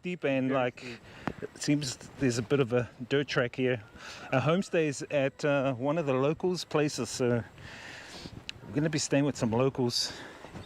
steep and like it seems there's a bit of a dirt track here. Our homestay is at one of the locals places, so we're going to be staying with some locals.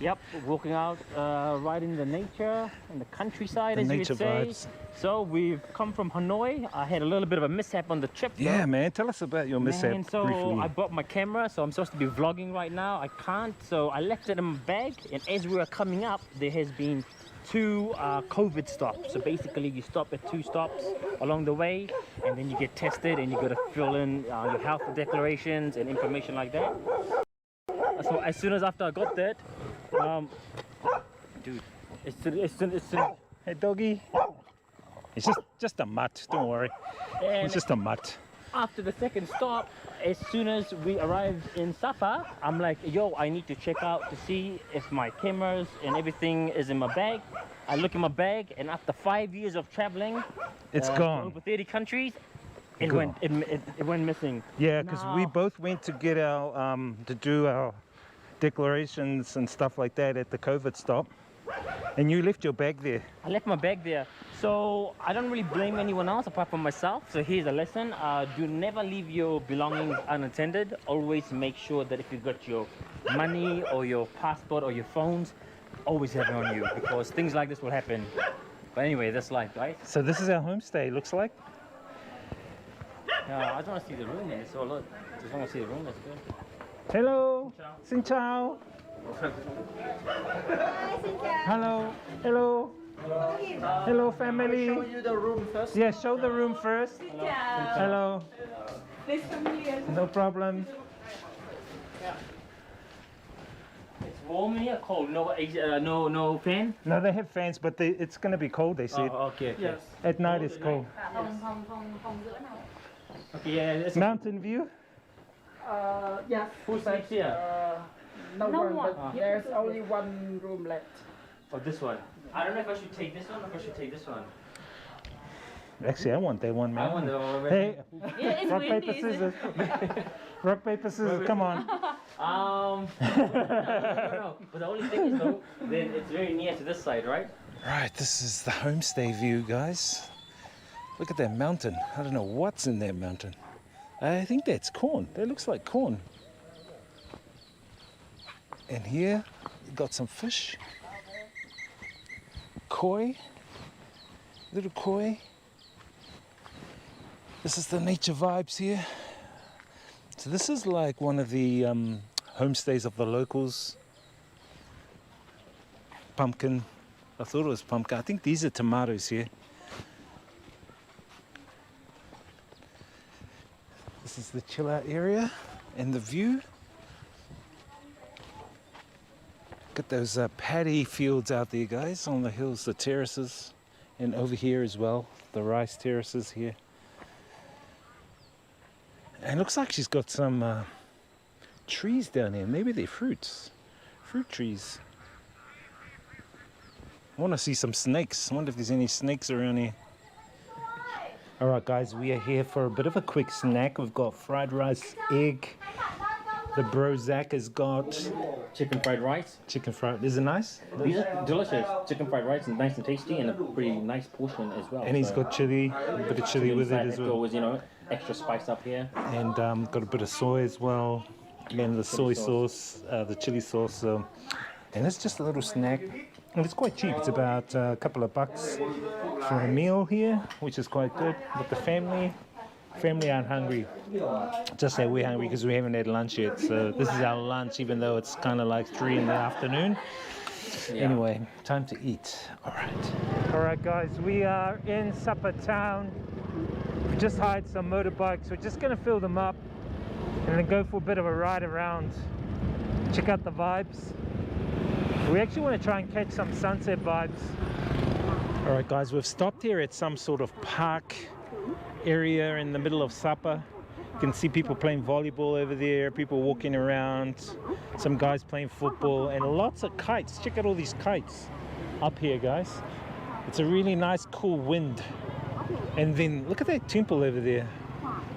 Yep, walking out, right in the nature and the countryside, The as you nature would say. vibes. So we've come from Hanoi. I had a little bit of a mishap on the trip. Yeah, man, tell us about your mishap Man, so briefly. I brought my camera, so I'm supposed to be vlogging right now. I can't, so I left it in my bag. And as we were coming up, there has been 2 COVID stops. So basically, you stop at 2 stops along the way, and then you get tested, and you got to fill in your health declarations and information like that. So as soon as after I got that, dude, it's Hey, doggy. It's just a mutt. Don't worry. It's just a mutt. After the second stop, as soon as we arrived in Sapa, I'm like, yo, I need to check out to see if my cameras and everything is in my bag. I look in my bag, and after 5 years of traveling, It's gone. over 30 countries, it went missing. Yeah, because we both went to get our to do our declarations and stuff like that at the COVID stop, and you left your bag there. I left my bag there, so I don't really blame anyone else apart from myself. So here's a lesson: do never leave your belongings unattended. Always make sure that if you got your money or your passport or your phones, always have it on you, because things like this will happen. But anyway, that's life, guys. So this is our homestay, looks like. I just want to see the room, man. So look, just want to see the room. That's good. Hello. Xin chào. Hello. Hello. Hello, family. Show you the room first. Yeah, show the room first. Hello. Please come here. No problem. It's warm here, cold. No fan. No, they have fans, but it's going to be cold, they said. Oh, okay. Yes. At night it's cold. Okay, yeah. It's Mountain view? Yes. Who sleeps here? No one, one. but there's only one room left. Oh, this one. I don't know if I should take this one or if I should take this one. Actually, I want that one, man. I want the one. Hey, It's rock, windy, paper, isn't it? scissors. Rock, paper, scissors, come on. No. But the only thing is though, then it's very near to this side, right? Right, this is the homestay view, guys. Look at that mountain. I don't know what's in that mountain. I think that's corn. That looks like corn. And here, you got some fish. Koi. Little koi. This is the nature vibes here. So this is like one of the homestays of the locals. Pumpkin. I thought it was pumpkin. I think these are tomatoes here. This is the chill out area and the view. Got those paddy fields out there, guys, on the hills, the terraces, and over here as well, the rice terraces here. And it looks like she's got some trees down here. Maybe they're fruit trees. I want to see some snakes. I wonder if there's any snakes around here. All right, guys, we are here for a bit of a quick snack. We've got fried rice, egg. The bro Zach has got Chicken fried rice. chicken fried. Is it nice? These are delicious. Chicken fried rice is nice and tasty, and a pretty nice portion as well. And he's So, got chili, a bit of chili with it inside as that well. goes, extra spice up here. And got a bit of soy as well. And the soy sauce, the chili sauce. And it's just a little snack. And it's quite cheap. It's about a couple of bucks for a meal here, which is quite good. With the family aren't hungry. Just say we're hungry because we haven't had lunch yet. So this is our lunch, even though it's kind of like 3 in the afternoon. Yeah. Anyway, time to eat. All right, guys, we are in Sapa town. We just hired some motorbikes. We're just going to fill them up and then go for a bit of a ride around. Check out the vibes. We actually want to try and catch some sunset vibes. All right, guys, we've stopped here at some sort of park area in the middle of Sapa. You can see people playing volleyball over there, people walking around, some guys playing football, and lots of kites. Check out all these kites up here, guys. It's a really nice, cool wind. And then look at that temple over there.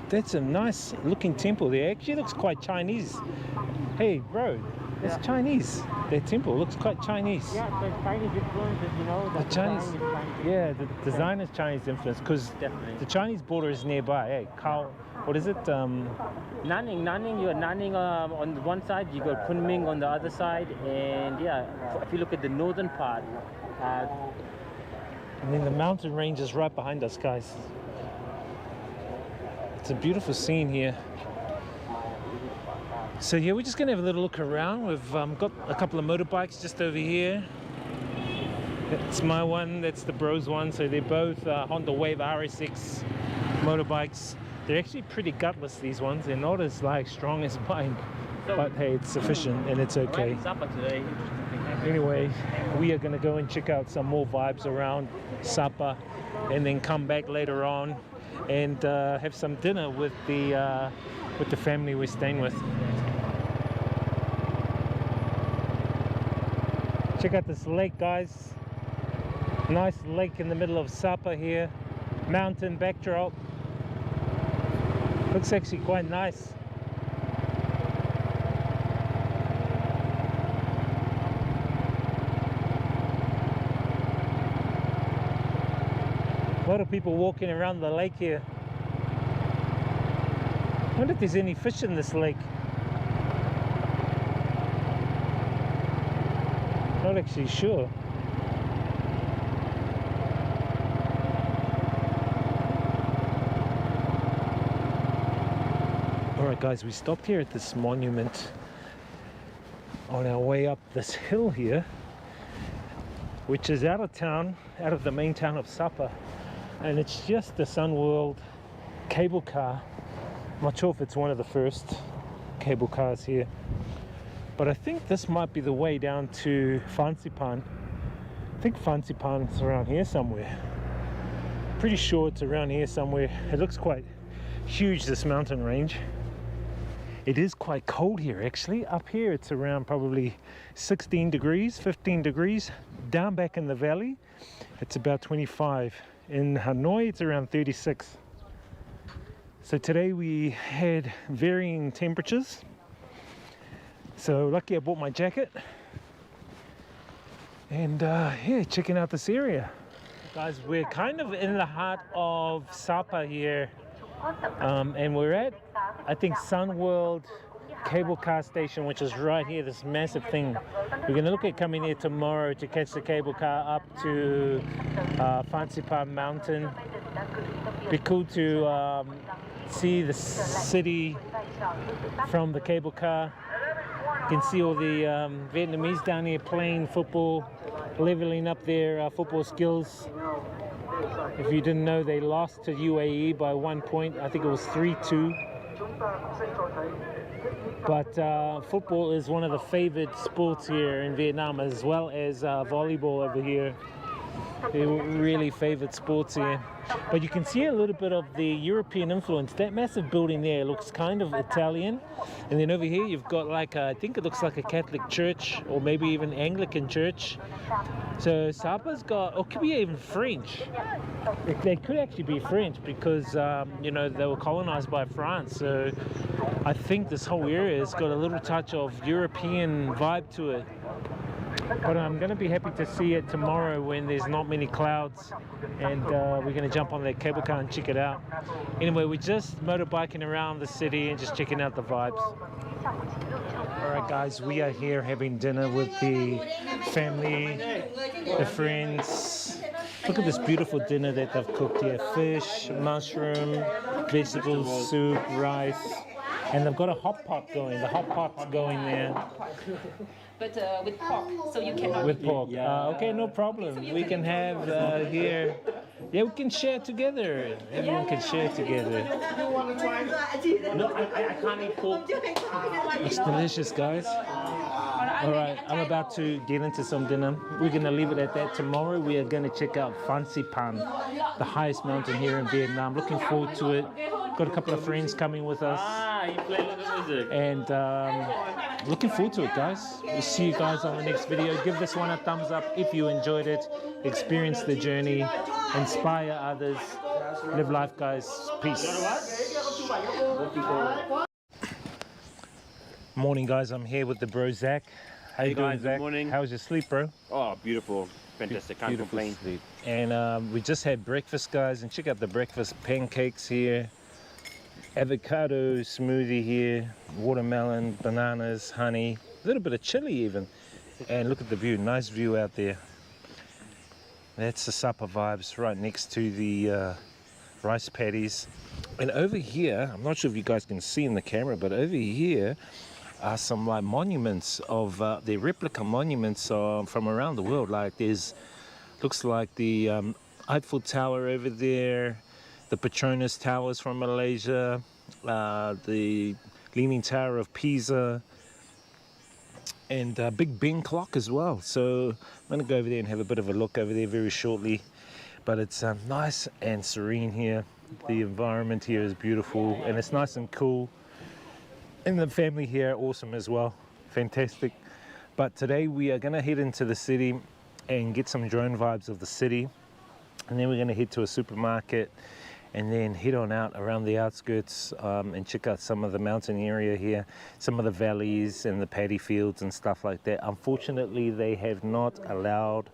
That's a nice looking temple there. Actually looks quite Chinese. Hey, bro, it's Chinese. That temple looks quite Chinese. Yeah, the Chinese influences, The Chinese. Yeah, the design is Chinese influence because Definitely. the Chinese border is nearby. Hey, what is it? Nanning, you got Nanning on one side, you got Kunming on the other side, and yeah, if you look at the northern part, And then the mountain range is right behind us, guys. It's a beautiful scene here. So yeah, we're just gonna have a little look around. We've got a couple of motorbikes just over here. That's my one, that's the bros one. So they're both Honda Wave RSX motorbikes. They're actually pretty gutless, these ones. They're not as like strong as mine, but hey, it's sufficient and it's okay. Today. Anyway, we are gonna go and check out some more vibes around Sapa and then come back later on and have some dinner with the family we're staying with. Check out this lake, guys. Nice lake in the middle of Sapa here. Mountain backdrop. Looks actually quite nice. A lot of people walking around the lake here. I wonder if there's any fish in this lake. Not actually sure. Alright guys, we stopped here at this monument on our way up this hill here, which is out of town, out of the main town of Sapa, and it's just the Sunworld cable car. I'm not sure if it's one of the first cable cars here, but I think this might be the way down to Fansipan. I think Fansipan's around here somewhere. Pretty sure it's around here somewhere. It looks quite huge, this mountain range. It is quite cold here actually. Up here it's around probably 16 degrees, 15 degrees. Down back in the valley it's about 25. In Hanoi it's around 36. So today we had varying temperatures. So lucky I bought my jacket. And yeah, checking out this area. Guys, we're kind of in the heart of Sapa here. And we're at, I think, Sunworld cable car station, which is right here, this massive thing. We're going to look at coming here tomorrow to catch the cable car up to Fansipan Mountain. Be cool to see the city from the cable car. You can see all the Vietnamese down here playing football, leveling up their football skills. If you didn't know, they lost to UAE by 1 point. I think it was 3-2. But football is one of the favored sports here in Vietnam, as well as volleyball over here. They're really favored sports here. But you can see a little bit of the European influence. That massive building there looks kind of Italian. And then over here you've got like, I think it looks like a Catholic church or maybe even Anglican church. So Sapa's got, or could be even French. They could actually be French because, you know, they were colonized by France. So I think this whole area has got a little touch of European vibe to it. But I'm going to be happy to see it tomorrow when there's not many clouds, and we're going to jump on that cable car and check it out. Anyway, we're just motorbiking around the city and just checking out the vibes. Alright guys, we are here having dinner with the family, the friends. Look at this beautiful dinner that they've cooked here. Fish, mushroom, vegetables, soup, rice. And they've got a hot pot going. The hot pot's going there. But with pork, so you cannot. With pork. Okay, no problem. We can have here. Yeah, we can share together. Everyone can share together. No, I can't eat pork. It's delicious, guys. All right, I'm about to get into some dinner. We're going to leave it at that. Tomorrow we are going to check out Fansipan, the highest mountain here in Vietnam. Looking forward to it. Got a couple of friends coming with us. You play the music. And looking forward to it, guys. We'll see you guys on the next video. Give this one a thumbs up if you enjoyed it. Experience the journey. Inspire others. Live life, guys. Peace. Morning, guys. I'm here with the bro Zach. How you doing, guys, Zach? good morning. How was your sleep, bro? Oh, beautiful. fantastic. Can't Beautiful complain. street. And we just had breakfast, guys, and check out the breakfast. Pancakes here, avocado smoothie here, watermelon, bananas, honey, a little bit of chili even. And look at the view, nice view out there. That's the supper vibes right next to the rice paddies. And over here, I'm not sure if you guys can see in the camera, but over here are some like monuments of the replica monuments from around the world. Like there's, looks like the Eiffel Tower over there, the Petronas Towers from Malaysia, the Leaning Tower of Pisa, and Big Ben clock as well. So I'm going to go over there and have a bit of a look over there very shortly. But it's nice and serene here. The environment here is beautiful and it's nice and cool. And the family here are awesome as well. Fantastic. But today we are going to head into the city and get some drone vibes of the city. And then we're going to head to a supermarket and then head on out around the outskirts and check out some of the mountain area here, some of the valleys and the paddy fields and stuff like that. Unfortunately, they have not allowed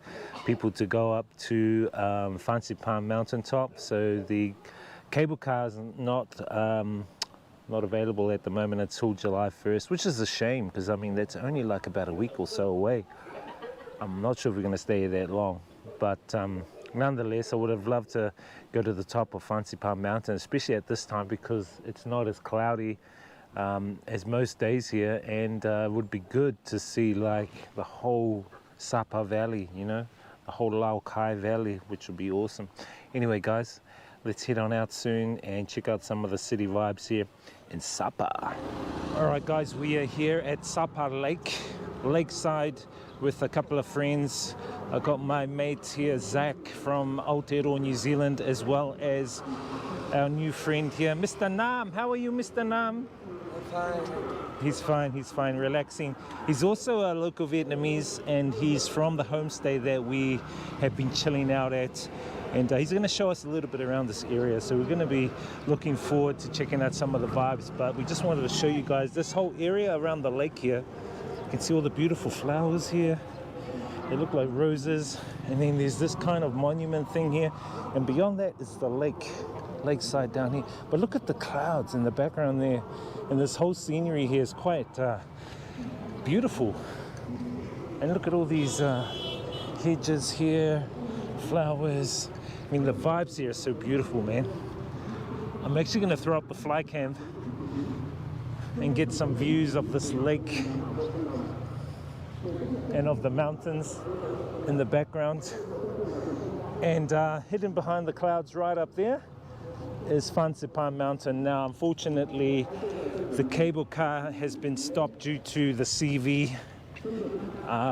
people to go up to Fancy Palm mountaintop, so the cable car is not available at the moment until July 1st, which is a shame because I mean that's only like about a week or so away. I'm not sure if we're going to stay that long, but nonetheless, I would have loved to go to the top of Fancy Palm Mountain, especially at this time because it's not as cloudy as most days here, and it would be good to see like the whole Sapa Valley, you know, the whole Lau Kai Valley, which would be awesome. Anyway, guys, let's head on out soon and check out some of the city vibes here in Sapa. All right, guys, we are here at Sapa Lakeside with a couple of friends. I got my mate here, Zach from Aotearoa, New Zealand, as well as our new friend here, Mr. Nam. How are you, Mr. Nam? Fine. He's fine, relaxing. He's also a local Vietnamese and he's from the homestay that we have been chilling out at. And he's going to show us a little bit around this area. So we're going to be looking forward to checking out some of the vibes. But we just wanted to show you guys this whole area around the lake here. You can see all the beautiful flowers here. They look like roses. And then there's this kind of monument thing here. And beyond that is the lakeside down here. But look at the clouds in the background there. And this whole scenery here is quite beautiful. And look at all these hedges here, flowers. I mean, the vibes here are so beautiful, man. I'm actually going to throw up the fly cam and get some views of this lake and of the mountains in the background. And hidden behind the clouds right up there is Fancy Palm Mountain. Now, unfortunately, the cable car has been stopped due to the CV.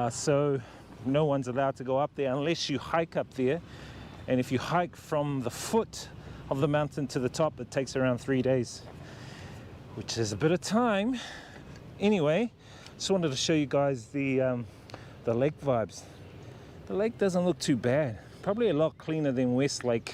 So no one's allowed to go up there unless you hike up there. And if you hike from the foot of the mountain to the top, it takes around 3 days, which is a bit of time. Anyway, just wanted to show you guys the lake vibes. The lake doesn't look too bad. Probably a lot cleaner than West Lake.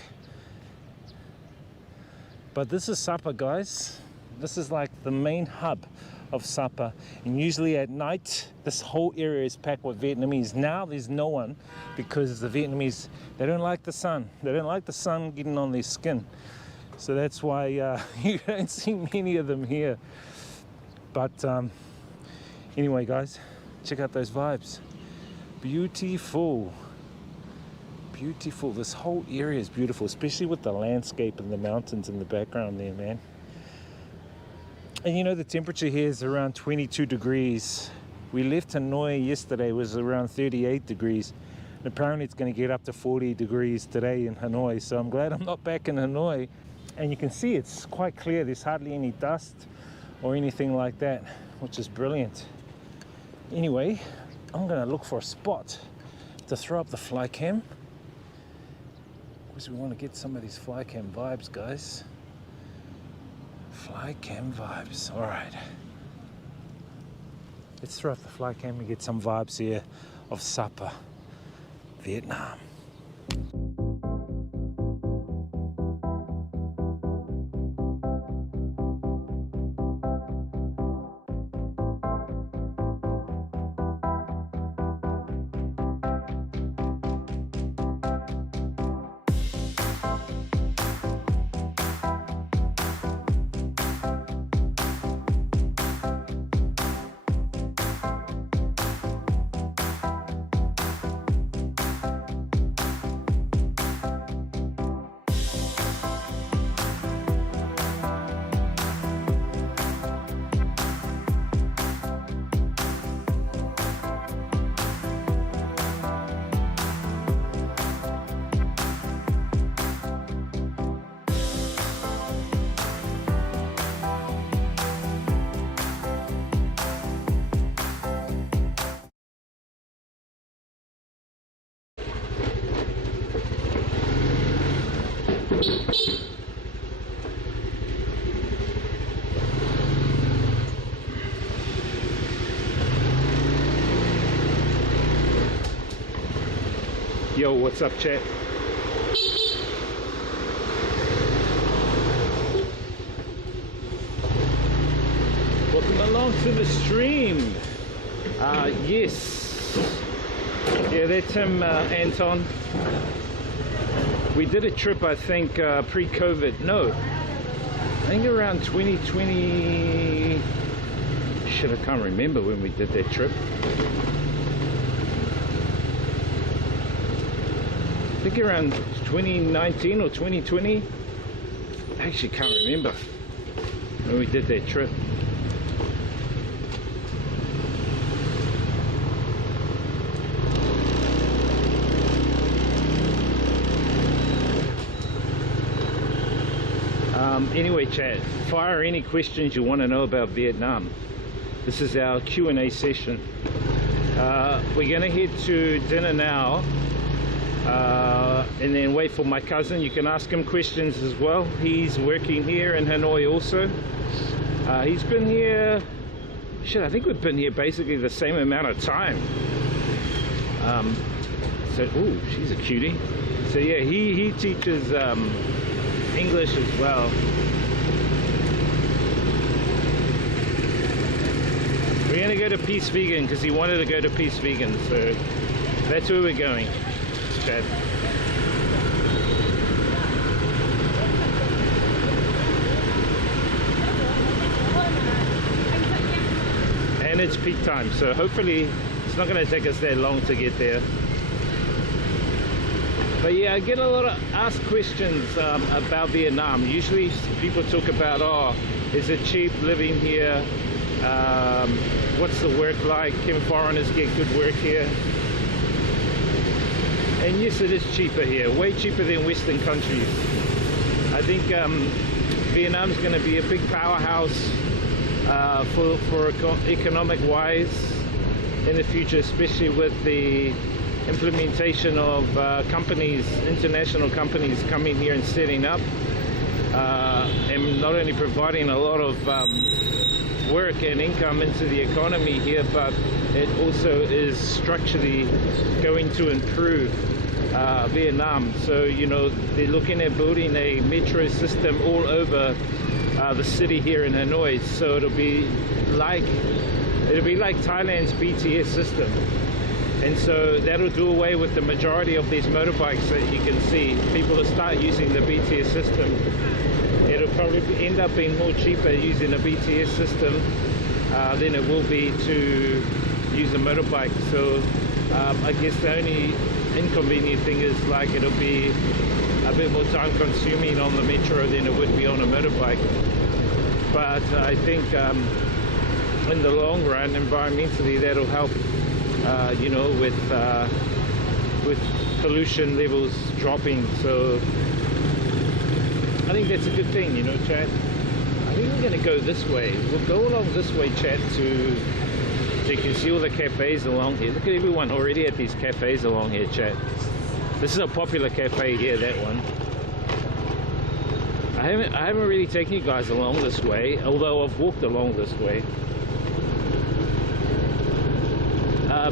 But this is Sapa, guys. This is like the main hub of Sapa, and usually at night this whole area is packed with Vietnamese. Now there's no one because the Vietnamese, they don't like the sun. They don't like the sun getting on their skin, so that's why you don't see many of them here. But anyway, guys, check out those vibes. Beautiful. This whole area is beautiful, especially with the landscape and the mountains in the background there, man. And you know, the temperature here is around 22 degrees. We left Hanoi yesterday, it was around 38 degrees. And apparently it's going to get up to 40 degrees today in Hanoi. So I'm glad I'm not back in Hanoi. And you can see it's quite clear. There's hardly any dust or anything like that, which is brilliant. Anyway, I'm going to look for a spot to throw up the fly cam, because we want to get some of these fly cam vibes, guys. Fly cam vibes. All right. Let's throw up the fly cam and get some vibes here of Sapa, Vietnam. Yo, what's up, chat? Welcome along to the stream. Yes. Yeah, that's him, Anton. We did a trip, I think, pre-COVID. No, I think around 2020. Shit, I can't remember when we did that trip. I think around 2019 or 2020. I actually can't remember when we did that trip. Anyway, chat, fire any questions you want to know about Vietnam. This is our Q&A session. We're gonna head to dinner now, and then wait for my cousin. You can ask him questions as well. He's working here in Hanoi also. He's been here, shit, I think we've been here basically the same amount of time. Ooh, she's a cutie. So yeah, he teaches English as well. We're gonna go to Peace Vegan because he wanted to go to Peace Vegan, so that's where we're going, Chad. And it's peak time, so hopefully it's not gonna take us that long to get there. But yeah, I get a lot of asked questions about Vietnam. Usually people talk about, oh, is it cheap living here? What's the work like? Can foreigners get good work here? And yes, it is cheaper here, way cheaper than Western countries. I think Vietnam's going to be a big powerhouse for economic wise in the future, especially with the implementation of companies, international companies coming here and setting up, and not only providing a lot of work and income into the economy here, but it also is structurally going to improve Vietnam. So, you know, they're looking at building a metro system all over the city here in Hanoi. So it'll be like Thailand's BTS system. And so that'll do away with the majority of these motorbikes that you can see. People will start using the BTS system. It'll probably end up being more cheaper using a BTS system than it will be to use a motorbike. So I guess the only inconvenient thing is, like, it'll be a bit more time consuming on the metro than it would be on a motorbike. But I think in the long run, environmentally, that'll help, you know, with pollution levels dropping. So I think that's a good thing, you know, Chad. I think we're going to go this way. We'll go along this way, Chad, so you can see all the cafes along here. Look at everyone already at these cafes along here, Chad. This is a popular cafe here, that one. I haven't really taken you guys along this way, although I've walked along this way.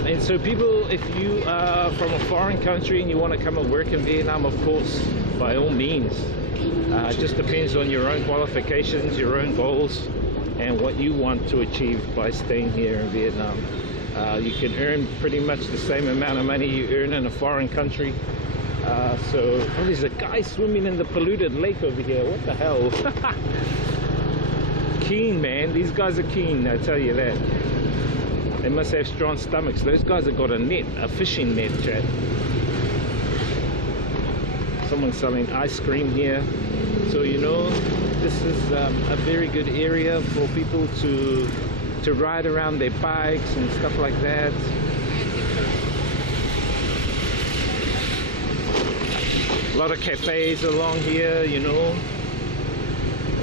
And so people, if you are from a foreign country and you want to come and work in Vietnam, of course, by all means. It just depends on your own qualifications, your own goals, and what you want to achieve by staying here in Vietnam. You can earn pretty much the same amount of money you earn in a foreign country. Oh, there's a guy swimming in the polluted lake over here. What the hell? Keen, man. These guys are keen, I tell you that. They must have strong stomachs. Those guys have got a net, a fishing net, Chad. Someone's selling ice cream here. So, you know, this is a very good area for people to ride around their bikes and stuff like that. A lot of cafes along here, you know,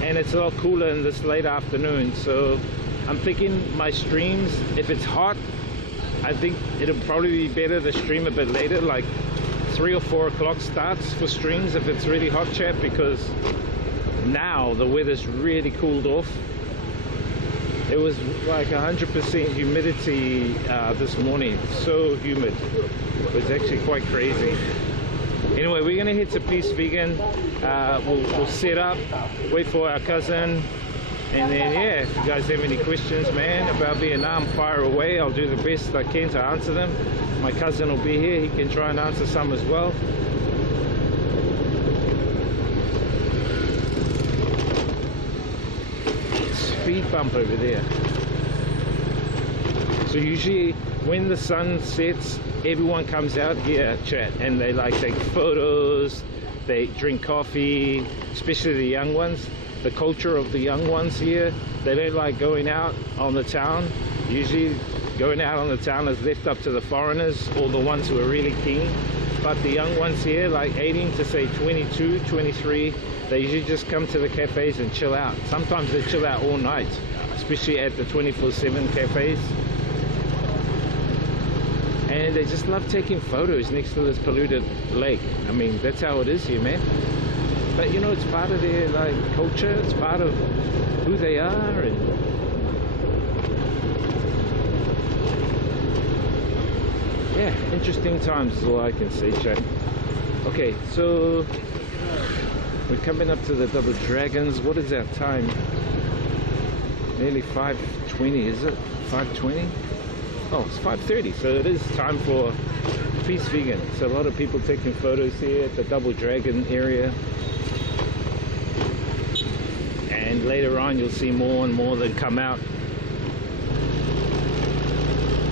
and it's a lot cooler in this late afternoon. So I'm thinking my streams, if it's hot, I think it'll probably be better to stream a bit later, like 3 or 4 o'clock starts for streams if it's really hot, chat, because now the weather's really cooled off. It was like 100% humidity this morning, so humid. It was actually quite crazy. Anyway, we're gonna head to Peace Vegan. We'll set up, wait for our cousin, and then yeah, if you guys have any questions, man, about Vietnam, fire away. I'll do the best I can to answer them. My cousin will be here, he can try and answer some as well. Speed bump over there. So usually when the sun sets, everyone comes out here, chat, and they like take photos, they drink coffee, especially the young ones. The culture of the young ones here, they don't like going out on the town. Usually going out on the town is left up to the foreigners or the ones who are really keen. But the young ones here, like 18 to say 22, 23, they usually just come to the cafes and chill out. Sometimes they chill out all night, especially at the 24/7 cafes. And they just love taking photos next to this polluted lake. I mean, that's how it is here, man. But you know, it's part of their like culture, it's part of who they are. And yeah, interesting times is all I can say, chat. Okay, so we're coming up to the Double Dragons. What is our time? Nearly 5:20, is it? 5:20? Oh, it's 5:30, so it is time for Peace Vegan. So a lot of people taking photos here at the Double Dragon area. And later on you'll see more and more that come out.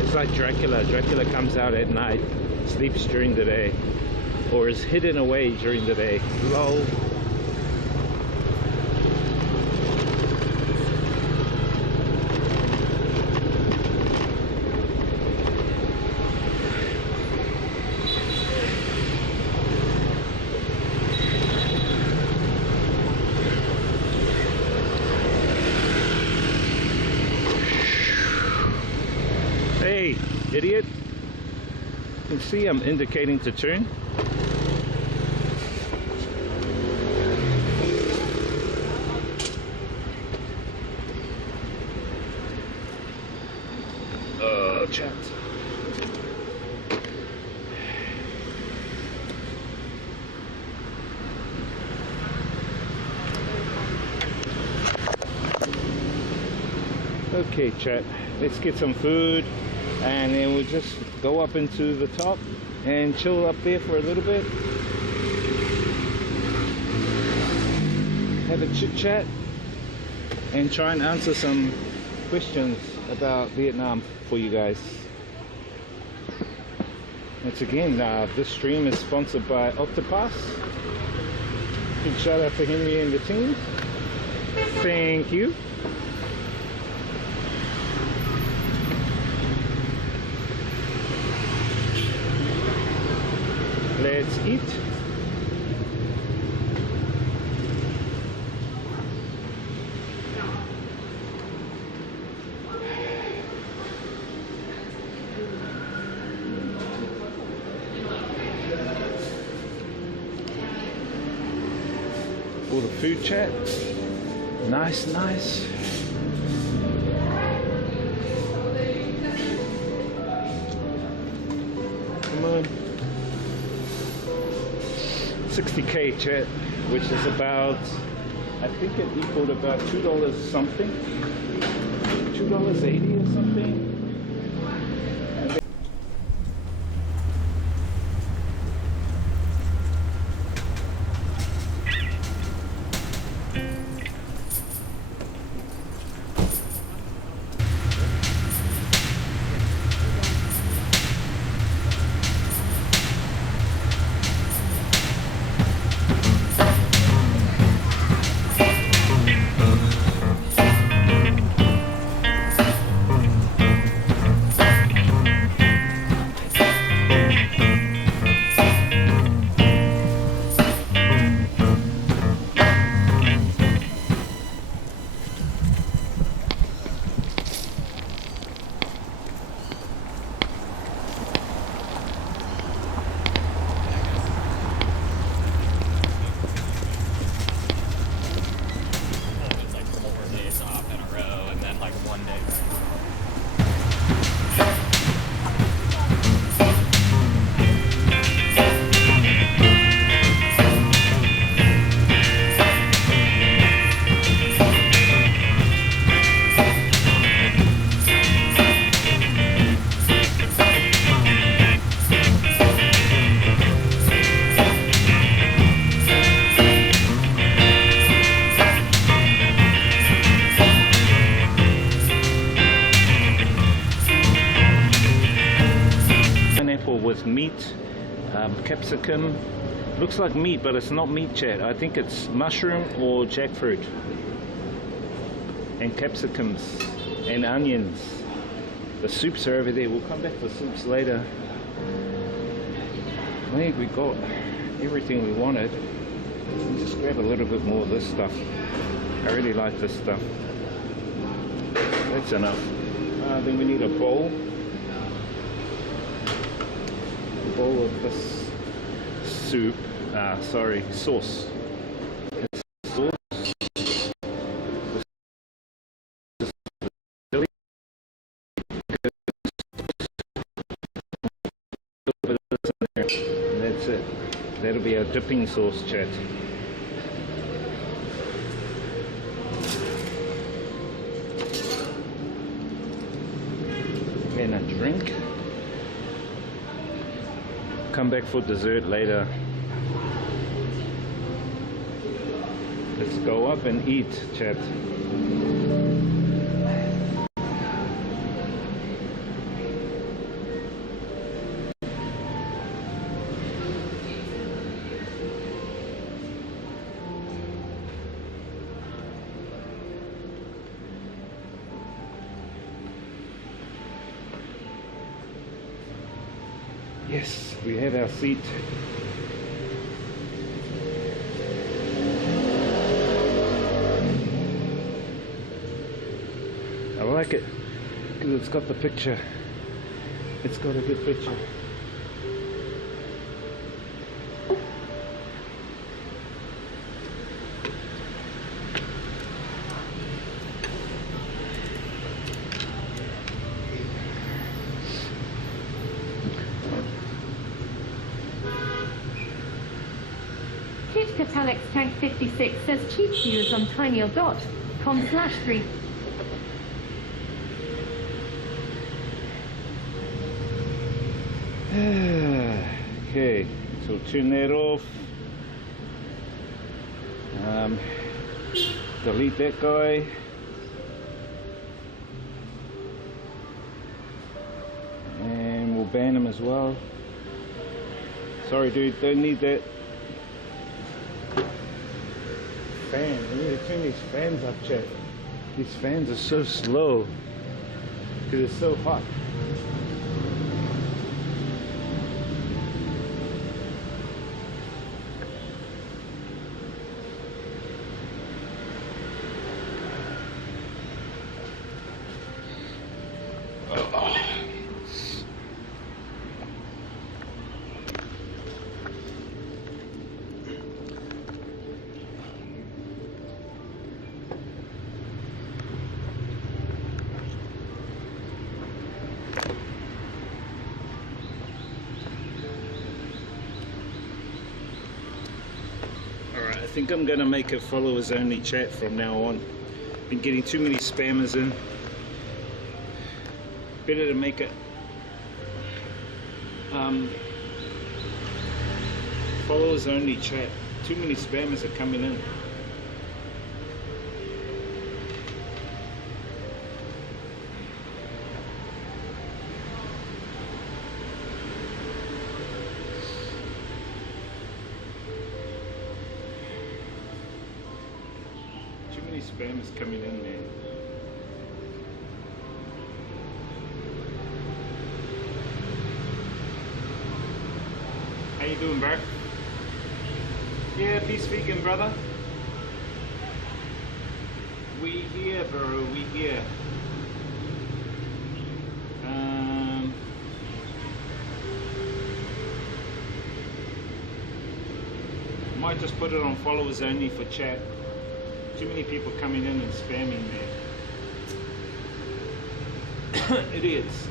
It's like Dracula. Dracula comes out at night, sleeps during the day, or is hidden away during the day. Lol. Hey, idiot. You can see I'm indicating to turn. Oh, chat. Okay, chat. Let's get some food. And then we'll just go up into the top and chill up there for a little bit. Have a chit chat and try and answer some questions about Vietnam for you guys. Once again, this stream is sponsored by Octopass. Big shout out to Henry and the team. Thank you. Let's eat. All the food, chat. Nice, nice. Come on. 60K, chat, which is about, I think it equaled about $2 something, $2.80 or something. capsicum. Looks like meat, but it's not meat, chat. I think it's mushroom or jackfruit. And capsicums and onions. The soups are over there. We'll come back for soups later. I think we got everything we wanted. We'll just grab a little bit more of this stuff. I really like this stuff. That's enough. Then we need a bowl. A bowl of this soup. Sorry, sauce. It's sauce. And that's it. That'll be our dipping sauce, chat. And a drink. Come back for dessert later. Let's go up and eat, chat. Yes, we have our seat. I like it because it's got the picture. It's got a good picture. Alex Tank 56 says cheap views on tinyl.com/3. Okay, so turn that off. Delete that guy. And we'll ban him as well. Sorry dude, don't need that. Fan, we need to turn these fans up, chat. These fans are so slow because it's so hot. I think I'm going to make a followers only chat from now on. Been getting too many spammers in. Better to make it followers only chat. Too many spammers are coming in. Spam is coming in, man. How you doing, bro? Yeah, peace vegan, brother. We here, bro. We here. Might just put it on followers only for chat. Too many people coming in and spamming there. Idiots.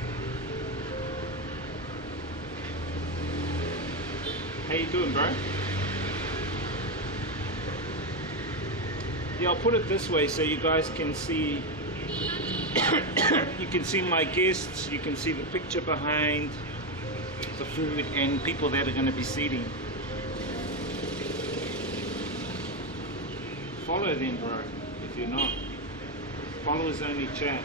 How you doing, bro? Yeah, I'll put it this way so you guys can see. You can see my guests. You can see the picture behind the food and people that are going to be seating. Follow then, bro, if you're not. Followers only chat.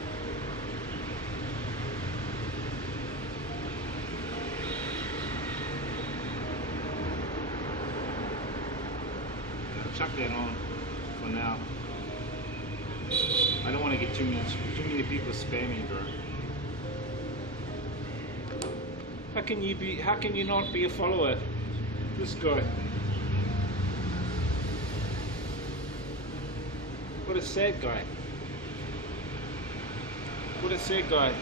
chuck that on for now. I don't want to get too many people spamming, bro. How can you not be a follower? This guy. What a sad guy. What a sad guy.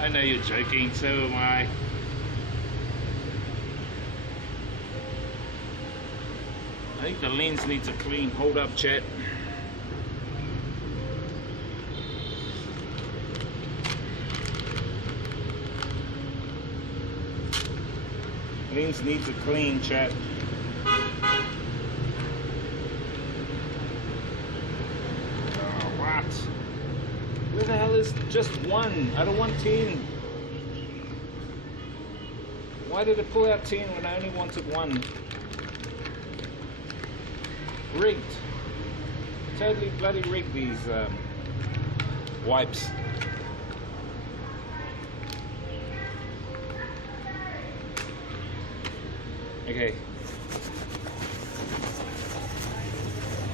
I know you're joking, so am I. I think the lens needs a clean. Hold up, chat. Lens needs a clean, chat. Oh, what? Where the hell is just one? I don't want 10. Why did it pull out 10 when I only wanted one? Rigged. Totally bloody rigged, these wipes. Okay.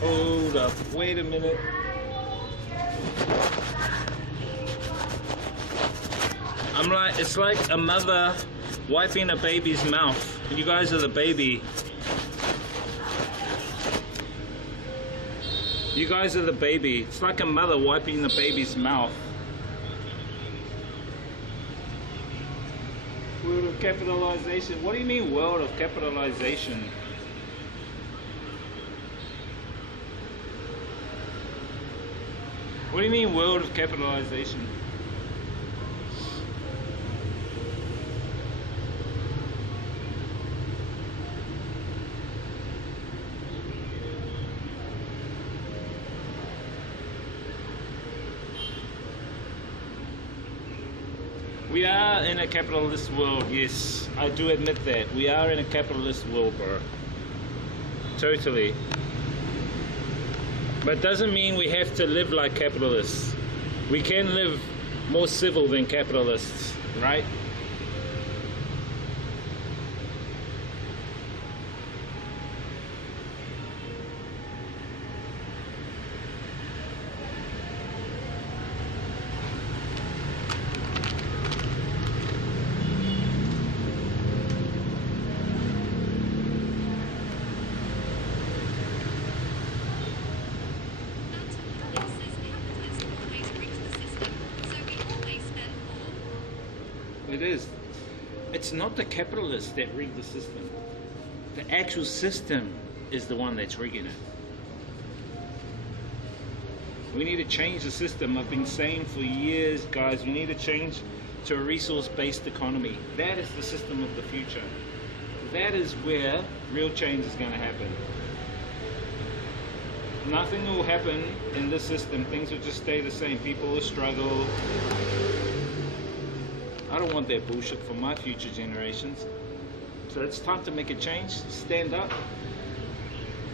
Hold up. Wait a minute. It's like a mother wiping a baby's mouth. You guys are the baby. You guys are the baby. It's like a mother wiping the baby's mouth. World of capitalization. What do you mean world of capitalization? What do you mean world of capitalization? We are in a capitalist world, yes. I do admit that. We are in a capitalist world, bro. Totally. But doesn't mean we have to live like capitalists. We can live more civil than capitalists, right? It is. It's not the capitalists that rig the system. The actual system is the one that's rigging it. We need to change the system. I've been saying for years, guys, we need to change to a resource-based economy. That is the system of the future. That is where real change is going to happen. Nothing will happen in this system. Things will just stay the same. People will struggle. I don't want that bullshit for my future generations. So it's time to make a change. Stand up.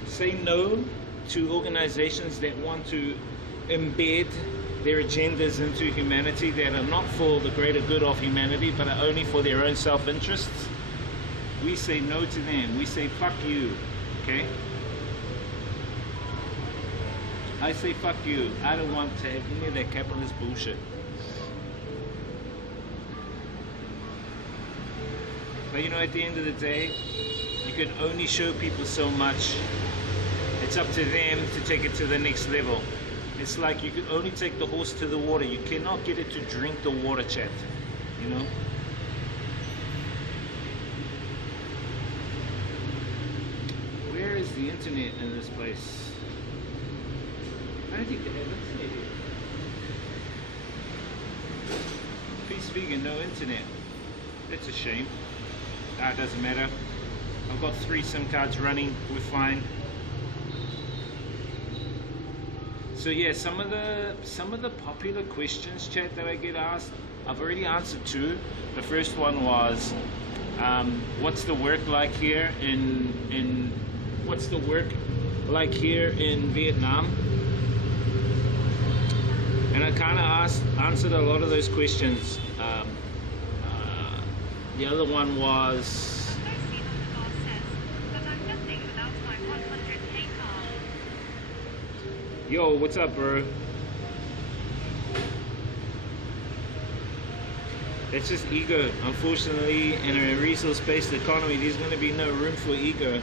Say no to organizations that want to embed their agendas into humanity, that are not for the greater good of humanity, but are only for their own self-interests. We say no to them. We say fuck you. Okay? I say fuck you. I don't want to have any of that capitalist bullshit. But you know, at the end of the day, you can only show people so much. It's up to them to take it to the next level. It's like you can only take the horse to the water. You cannot get it to drink the water, chat. You know? Where is the internet in this place? I don't think they have internet here. Peace vegan, no internet. That's a shame. Ah, it doesn't matter. I've got 3 SIM cards running. We're fine. So yeah, some of the popular questions, chat, that I get asked, I've already answered 2. The first one was, what's the work like here in Vietnam? And I kind of answered a lot of those questions. The other one was, yo, what's up, bro? That's just ego. Unfortunately, in a resource-based economy, there's going to be no room for ego.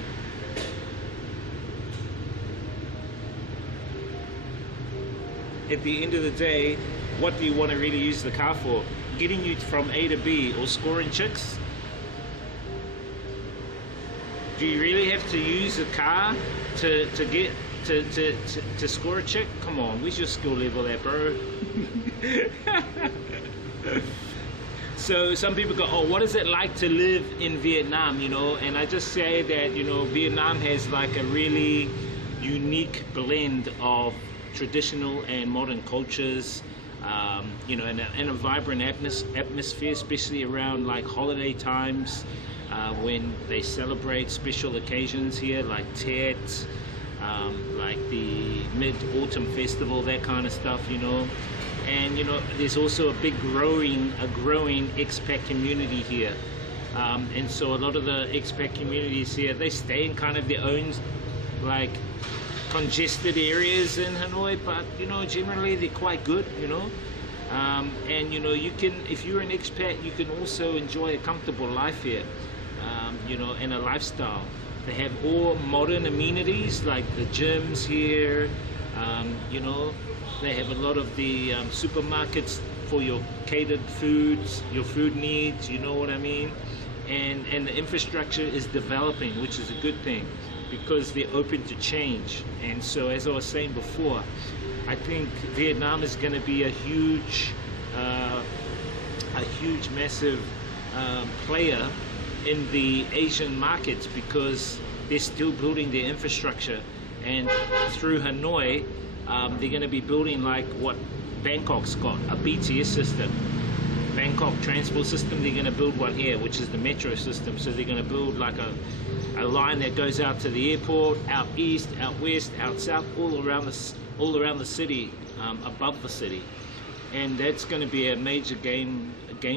At the end of the day, what do you want to really use the car for? Getting you from A to B or scoring chicks? Do you really have to use a car to score a chick? Come on, where's your skill level at, bro? So some people go, oh, what is it like to live in Vietnam, you know? And I just say that, you know, Vietnam has like a really unique blend of traditional and modern cultures, you know, and a vibrant atmosphere, especially around like holiday times, when they celebrate special occasions here, like Tet, like the Mid-Autumn Festival, that kind of stuff, you know. And you know, there's also a growing expat community here, and so a lot of the expat communities here, they stay in kind of their own like congested areas in Hanoi, but you know, generally they're quite good, you know. And you know, you can, if you're an expat, you can also enjoy a comfortable life here, you know, and a lifestyle. They have all modern amenities like the gyms here, you know. They have a lot of the supermarkets for your catered foods, your food needs, you know what I mean? And the infrastructure is developing, which is a good thing, because they're open to change. And so, as I was saying before, I think Vietnam is going to be a huge, massive player in the Asian markets, because they're still building their infrastructure. And through Hanoi, they're going to be building like what Bangkok's got, a BTS system. Bangkok transport system, they're going to build one here, which is the metro system. So they're going to build like a line that goes out to the airport, out east, out west, out south, all around the city, above the city. And that's going to be a major game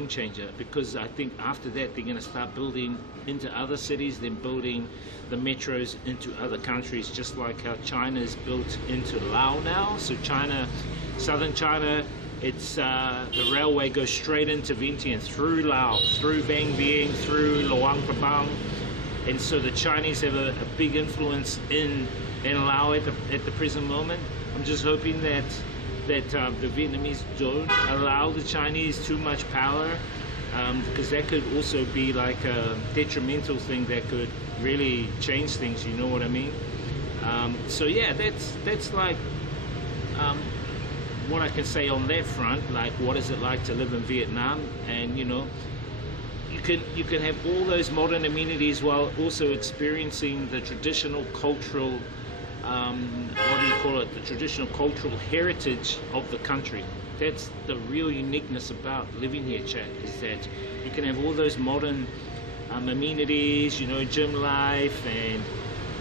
changer, because I think after that they're going to start building into other cities, then building the metros into other countries, just like how China's built into Laos now. So China, southern China, it's the railway goes straight into Vientiane, through Laos, through Vang Vieng, through Luang Prabang, and so the Chinese have a big influence in Laos at the present moment. I'm just hoping that the Vietnamese don't allow the Chinese too much power, because that could also be like a detrimental thing that could really change things, you know what I mean? So yeah, that's like what I can say on that front. Like, what is it like to live in Vietnam? And you know, you can have all those modern amenities while also experiencing the traditional cultural, what do you call it, the traditional cultural heritage of the country. That's the real uniqueness about living here, chat, is that you can have all those modern amenities, you know, gym life and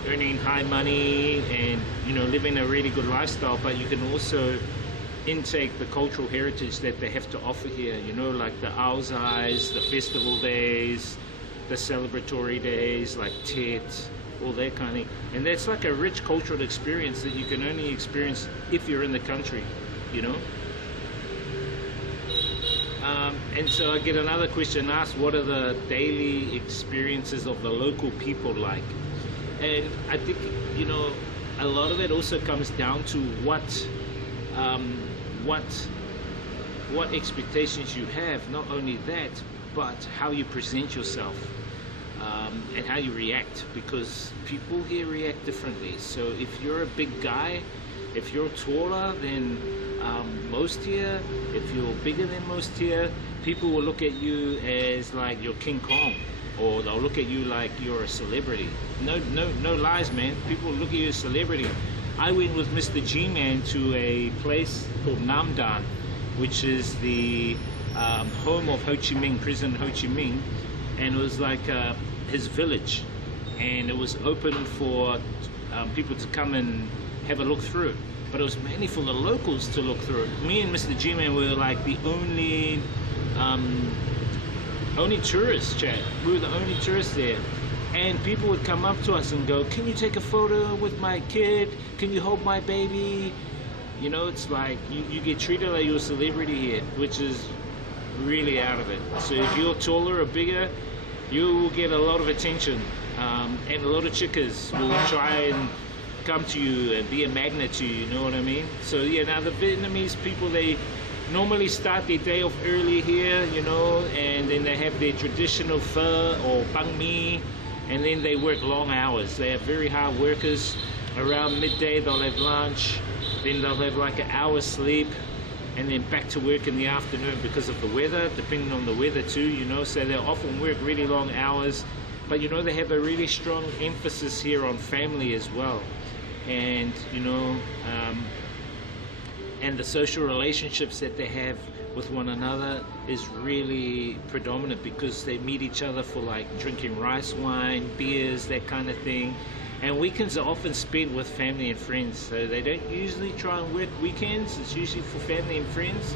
earning high money and, you know, living a really good lifestyle, but you can also intake the cultural heritage that they have to offer here, you know, like the Auzais, the festival days, the celebratory days like Tet, all that kind of thing. And that's like a rich cultural experience that you can only experience if you're in the country, you know. And so I get another question asked, what are the daily experiences of the local people like? And I think, you know, a lot of it also comes down to what expectations you have. Not only that, but how you present yourself, and how you react, because people here react differently. So if you're a big guy, if you're taller than most here, if you're bigger than most here, people will look at you as like you're King Kong, or they'll look at you like you're a celebrity. No lies, man. People look at you as a celebrity. I went with Mr. G-Man to a place called Nam Dan, which is the home of Ho Chi Minh, President Ho Chi Minh, and it was like his village, and it was open for people to come and have a look through. but it was mainly for the locals to look through. Me and Mr. G-Man were like the only tourists, chat. We were the only tourists there. And people would come up to us and go, can you take a photo with my kid? Can you hold my baby? You know, it's like you get treated like you're a celebrity here, which is really out of it. So if you're taller or bigger, you will get a lot of attention. And a lot of chickas will try and come to you and be a magnet to you, you know what I mean? So yeah, now the Vietnamese people, they normally start their day off early here, you know, and then they have their traditional pho or banh mi, and then they work long hours. They are very hard workers. Around midday they'll have lunch, then they'll have like an hour's sleep, and then back to work in the afternoon because of the weather, depending on the weather too, you know. So they'll often work really long hours, but you know, they have a really strong emphasis here on family as well. And you know, and the social relationships that they have with one another is really predominant, because they meet each other for like drinking rice wine, beers, that kind of thing. And weekends are often spent with family and friends, so they don't usually try and work weekends. It's usually for family and friends,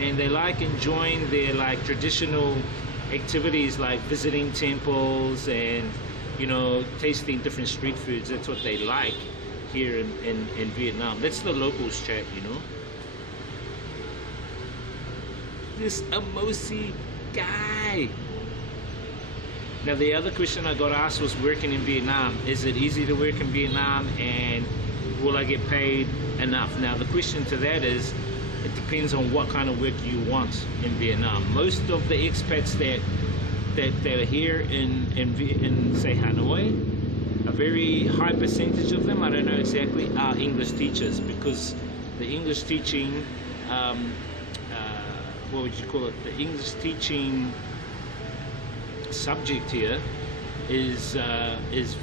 and they like enjoying their like traditional activities like visiting temples and, you know, tasting different street foods. That's what they like here in Vietnam. That's the locals, chat, you know. This Amosi guy. Now the other question I got asked was working in Vietnam. Is it easy to work in Vietnam, and will I get paid enough? Now the question to that is, it depends on what kind of work you want in Vietnam. Most of the expats that are here in say Hanoi, a very high percentage of them, I don't know exactly, are English teachers, because the English teaching, what would you call it? The English teaching subject here is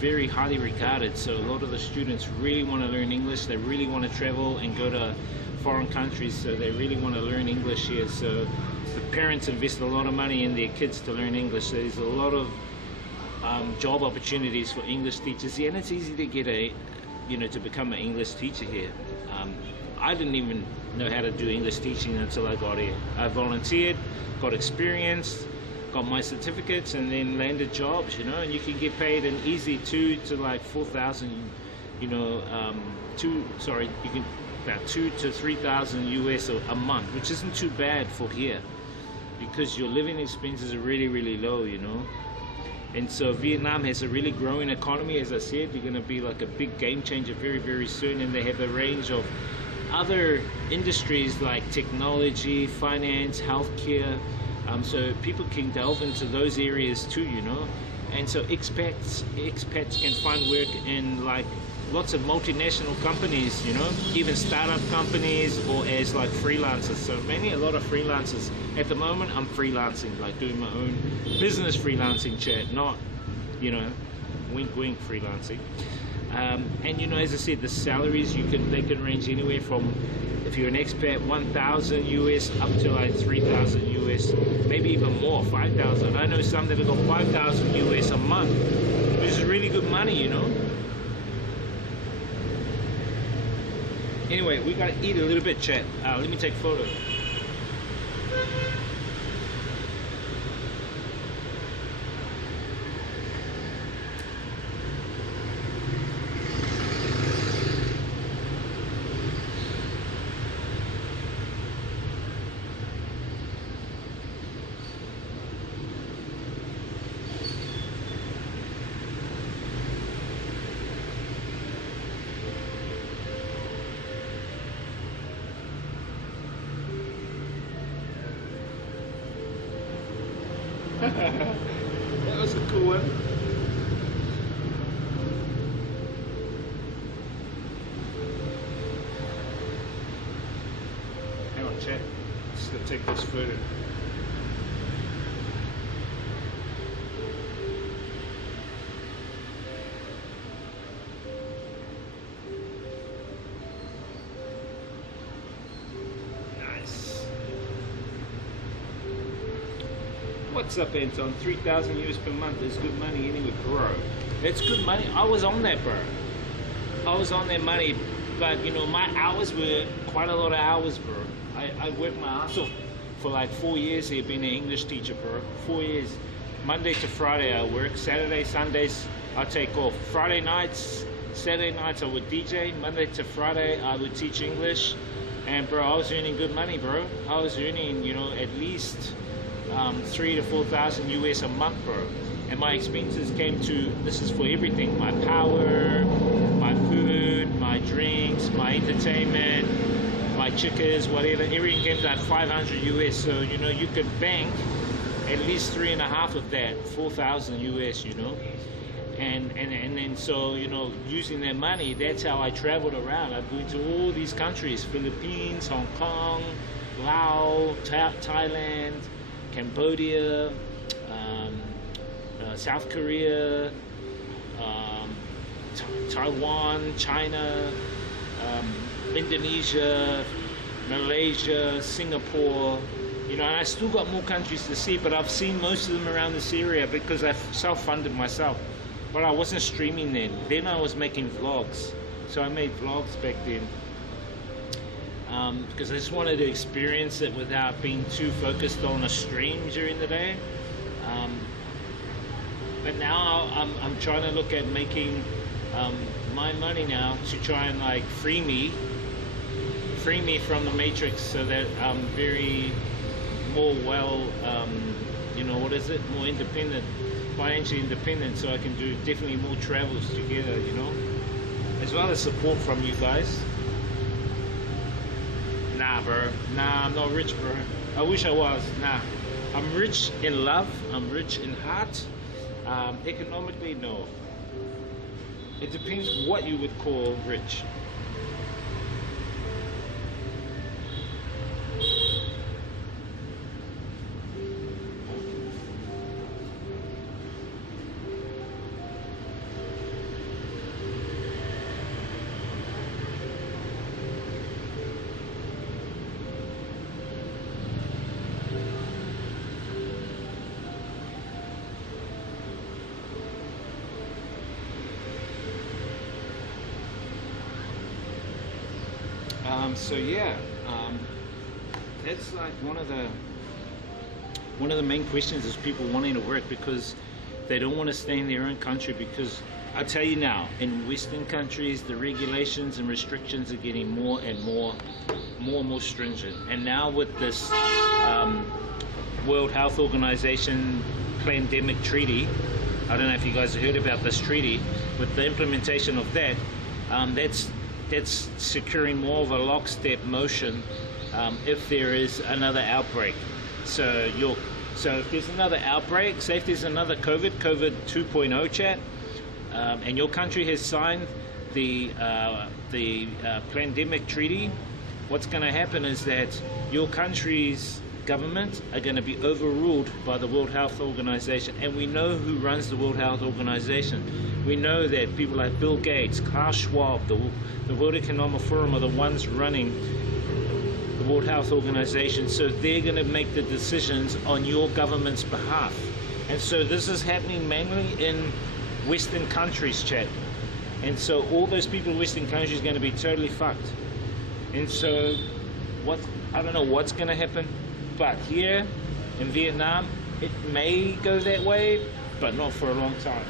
very highly regarded. So a lot of the students really want to learn English. They really want to travel and go to foreign countries, so they really want to learn English here. So the parents invest a lot of money in their kids to learn English. So there's a lot of job opportunities for English teachers here, and it's easy to get to become an English teacher here. I didn't even know how to do English teaching until I got here. I volunteered, got experience, got my certificates, and then landed jobs, you know. And you can get paid an easy 2,000 to like 4,000, you know, you can about 2,000 to 3,000 US a month, which isn't too bad for here, because your living expenses are really, really low, you know. And so Vietnam has a really growing economy. As I said, they're going to be like a big game changer very, very soon, and they have a range of other industries like technology, finance, healthcare. So people can delve into those areas too, you know. And so expats can find work in like lots of multinational companies, you know, even startup companies, or as like freelancers. So mainly a lot of freelancers. At the moment I'm freelancing, like doing my own business freelancing, chat, not, you know, wink wink freelancing. And you know, as I said, the salaries they can range anywhere from, if you're an expat, 1,000 US up to like 3,000 US, maybe even more, 5,000. I know some that have got 5,000 US a month, which is really good money, you know. Anyway, we gotta eat a little bit, chat. Let me take a photo. That was a cool one. Hang on, chat. Just gonna take this photo. What's up, Anton? 3,000 US per month is good money anyway, bro. It's good money. I was on that, bro. I was on that money But you know, my hours were quite a lot of hours, bro. I worked my ass off for like 4 years here being an English teacher, bro. 4 years. Monday to Friday I work. Saturday, Sundays I take off. Friday nights, Saturday nights I would DJ. Monday to Friday I would teach English. And bro, I was earning good money, bro. I was earning, you know, at least 3,000 to 4,000 US a month, bro. And my expenses came to, this is for everything, my power, my food, my drinks, my entertainment, my chickens, whatever. Everything came to like 500 US. So, you know, you could bank at least 3.5 of that, 4,000 US, you know. And then so, you know, using that money, that's how I traveled around. I'd go to all these countries: Philippines, Hong Kong, Laos, Thailand, Cambodia, South Korea, Taiwan, China, Indonesia, Malaysia, Singapore. You know, and I still got more countries to see, but I've seen most of them around this area because I've self-funded myself. But I wasn't streaming then. Then I was making vlogs. So I made vlogs back then. Because I just wanted to experience it without being too focused on a stream during the day. But now I'm trying to look at making my money now to try and like free me from the matrix, so that I'm very more you know, what is it? More independent. Financially independent, so I can do definitely more travels together, you know, as well as support from you guys. Nah, bro. Nah, I'm not rich, bro. I wish I was. Nah, I'm rich in love. I'm rich in heart. Economically, no. It depends what you would call rich. So yeah, that's like one of the main questions is people wanting to work because they don't want to stay in their own country. Because I tell you now, in Western countries, the regulations and restrictions are getting more and more stringent. And now with this World Health Organization pandemic treaty, I don't know if you guys have heard about this treaty. With the implementation of that, that's securing more of a lockstep motion if there is another outbreak. So if there's another outbreak, say if there's another COVID 2.0 chat, and your country has signed the pandemic treaty, what's going to happen is that your country's government are going to be overruled by the World Health Organization. And we know who runs the World Health Organization. We know that people like Bill Gates, Klaus Schwab, the World Economic Forum are the ones running the World Health Organization. So they're going to make the decisions on your government's behalf. And so this is happening mainly in Western countries, chat. And so all those people in Western countries are going to be totally fucked. And so I don't know what's going to happen. But here in Vietnam, it may go that way, but not for a long time.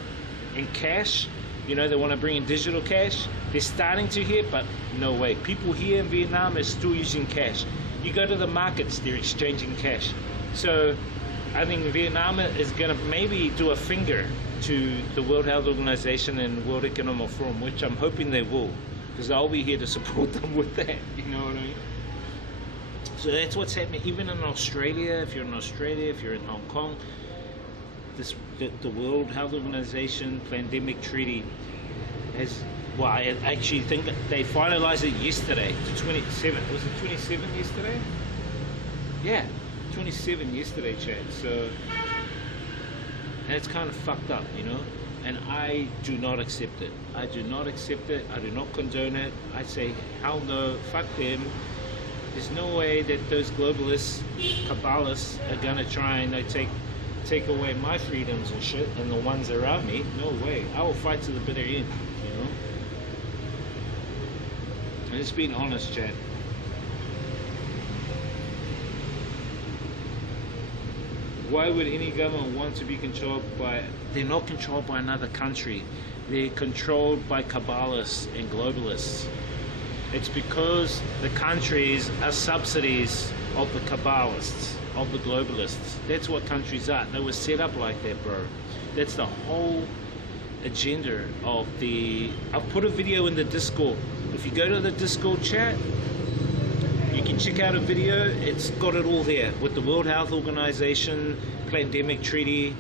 In cash, you know, they want to bring in digital cash. They're starting to here, but no way. People here in Vietnam are still using cash. You go to the markets, they're exchanging cash. So I think Vietnam is going to maybe do a finger to the World Health Organization and World Economic Forum, which I'm hoping they will, because I'll be here to support them with that, you know what I mean? So that's what's happening. Even in Australia, if you're in Australia, if you're in Hong Kong, the World Health Organization pandemic treaty has, well, I actually think they finalized it yesterday to 27. Was it 27 yesterday? Yeah, 27 yesterday, Chad. So that's kind of fucked up, you know? And I do not accept it. I do not accept it. I do not condone it. I say, hell no, fuck them. There's no way that those globalists, Kabbalists, are gonna try and take away my freedoms and shit, and the ones around me. No way. I will fight to the bitter end, you know. Let's be honest, chat. Why would any government want to be controlled by... They're not controlled by another country. They're controlled by Kabbalists and globalists. It's because the countries are subsidies of the Kabbalists, of the globalists. That's what countries are. They were set up like that, bro. That's the whole agenda of the... I've put a video in the Discord. If you go to the Discord chat, you can check out a video. It's got it all there with the World Health Organization pandemic treaty.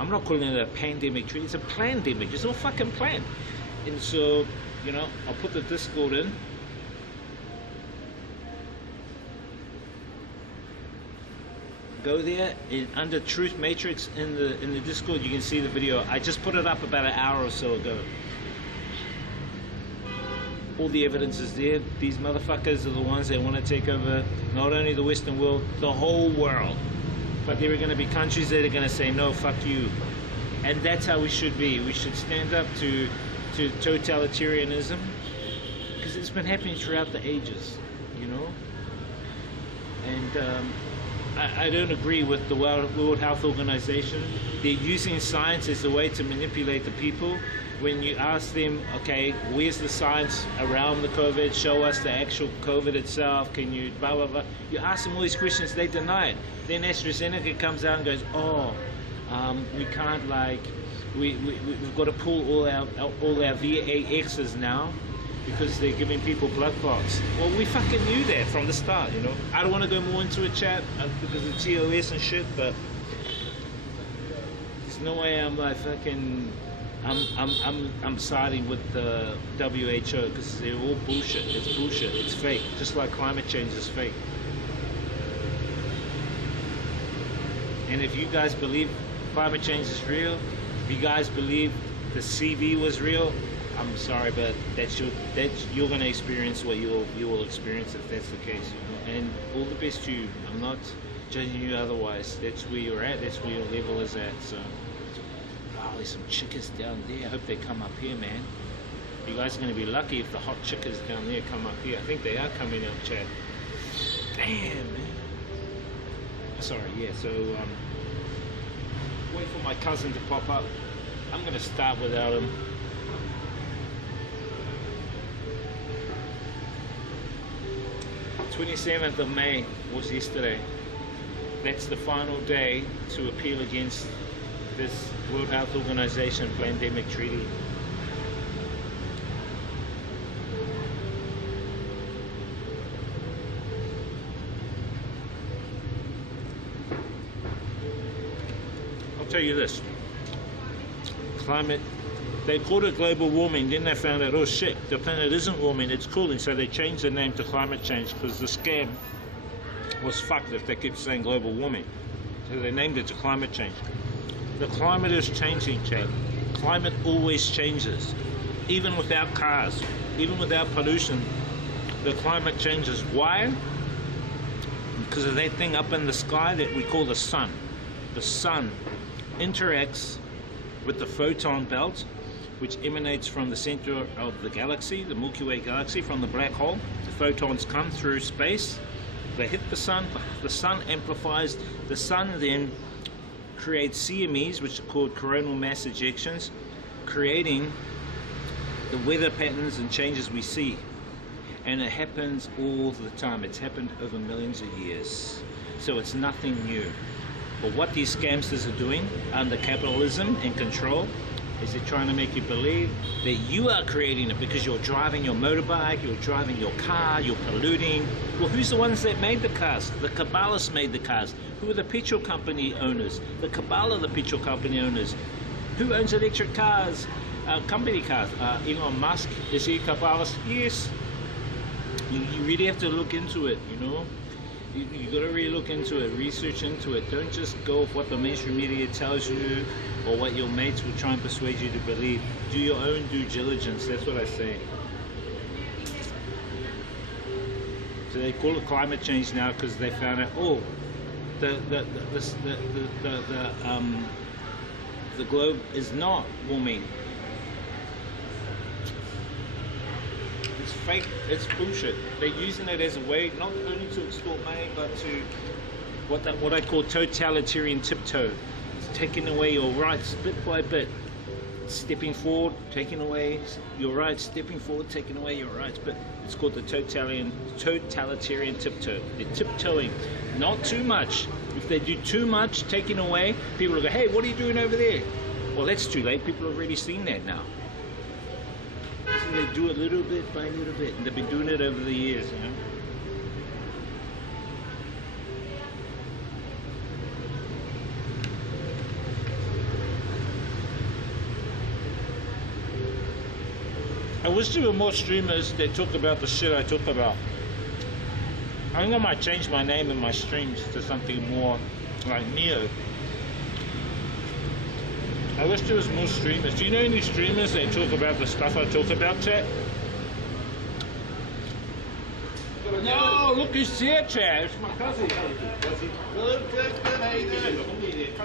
I'm not calling it a pandemic treaty, it's a plandemic. It's all fucking planned. And so, you know, I'll put the Discord in. Go there under Truth Matrix in the Discord. You can see the video. I just put it up about an hour or so ago. All the evidence is there. These motherfuckers are the ones that want to take over not only the Western world, the whole world. But there are going to be countries that are going to say, no, fuck you. And that's how we should be. We should stand up to totalitarianism, because it's been happening throughout the ages, you know. And I don't agree with the World Health Organization. They're using science as a way to manipulate the people. When you ask them, okay, where's the science around the COVID? Show us the actual COVID itself. Can you blah, blah, blah. You ask them all these questions, they deny it. Then AstraZeneca comes out and goes, oh, we can't, like, we've got to pull all our VAXs now because they're giving people blood clots. Well, we fucking knew that from the start, you know. I don't want to go more into it, chat, because of TOS and shit, but there's no way I'm like fucking... I'm siding with the WHO, because they're all bullshit. It's bullshit. It's fake. Just like climate change is fake. And if you guys believe climate change is real, if you guys believe the CV was real, I'm sorry, but you're gonna experience what you will experience if that's the case, you know. And all the best to you. I'm not judging you otherwise. That's where you're at. That's where your level is at. So. Wow, there's some chickens down there. I hope they come up here, man. You guys are going to be lucky if the hot chickens down there come up here. I think they are coming up, Chad. Damn, man. Sorry, yeah, so wait for my cousin to pop up. I'm going to start without him. The 27th of May was yesterday. That's the final day to appeal against this World Health Organization pandemic treaty. I'll tell you this. Climate, they called it global warming, then they found out, oh shit, the planet isn't warming, it's cooling, so they changed the name to climate change, because the scam was fucked if they kept saying global warming. So they named it to climate change. The climate is changing, Chad. Climate always changes. Even without cars, even without pollution, the climate changes. Why? Because of that thing up in the sky that we call the sun. The sun interacts with the photon belt, which emanates from the center of the galaxy, the Milky Way galaxy, from the black hole. The photons come through space, they hit the sun amplifies, the sun then creates CMEs, which are called coronal mass ejections, creating the weather patterns and changes we see. And it happens all the time. It's happened over millions of years. So it's nothing new. But what these scamsters are doing under capitalism and control is they're trying to make you believe that you are creating it because you're driving your motorbike, you're driving your car, you're polluting. Well, who's the ones that made the cars? The Kabbalists made the cars. Who are the petrol company owners? The Kabbalah are the petrol company owners. Who owns electric cars? Company cars. Elon Musk, is he a Kabbalist? Yes. You really have to look into it, you know. You got to really look into it, research into it. Don't just go with what the mainstream media tells you or what your mates will try and persuade you to believe. Do your own due diligence. That's what I say. So they call it climate change now because they found out, oh, the globe is not warming. It's fake. It's bullshit. They're using it as a way not only to extort money, but to what I call totalitarian tiptoe. It's taking away your rights bit by bit. Stepping forward, taking away your rights, stepping forward, taking away your rights. But it's called the totalitarian tiptoe. They're tiptoeing, not too much. If they do too much, taking away, people will go, hey, what are you doing over there? Well, that's too late. People have already seen that now. So they do it little bit by little bit, and they've been doing it over the years, you know. I wish there were more streamers that talk about the shit I talk about. I think I might change my name in my streams to something more like Neo. I wish there was more streamers. Do you know any streamers that talk about the stuff I talk about, chat? No, look who's here, chat. It's my cousin. Good. How you doing?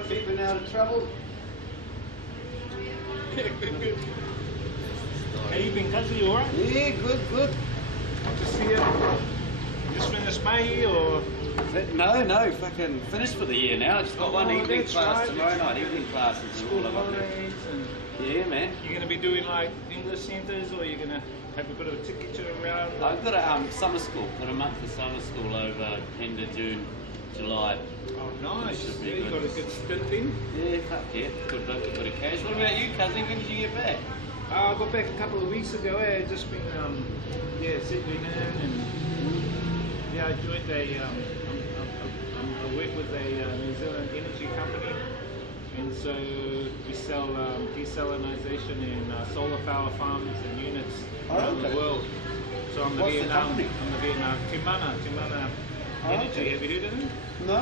Keeping out of trouble? Good. How you been, cousin? You alright? Yeah, good. Good to see you. Just finished Mahi or? No, fucking finished for the year now. I just got one evening that's class right. tomorrow night. Evening classes and all of them. Yeah, man. You're gonna be doing like English centres, or you're gonna have a bit of a ticket to around? I've got a summer school. Got a month of summer school over end of June, July. Oh, nice. Should be Yeah, you good. got a good stint in. Yeah, fuck yeah. Good bit of cash. What about you, cousin? When did you get back? I got back a couple of weeks ago. I've just been settling in, and yeah, I joined I work with a New Zealand energy company, and so we sell desalination in solar power farms and units around the world. So I'm the What's the Vietnam, company? I'm the Vietnam Timana Energy. Okay. Have you heard of them? No. I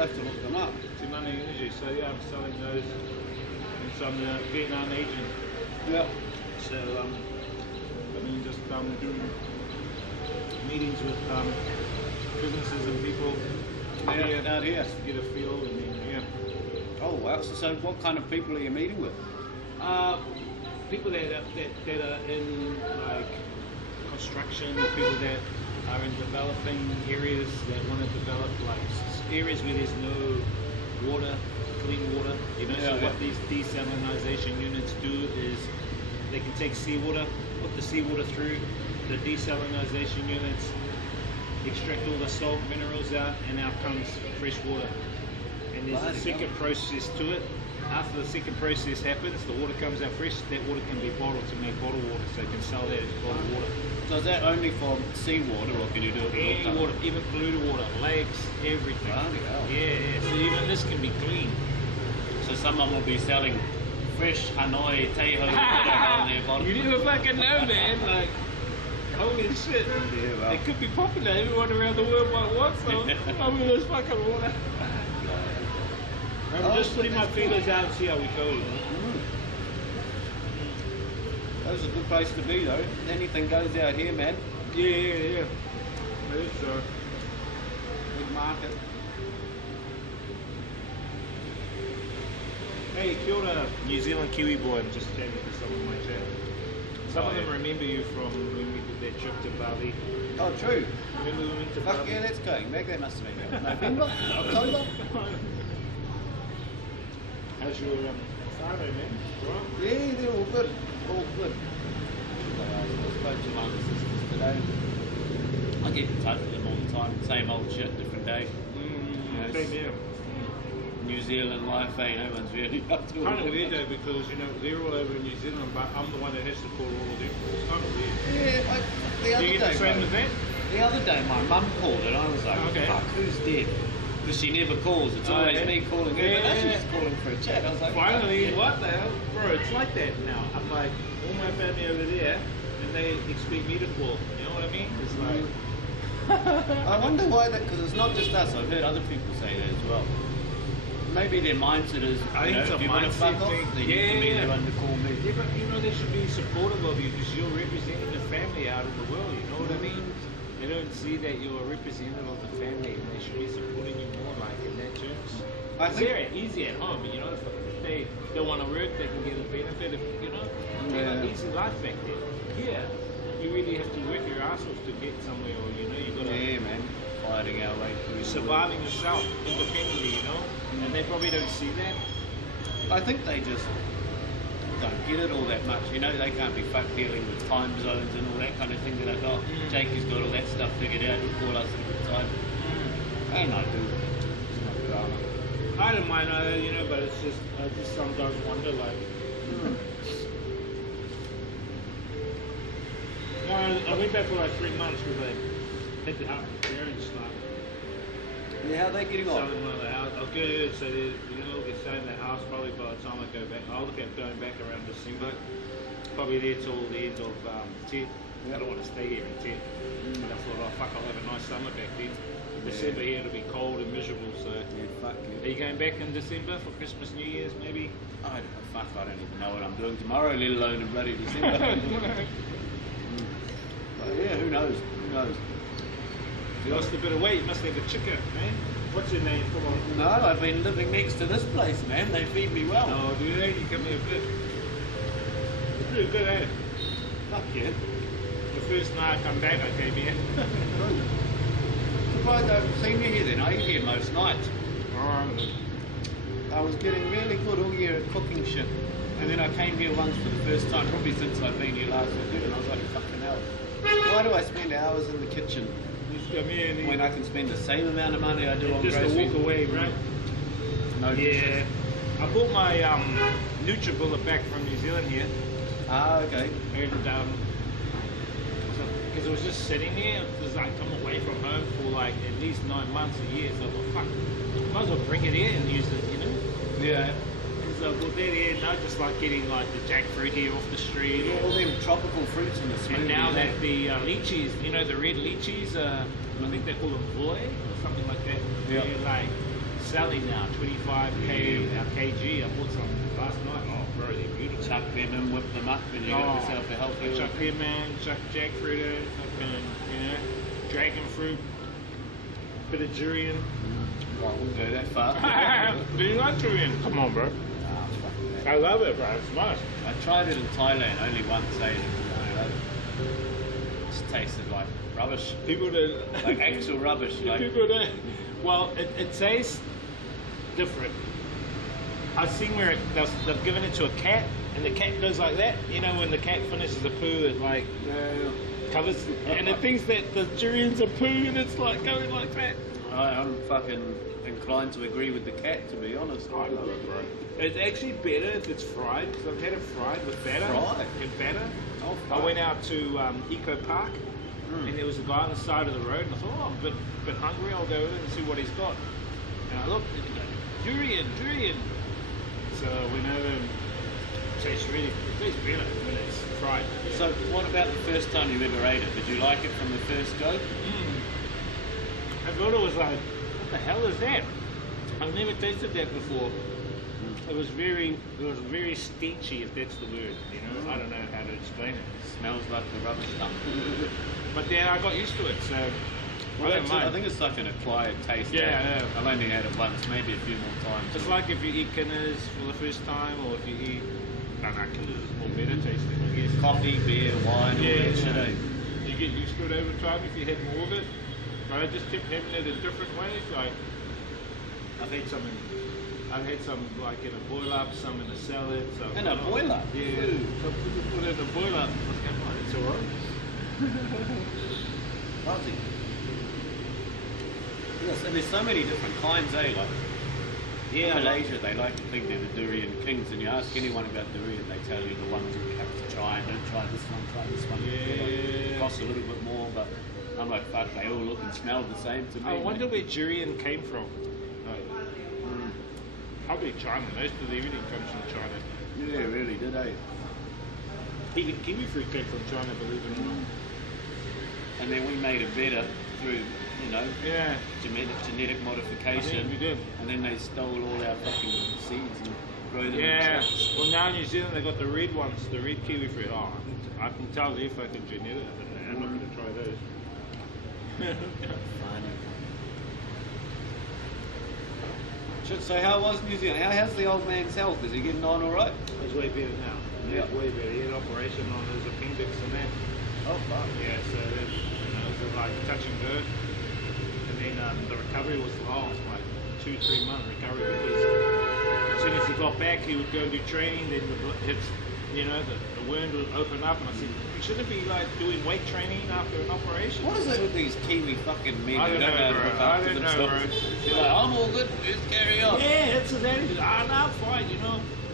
have to look them up. Timana Energy. So yeah, I'm selling those, and so I'm the Vietnam agent. Yeah. So I mean, just doing meetings with businesses and people Out here. just to get a feel, and then yeah. Oh wow. So what kind of people are you meeting with? People that are in like construction, or people that are in developing areas that want to develop like areas where there's no water, clean water. You know, so what these desalination units do is they can take seawater, put the seawater through the desalination units, extract all the salt minerals out, and out comes fresh water. And there's a second process to it. After the second process happens, the water comes out fresh. That water can be bottled to make bottled water, so you can sell that as bottled water. So is that only for seawater, or can you do it with Any all water, even polluted water, lakes, everything. Bloody hell. Yeah. So even this can be clean. So someone will be selling fresh Hanoi, Teho, whatever their bottle. You never fucking know, man. Like, holy shit. Yeah, well. It could be popular. Everyone around the world might want some. I'm in this fucking water. I'm just putting my feelers out and see how we go. You know? That was a good place to be, though. Anything goes out here, man. Yeah. It is Big market. Hey, kia ora, New Zealand Kiwi boy. I'm just chatting to someone in my chat. Some of them remember you from when we did that trip to Bali. Oh, true. Remember we went to Fuck Bali? yeah, that's going back. That must have been November, October. How's your Friday, man? Right? Yeah, they're all good. All good. I spoke to my sisters today. I keep in touch with them all the time. Same old shit, different day. Same here. New Zealand life, no one's really up to it. Kind of weird though, because you know they're all over in New Zealand, but I'm the one that has to call all of them. It's kind of weird. Yeah, the other Do you get day, the same mate, as that? the other day my mum called and I was like, Okay. fuck, who's dead? Because she never calls, it's always yeah. me calling her, but now Yeah. she's calling for a chat. I was like, Finally, fuck, what the hell? Bro, it's like that now. I'm like, all my family over there, and they expect me to call. You know what I mean? It's like... I wonder why that, because it's not just us, I've heard other people say that as well. Maybe their mindset is, I you think know, it's a if you want to mindset fuck off, thing. then you can be the one to call me. Yeah, but you know, they should be supportive of you because you're representing the family out in the world, you know what I mean? They don't see that you're a representative of the family, and they should be supporting you more, like, in that terms. I think- They're easy at home, you know, if they don't want to work, they can get a benefit, if, you know? They got Yeah. easy life back there. Yeah, you really have to work your ass off to get somewhere, or you know, you gotta Yeah, man. Fighting our way through. surviving yourself independently, you know. And they probably don't see that. I think they just don't get it all that much. You know, they can't be fucked dealing with time zones and all that kind of thing that I got. Jake has got all that stuff figured out. He'll call us at a good time. And I do. It's not drama. I don't mind either, you know, but it's just I just sometimes wonder, like. No, I went back for like 3 months because I had to help my parents like Yeah, how are they getting on? selling one of the house. Oh, good. So they, you know, they'll be selling the house probably by the time I go back. I'll look at going back around December. Probably there till the end of Tet. I don't want to stay here in Tet. And I thought, oh fuck, I'll have a nice summer back then. December here it'll be cold and miserable. So Yeah, fuck are you. you going back in December for Christmas, New Year's, maybe? I don't even know what I'm doing tomorrow, let alone in bloody December. But yeah, who knows? Who knows? You lost a bit of weight. You must have a chicken, man. What's your name? Come on. No, I've been living next to this place, man. They feed me well. Oh, do they? You come here a bit. It's pretty good, eh? Fuck yeah. The first night I come back, I came here. Surprised I haven't seen you here then. I eat here most nights. I was getting really good all year at cooking shit. And then I came here once for the first time, probably since I've been here last week, and I was like, fucking hell. Why do I spend hours in the kitchen Just come here and when I can spend the same amount of money I do on just to groceries? walk away, right? No Yeah. dishes. I bought my NutriBullet back from New Zealand here. Ah, okay. And because it was just sitting here, because I come away from home for like at least 9 months a year, so I thought, fuck, might as well bring it in and use it, you know? Yeah. So I bought that here, now just like getting like the jackfruit here off the street. Yeah, Or, all them tropical fruits in the smoothie. and now there. that the lychees, you know, the red lychees, I think they call them voy or something like that. Yeah. They're like selling now, 25k a kg. I bought some last night. Oh, bro, they're beautiful. Chuck them in, whip them up, and you got yourself a healthy I one. chuck them in, chuck jackfruit in, fucking, you know, dragon fruit, bit of durian. Well, we'll go that far. Do you like durian? Come on, bro. Ah, fuck that. I love it, bro. It's nice. I tried it in Thailand only once, eh? It just tasted like rubbish. People that Like actual rubbish. Like, people that, well, it tastes different. I've seen where they've given it to a cat, and the cat goes like that. You know, when the cat finishes the poo, it like covers, and it thinks that the durian's a poo, and it's like going like that. I'm fucking inclined to agree with the cat, to be honest. I love it, bro. It's actually better if it's fried, because I've had it fried with batter. Fried? In batter. Oh, I fuck. went out to Eco Park, and there was a guy on the side of the road, and I thought, oh, I'm a bit hungry, I'll go in and see what he's got. And I looked, and he goes, durian. So I went over and it tastes better when it's fried. So, what about the first time you ever ate it? Did you like it from the first go? I thought it was like, what the hell is that? I've never tasted that before. It was very stenchy, if that's the word. You know, I don't know how to explain it. Smells like the rubbish stuff. But then I got used to it, so Well, I don't mind. I think it's like an acquired taste. Yeah, eh? I know. I've only had it once, maybe a few more times. It's like if you eat Kinners for the first time, or if you eat, no, Kinners is more better tasting, I guess. Coffee, beer, wine, all that shit, eh? You get used to it over time if you had more of it. But I just kept having it in different ways. Like I've had some like in a boil up, some in a salad. Some In a boil up? Yeah. Ooh. Some people put it in a boil up. It's alright. Lovely. Yes, and there's so many different kinds, eh? Like, in Malaysia, they like to think they're the durian kings, and you ask anyone about durian, they tell you the ones you have to try, and don't try this one. Yeah. It costs a little bit more, but I'm like, fuck, they all look and smell the same to me. I wonder mate. where durian came from. Like, probably China. Most of everything comes from China. Yeah, really did, eh? Even kiwi fruit came from China, believe it or not. And then we made it better through, you know, Yeah. genetic modification. I think we did. And then they stole all our fucking seeds and grew them Yeah. themselves. Well, now in New Zealand they got the red ones, the red kiwi fruit. Oh, I can tell they're fucking genetic. I'm not going to try those. Funny. So how was New Zealand? How's the old man's health? Is he getting on all right? It's way better now. Yeah. It's way better. He had an operation on his appendix and that. Oh, fuck. Yeah, so then, it was like touch and go. And then the recovery was long, like 2-3 month recovery, because as soon as he got back, he would go do training, then the wound would open up, and I said, you shouldn't be like doing weight training after an operation. What is it with these Kiwi fucking men who don't know how to look I after don't know, bro. themselves? They're like, I'm all good, just carry on. Yeah, that's his attitude. No, I'm fine,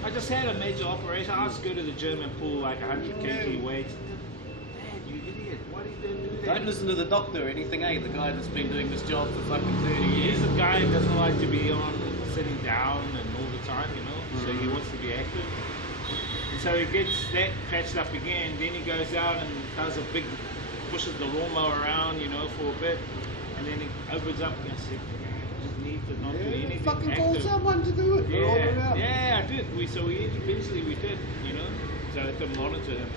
I just had a major operation. I'll just go to the gym and pull like 100 kg weights. Dad, you idiot, why do you do that? Don't listen to the doctor or anything, eh? The guy that's been doing this job for fucking 30 years. He's a guy who doesn't like to be on sitting down and all the time, so he wants to be active. And so he gets that patched up again, then he goes out and does pushes the lawnmower around, for a bit, and then he opens up and says, just need to not do anything Fucking active. call someone to do it. Yeah, I did. Eventually we did, so I had to monitor him.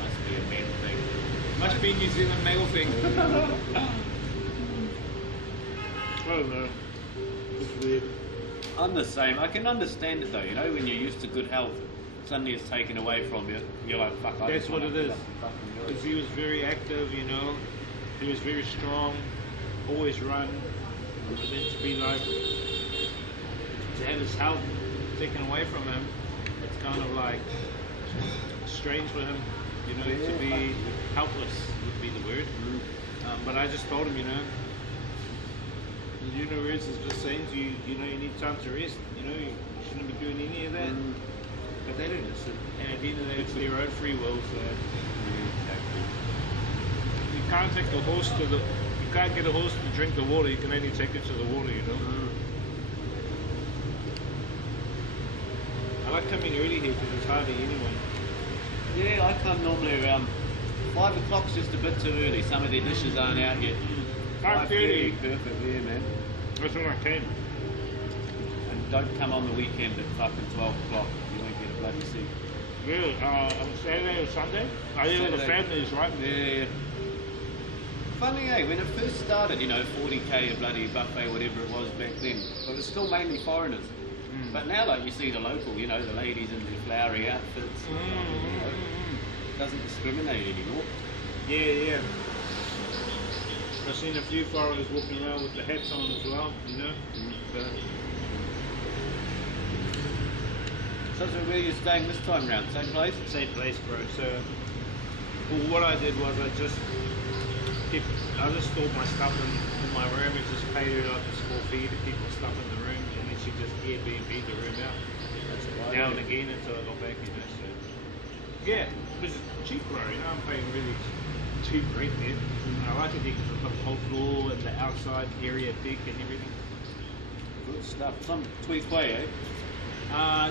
Must be a man thing. Must be New Zealand male thing. I don't know. It's weird. I'm the same. I can understand it though, when you're used to good health, suddenly it's taken away from you. You're like, fuck, I That's just what wanna it is. get up and fucking go. Because he was very active, He was very strong, always run. But then to be like, to have his health taken away from him, it's kind of like strange for him, to be helpless would be the word. But I just told him, the universe is just saying to you, you need time to rest, you shouldn't be doing any of that. But they didn't listen. And at the end of the day, it's their own free will, so you can't take a horse you can't get a horse to drink the water, you can only take it to the water, I like coming early here because it's hardly anyone. Yeah, I come normally around 5 o'clock's just a bit too early. Some of their dishes aren't out yet. 5:30. Perfect, yeah, man. That's when I came. And don't come on the weekend at fucking 12 o'clock. You won't get a bloody seat. Really? On Saturday or Sunday? I live with the families, right? Yeah. Funny, when it first started, 40k a bloody buffet, whatever it was back then, but it was still mainly foreigners. But now, like, you see the local, the ladies in their flowery outfits. It doesn't discriminate anymore. Yeah. I've seen a few foreigners walking around with the hats on as well, So where are you staying this time round? Same place? Same place, bro. So, what I did was I just stored my stuff in my room and just paid her like a small fee to keep my stuff in the room, and then she just Airbnb the room out. Now and again until I got back, So yeah, because it's cheap, bro. I'm paying really cheap rent there. I like it because I've got the whole floor and the outside area big and everything. Good stuff. Some Tweetway, eh?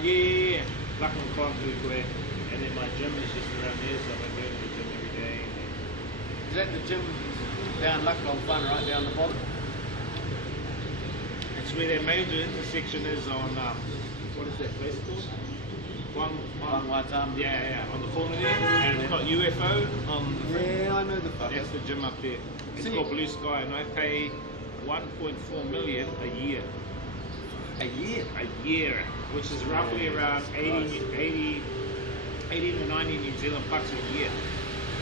Yeah. Luckman Farm Tweetway. And then my gym is just around there, so I go to the gym every day. Is that the gym down Luckman Farm, right down the bottom? It's where their major intersection is on, what is that place called? One. Yeah, on the corner there. And it's got UFO on the front. Yeah, I know the fuck. That's the gym up there. It's called Blue Sky, and I pay 1.4 million a year. A year? Which is roughly around 80 to 90 New Zealand bucks a year.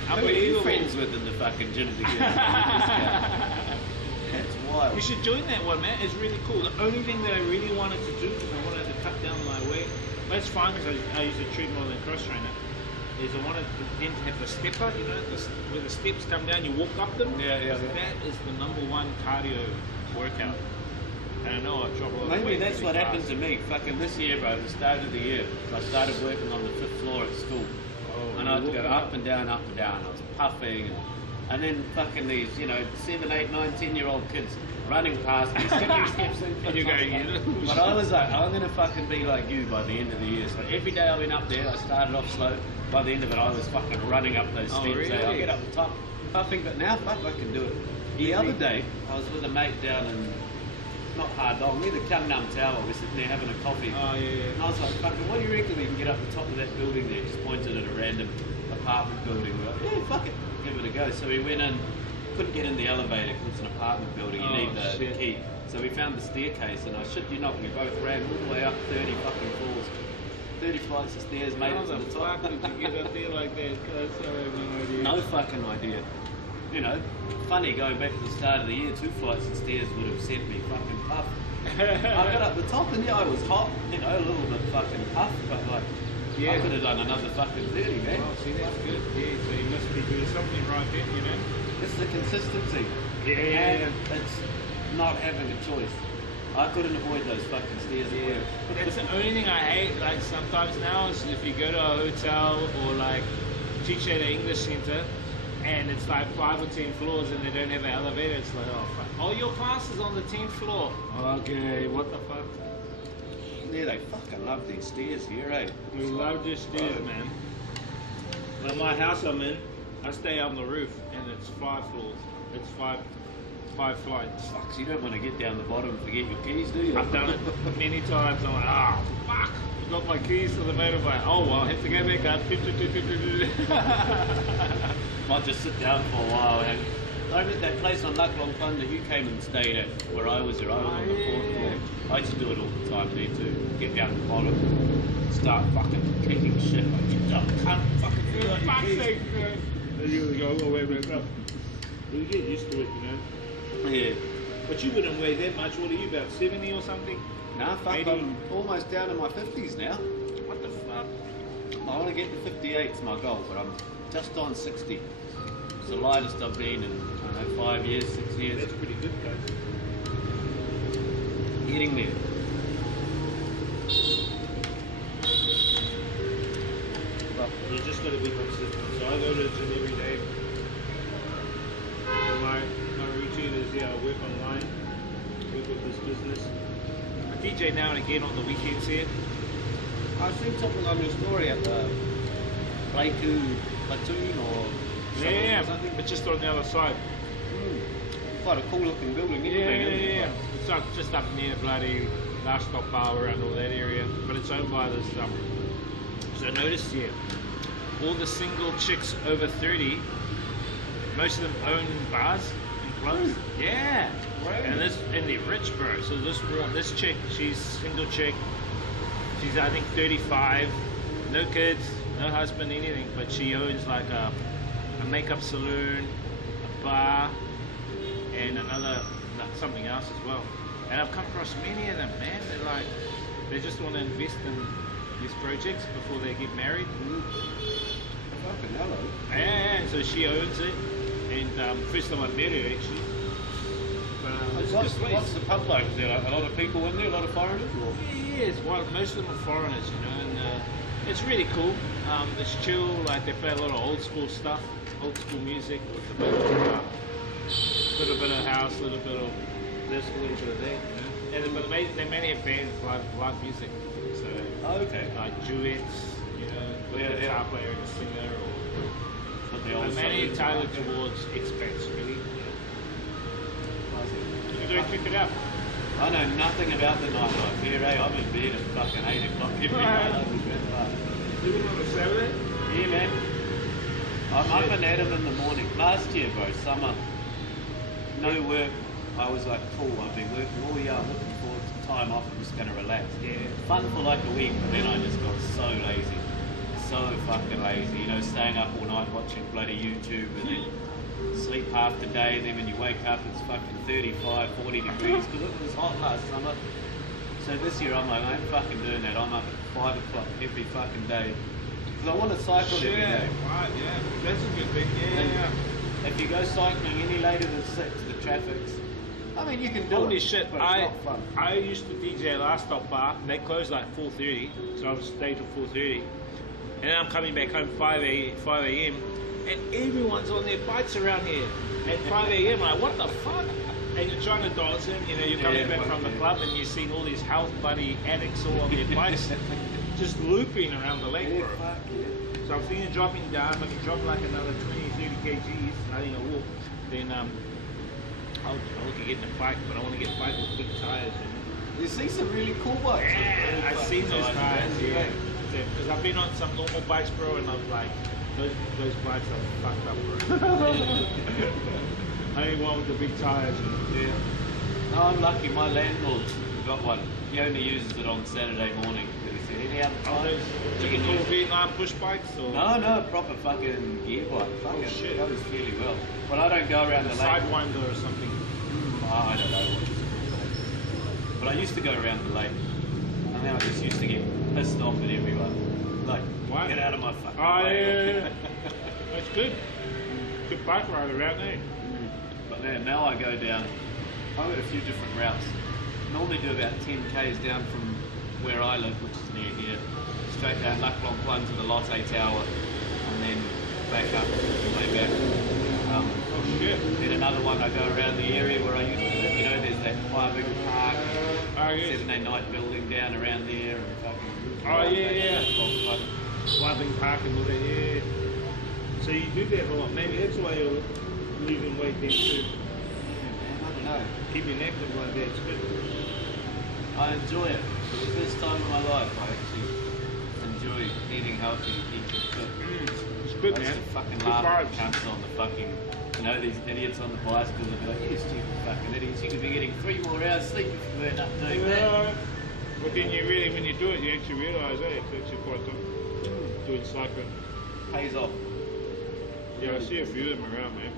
Who are you friends with in the fucking gym together? That's wild. You should join that one, man. It's really cool. The only thing that I really wanted to do, because I wanted to cut down my weight, but it's fine because I use a treadmill and cross trainer, is I wanted to have the stepper, where the steps come down, you walk up them. Yeah. That is the #1 cardio workout. And I know I drop a lot of Maybe weight that's really what fast. happened to me. Fucking this year, bro, the start of the year, I started working on the 5th floor at school. And I had to go up and down. I was puffing. And then fucking these, 7, 8, 9, 10-year-old kids running past me, skipping steps in. And you're going, But I was like, I'm going to fucking be like you by the end of the year. So every day I went up there, I started off slow. By the end of it, I was fucking running up those steps. Really? I get up the top, puffing, but now, fuck, I can do it. The other day, I was with a mate down in, not Hard Dog, near the Kungnam Tower. We're sitting there having a coffee. Oh, yeah. And I was like, fucking, what do you reckon we can get up the top of that building there? Just pointed at a random apartment building. We're like, yeah, fuck it, give it a go. So we went in, couldn't get in the elevator because it's an apartment building, you need the key. So we found the staircase, and I shit you not, we both ran all the way up 30 fucking floors. 30 flights of stairs made it to the top. How the fuck did you get up there like that? I have no idea. No fucking idea. You know, funny going back to the start of the year, 2 flights of stairs would have sent me fucking puff. I got up the top and yeah, I was hot, you know, a little bit fucking puff, but like, I could have done another fucking 30, man. Oh, see, that's good. Yeah, so you must be doing something right then, you know. It's the consistency. Yeah. And it's not having a choice. I couldn't avoid those fucking stairs at work. That's the only thing I hate, like sometimes now, is if you go to a hotel or like teach at an English center and it's like 5 or 10 floors and they don't have an elevator, it's like, oh fuck. Oh, your class is on the 10th floor. Okay, what the fuck? Yeah, they fucking love these stairs here, eh? We love these stairs, man. But my house I'm in, I stay on the roof and it's 5 floors. It's five flights. Fuck, so you don't want to get down the bottom and forget your keys, do you? I've done it many times. I'm like, ah, fuck, I got my keys to the motorbike. Oh well, I have to go back up. Might just sit down for a while. And I met that place on Luck Long Thunder you came and stayed at where I was there. I was on the 4th floor. I used to do it all the time there too. Get down the bottom, start fucking kicking shit. Like, get up, can't fucking feel like your keys. And you go all the way back up. You get used to it, you know. Yeah. But you wouldn't weigh that much. What are you, about 70 or something? Nah, fuck, 80? I'm almost down in my 50s now. What the fuck? I want to get to 58's my goal, but I'm just on 60. It's the lightest I've been in, I don't know, 5 years, 6 years. That's pretty good, guys. Getting there. But you just got to be consistent. So I go to the gym every day. And my routine is, I work online, work with this business. I DJ now and again on the weekends here. I've seen something on your story at the Pleiku Platoon or something. But just on the other side. Quite a cool looking building, isn't it? Yeah. It's like just up near bloody Lifestyle Bar around all that area. But it's owned by this, so notice here, all the single chicks over 30, most of them own bars and clubs. Yeah. Right. And they're rich, bro. So this chick, she's single chick. She's I think 35, no kids, no husband, anything. But she owns like a makeup saloon, a bar, and something else as well. And I've come across many of them, man. They're like, they just want to invest in these projects before they get married. Fucking hello. Yeah, and so she owns it. And first time I met her actually. What's the pub like? Is there like a lot of people in there, a lot of foreigners? Or? Yes, well, most of them are foreigners, you know, and it's really cool. It's chill, like they play a lot of old school stuff, old school music with a little bit of house, a little bit of this, a little bit of that, you know. And but they mainly have bands, live music. So okay. like duets, you know, with a guitar player and a singer, or mainly tailored towards expats, really. You go check it out. I know nothing about the nightlife here, eh? I'm in bed at fucking 8 o'clock every night. Living on a Saturday? Yeah, man. I'm up and at 'em in the morning. Last year, bro, summer, no work. I was like, cool, I've been working all year, I'm looking forward to time off, I'm just going to relax. Yeah. Fun for like a week, but then I just got so lazy. So fucking lazy, you know, staying up all night watching bloody YouTube and then sleep half the day, and then when you wake up it's fucking 35, 40 degrees because it was hot last summer. So this year I'm like, I ain't fucking doing that. I'm up at 5 o'clock every fucking day because I want to cycle every day. Right, yeah, that's a good thing. Yeah. If you go cycling any later than 6, the traffic's, I mean, you can do Holy it, shit, but it's not fun. I used to DJ Last Stop Bar. They closed like 4:30, so I would stay till 4:30. And then I'm coming back home 5 a.m. and everyone's on their bikes around here at 5 a.m. Like, what the fuck? And you're trying to dance in, you know, you're coming back from the club and you're seeing all these health buddy addicts all on their bikes just looping around the lake, bro. Fuck yeah. So I'm thinking dropping down. If I can drop like another 20, 30 kgs, I think I will. Then I'll look at getting a bike, but I want to get a bike with big tires. You see some really cool bikes. Yeah, I've seen those tires. Yeah, because I've been on some normal bikes, bro, and I'm like, those bikes are fucked up, bro. I need one with the big tires. Yeah. No, I'm lucky. My landlord got one. He only uses it on Saturday morning. But he said any other Are time. those typical Vietnam push bikes or? No, proper fucking gear bike. Fucking shit. goes fairly well. But I don't go around the lake. Sidewinder or something. I don't know what it's called. But I used to go around the lake. And then I just used to get pissed off at everyone. Like, Why? get out of my fucking Oh way. yeah. That's good. Good bike ride around there. But then now I go down. I've got a few different routes. Normally do about 10 k's down from where I live, which is near here, straight down Lac Long Plung to the Lotte Tower, and then back up the way back. Oh shit. Then another one I go around the area where I used to live. You know, there's that Mavic park, Oh yes. 7-day night building down around there, and fucking. Oh yeah. Wilding Park and all that. Yeah. So you do that a lot. Maybe that's why you're losing weight then too. I don't know. Keeping active like that. It's good. I enjoy it. For the first time in my life, I actually enjoy eating healthy, eating fit. It's good, I man. used to fucking Good laugh at vibes. cunts on the fucking, you know, these idiots on the bicycles and be like, you stupid fucking idiots, you could be getting 3 more hours sleep if you weren't up doing that. Yeah. But then you really, when you do it, you actually realise, it's actually quite good. Doing cycling. Pays off. Yeah, I see a few of them around, man.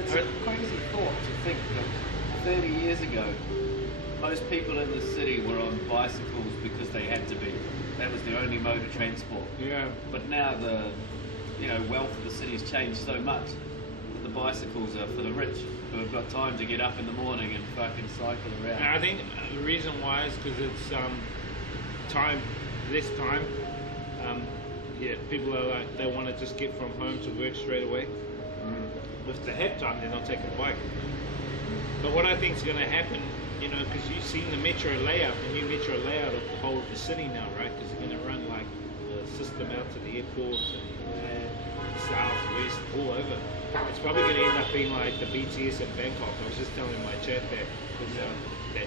It's a crazy thought to think that 30 years ago, most people in the city were on bicycles because they had to be. That was their only mode of transport. Yeah. But now the, wealth of the city's changed so much that the bicycles are for the rich who have got time to get up in the morning and fucking cycle around. And I think the reason why is because it's less time. People are like, they want to just get from home to work straight away. If they have time, they're not taking a bike. But what I think is going to happen, because you've seen the metro layout, the new metro layout of the whole of the city now, right? Because they're going to run like the system out to the airport and south, west, all over. It's probably going to end up being like the BTS in Bangkok. I was just telling my chat that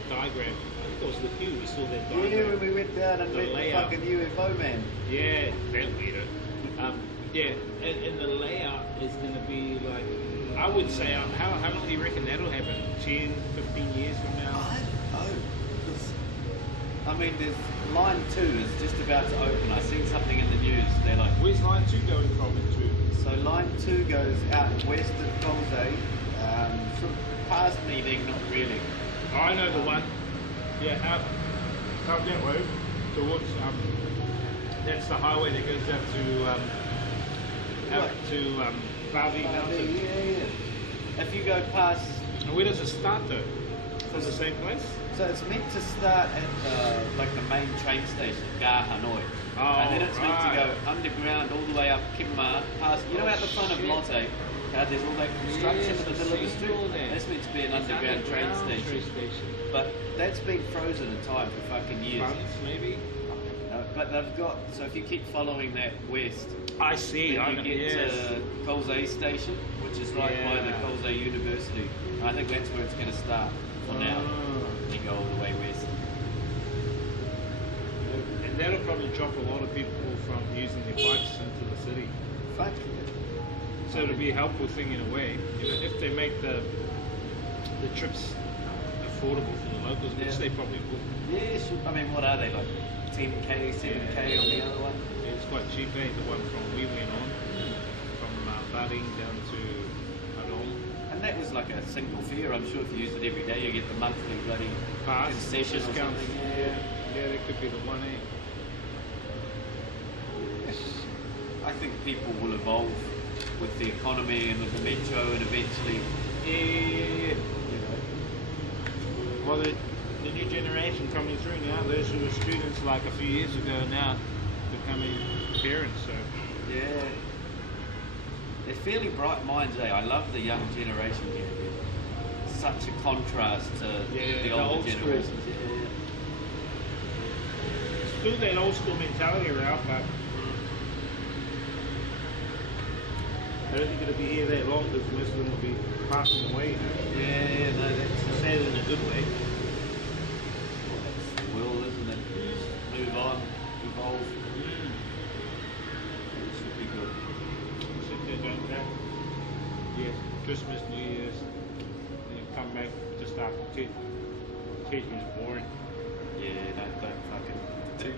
diagram. I think it was with you. We saw that diagram. Yeah, when we went down and The met the layout. fucking UFO man. Yeah, that weirdo. And the layout is going to be like, I would say, how long do you reckon that'll happen? 10, 15 years from now? I don't know. I mean, there's line 2 is just about to open. I seen something in the news. They're like, Where's line 2 going from into? so line 2 goes out west of Colzay, sort of past Meeting, not really. Oh, I know the one. Yeah, out that way towards that's the highway that goes out to Bali Mountain. Yeah. If you go past, And where does it start though? From the same place? so it's meant to start at like the main train station, Ga Hanoi. Oh, And then it's meant to right. go underground all the way up Kim Ma, past, out the front of shit. Lotte, there's all that construction Yes, in the middle of the I've street. seen all that. That's meant to be an underground train station. But that's been frozen in time for fucking years. Funds, maybe? But they've got, so if you keep following that west, I see. then I you know. get Yes. to Colzay Station, which is right by the Yeah. Colzay University. And I think that's where it's going to start for now. Ah. You go all the way west. And that'll probably drop a lot of people from using their bikes into the city. Fuck. So it'll be a helpful thing in a way, if they make the trips affordable for the locals, which Yeah. they probably will. Yeah, sure. I mean, what are they, like 10k, 7k on the other one? Yeah, it's quite cheap, eh? The one from we went on, from Baring down to Hanoi. And that was like a single fare. I'm sure if you use it every day, you get the monthly bloody Pass, concession or discounts. something. Yeah, that could be the one, eh? I think people will evolve with the economy and with the metro, and eventually, Yeah. you know. Well, the new generation coming through now, those who were students like a few years ago now becoming parents, so. Yeah. They're fairly bright minds, eh? I love the young generation here. Such a contrast to Yeah, the the older old school. generations. Still that old school mentality around, but I don't think it'll be here that long because most of them will be passing away. Yeah, no, that's Sad in a good way. the world, isn't it? Move on, evolve. It should be good. Sit there, don't that. Yeah, Christmas, New Year's, then you come back just after 10. Teach me is boring. Yeah, don't fucking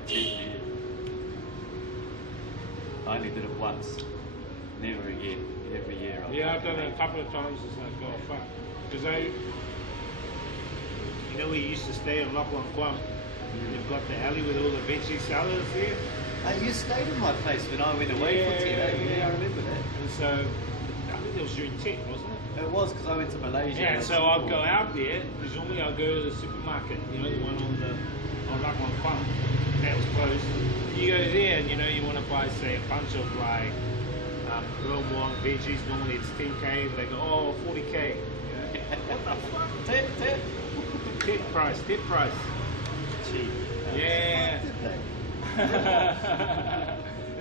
teach me. I only did it once. Never again. Every year. Yeah, I've done it a couple of times. It's like, oh fuck. Because you know, we used to stay in Lachlan Kwam. They've got the alley with all the veggie salads there. You stayed in my place when I went away for 10 days. Yeah, I remember that. And so, I think it was during tech, wasn't it? It was because I went to Malaysia. Yeah, so I'd go out there, because normally I'd go to the supermarket, you know, the one on Lachlan Kwam. That was closed. You go there and, you know, you want to buy, say, a bunch of like, Wong veggies, normally it's 10k, they go, oh, 40k. What the fuck? Tip price. Cheap. Yeah.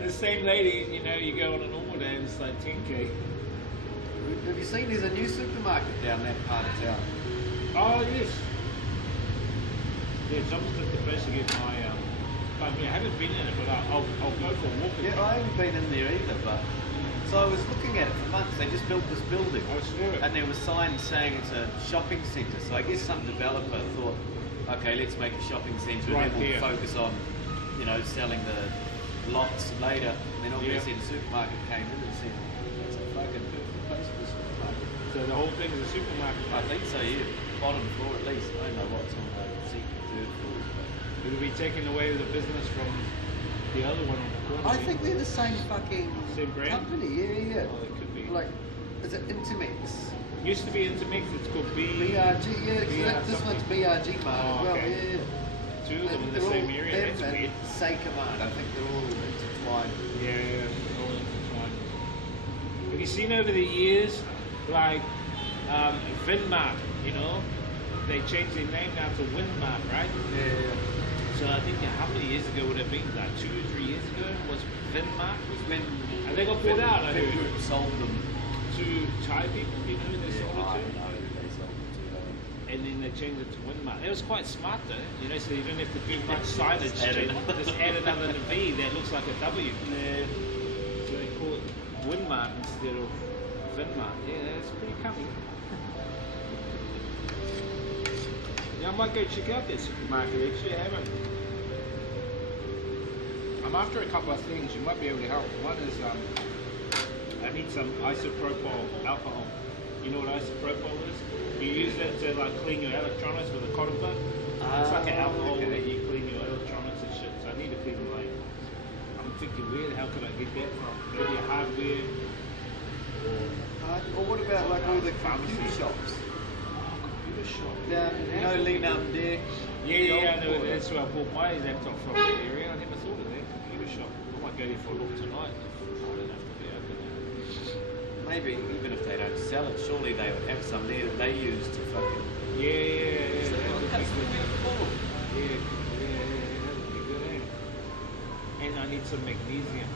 The same lady, you know, you go on a normal day and it's like 10k. Have you seen there's a new supermarket down that part of town? Oh, yes. Yeah, it's opposite the place to get my, I haven't been in it, but I'll go for a walk. Yeah, I haven't been in there either, but... So I was looking at it for months. They just built this building. I saw it. And there were signs saying it's a shopping centre. So I guess some developer thought, okay, let's make a shopping centre Right and then we'll here. focus on, you know, selling the lots later. And then obviously the supermarket came in and said, that's a fucking perfect place for a supermarket. So the whole thing is a supermarket. I think so, yeah. Bottom floor at least. I don't know what's on the second, third floors. It'll be taking away the business from the other one on the corner. I think they're the same fucking Same brand? company. Yeah. Oh, it could be. Like, is it Intermix? Used to be Intermix, it's called BRG, yeah. This one's BRG Mart as well, okay. yeah. Two of them in the They're same all- area, them that's and weird. Seika Mart, I think they're all intertwined. Yeah, all intertwined. Have you seen over the years, like, Vinmart, you know? They changed their name now to Winmart, right? Yeah. So I think how many years ago would it have been? Like 2 or 3 years ago was Vinmart? Was when And they got bought out, I Vin heard. Group sold them. To Thai people, you know, they sold I it to. know they sold them to. And then they changed it to Winmart. It was quite smart though, you know, so you don't have to do much signage. Just add another. Just add another V that looks like a W. Yeah. So they call it Winmart instead of Vinmart. Yeah, that's pretty cunning. Yeah, I might go check out that supermarket actually. I haven't. I'm after a couple of things. You might be able to help. One is I need some isopropyl alcohol. You know what isopropyl is? You use that to like clean your electronics with a cotton bud. It's like an alcohol that you clean your electronics and shit. So I need to clean mine. I'm thinking, where the hell could I get that from? Maybe a hardware. Or what about like all the Pharmacy. computer shops? Computer shop. Down, you know, Lean Up there. Yeah, I know. That's where I bought my laptop from that area. I never thought of that computer shop. I might go there for a look tonight. I don't have to be open now. Maybe even if they don't sell it, surely they would have some there that they use to fucking. Yeah. So That would be that's good. what we're for. Yeah, that would be good, eh? And I need some magnesium.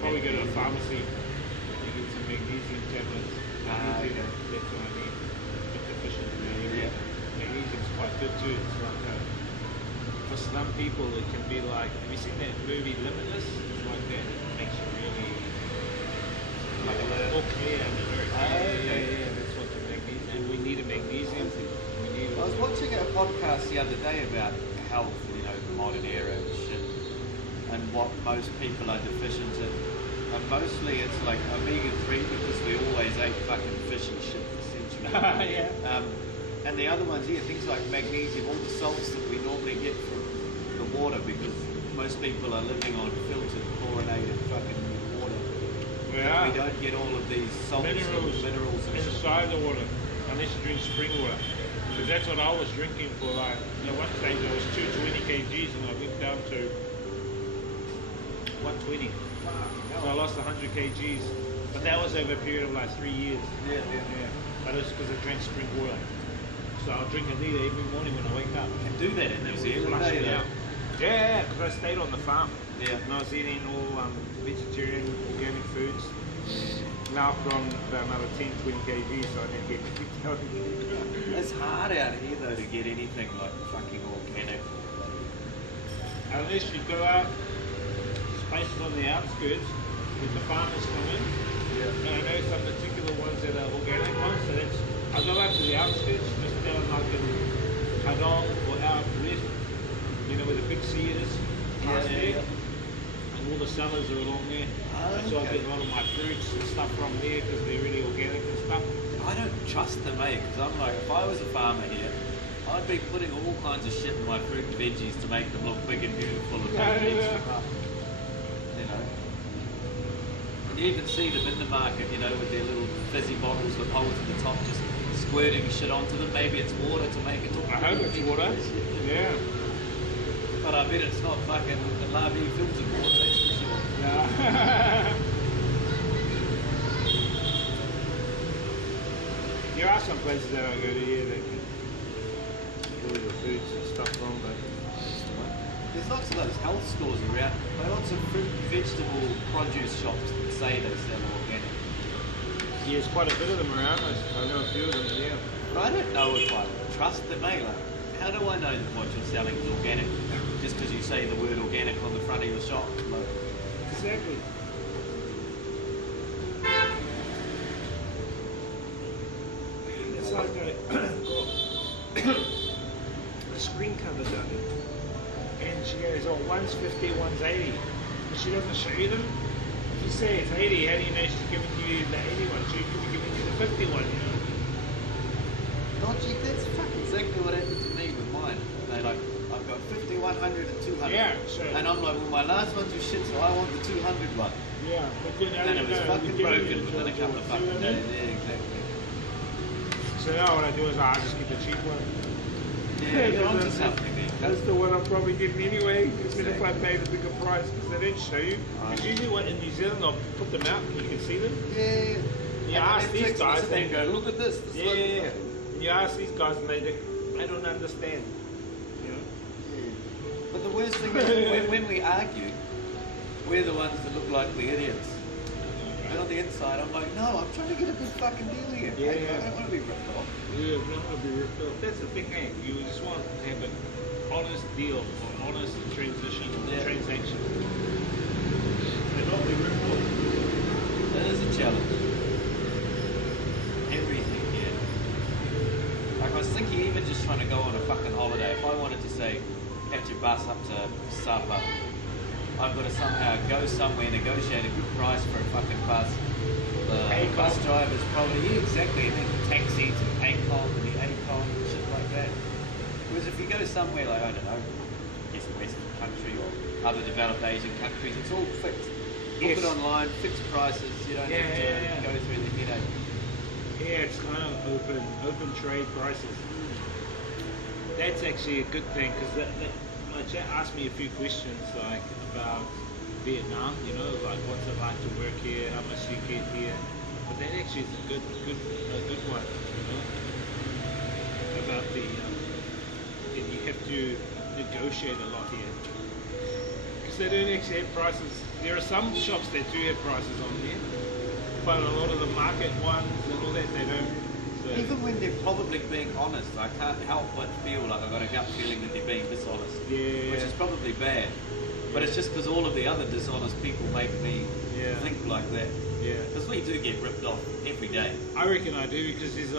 Probably go to a pharmacy and get some magnesium tablets. Magnesium, that's what I need. Bit deficient in that area. Magnesium's quite good too. It's like for some people it can be like, have you seen that movie Limitless? It's like that. It makes you really like all clear and alert. Yeah, that's what the magnesium. And we need a magnesium. We need I was watching a podcast the other day about health, you know, the modern era and shit, and what most people are deficient in. And mostly it's like omega-3 because we always ate fucking fish and shit for centuries. Yeah. And the other ones, yeah, things like magnesium, all the salts that we normally get from the water because most people are living on filtered, chlorinated fucking water. Yeah. We don't get all of these salts Minerals and shit. inside the water, unless you drink spring water. Because that's what I was drinking for like, you know, one stage I was 220 kgs and I went down to 120. So I lost 100 kgs. But that was over a period of like 3 years. Yeah. But it was because I drank spring water. So I'll drink a litre every morning when I wake up. You can do that in New Zealand, Flush it though. out. Yeah, because I stayed on the farm. Yeah. And I was eating all vegetarian, organic foods. Now I've gone about another 10, 20 kg, so I didn't get anything. It's hard out here though to get anything like fucking organic. Unless you go out, spaces on the outskirts, where the farmers come in. And I know some particular ones that are organic ones, so that's, I go out to the outskirts, just down like in Hanoi there. And all the sellers are along there. So I get a lot of my fruits and stuff from there because they're really organic and stuff. I don't trust them, eh? Because I'm like, if I was a farmer here, I'd be putting all kinds of shit in my fruit and veggies to make them look big and beautiful and make it extra. You know. And you even see them in the market, you know, with their little fizzy bottles with holes in the top, just squirting shit onto them. Maybe it's water to make it look. I hope it's water. Yeah. But I bet it's not fucking liable filtered water, that's for sure. Yeah. There are some places that I go to here that can do the foods and stuff from, but there's lots of those health stores around. There are lots of fruit, vegetable, produce shops that say they sell organic. yeah, there's quite a bit of them around. I know a few of them, yeah. But I don't know if I trust them, eh? Like, how do I know that what you're selling is organic? Just because you say the word organic on the front of your shop? Like, Exactly. It's like a screen cover done, and she goes, "Oh, one's 50, one's 80." But she doesn't show you them. If you say it's 80, how do you know she's giving you the 80 one? She could be giving you the 50 one, you know? dodgy, that's fucking exactly what happened to me with mine. They like, I've got 50, 100 and 200. Yeah, sure. And I'm like, well, my last one's was shit, so I want the 200 one. Yeah, but then And it was fucking broken within a couple of fucking days. Yeah, exactly. So now what I do is I just get the cheap one. Yeah, you're onto something there. That's the one I'm probably getting anyway, even if I pay the bigger price, because they don't show you. Because usually what in New Zealand, they'll put them out and you can see them. Yeah. You ask these guys, they go, look at this. yeah. And you ask these guys and they don't understand. You know? Yeah. But the worst thing is, when we argue, we're the ones that look like the idiots. And on the inside, I'm like, no, I'm trying to get a good fucking deal here. Yeah. I don't want to be ripped off. Yeah, we don't want to be ripped off. That's the thing, eh? You just want to have an honest deal or honest transition or transaction. And not be ripped off. That is a challenge. Everything, yeah. Like I was thinking, even just trying to go on a fucking holiday, if I wanted to say, catch a bus up to Sapa, I've got to somehow go somewhere, negotiate a good price for a fucking bus. The bus driver's probably, yeah, exactly, and then the taxis and ACOM and the ACOM and shit like that. Whereas if you go somewhere like, I don't know, East Western country or other developed Asian countries, it's all fixed. Book it online, fixed prices, you don't have to go through the headache. Yeah, it's kind of open trade prices. That's actually a good thing, because my chat asked me a few questions like about Vietnam, you know, like what's it like to work here, how much you get here. But that actually is a good one, you know, about the you have to negotiate a lot here, because they don't actually have prices. There are some shops that do have prices on there, but a lot of the market ones and all that, they don't. So. Even when they're probably being honest, I can't help but feel like I've got a gut feeling that they're being dishonest. Yeah. Which is probably bad. But it's just because all of the other dishonest people make me think like that. Yeah. Because we do get ripped off every day. I reckon I do, because there's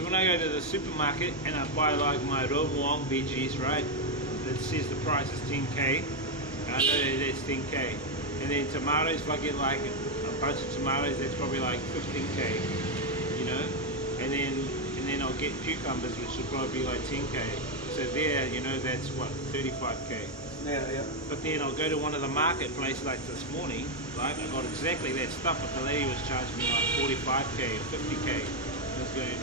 when I go to the supermarket and I buy like my Romuang veggies, right? It says the price is 10k. And I know that that's 10k. And then tomatoes, if I get like a bunch of tomatoes, that's probably like 15k, you know? And then I'll get cucumbers, which will probably be like 10k. So there, you know, that's what, 35k. Yeah. But then I'll go to one of the marketplaces like this morning, right? I got exactly that stuff, but the lady was charging me like 45k or 50k. I was going,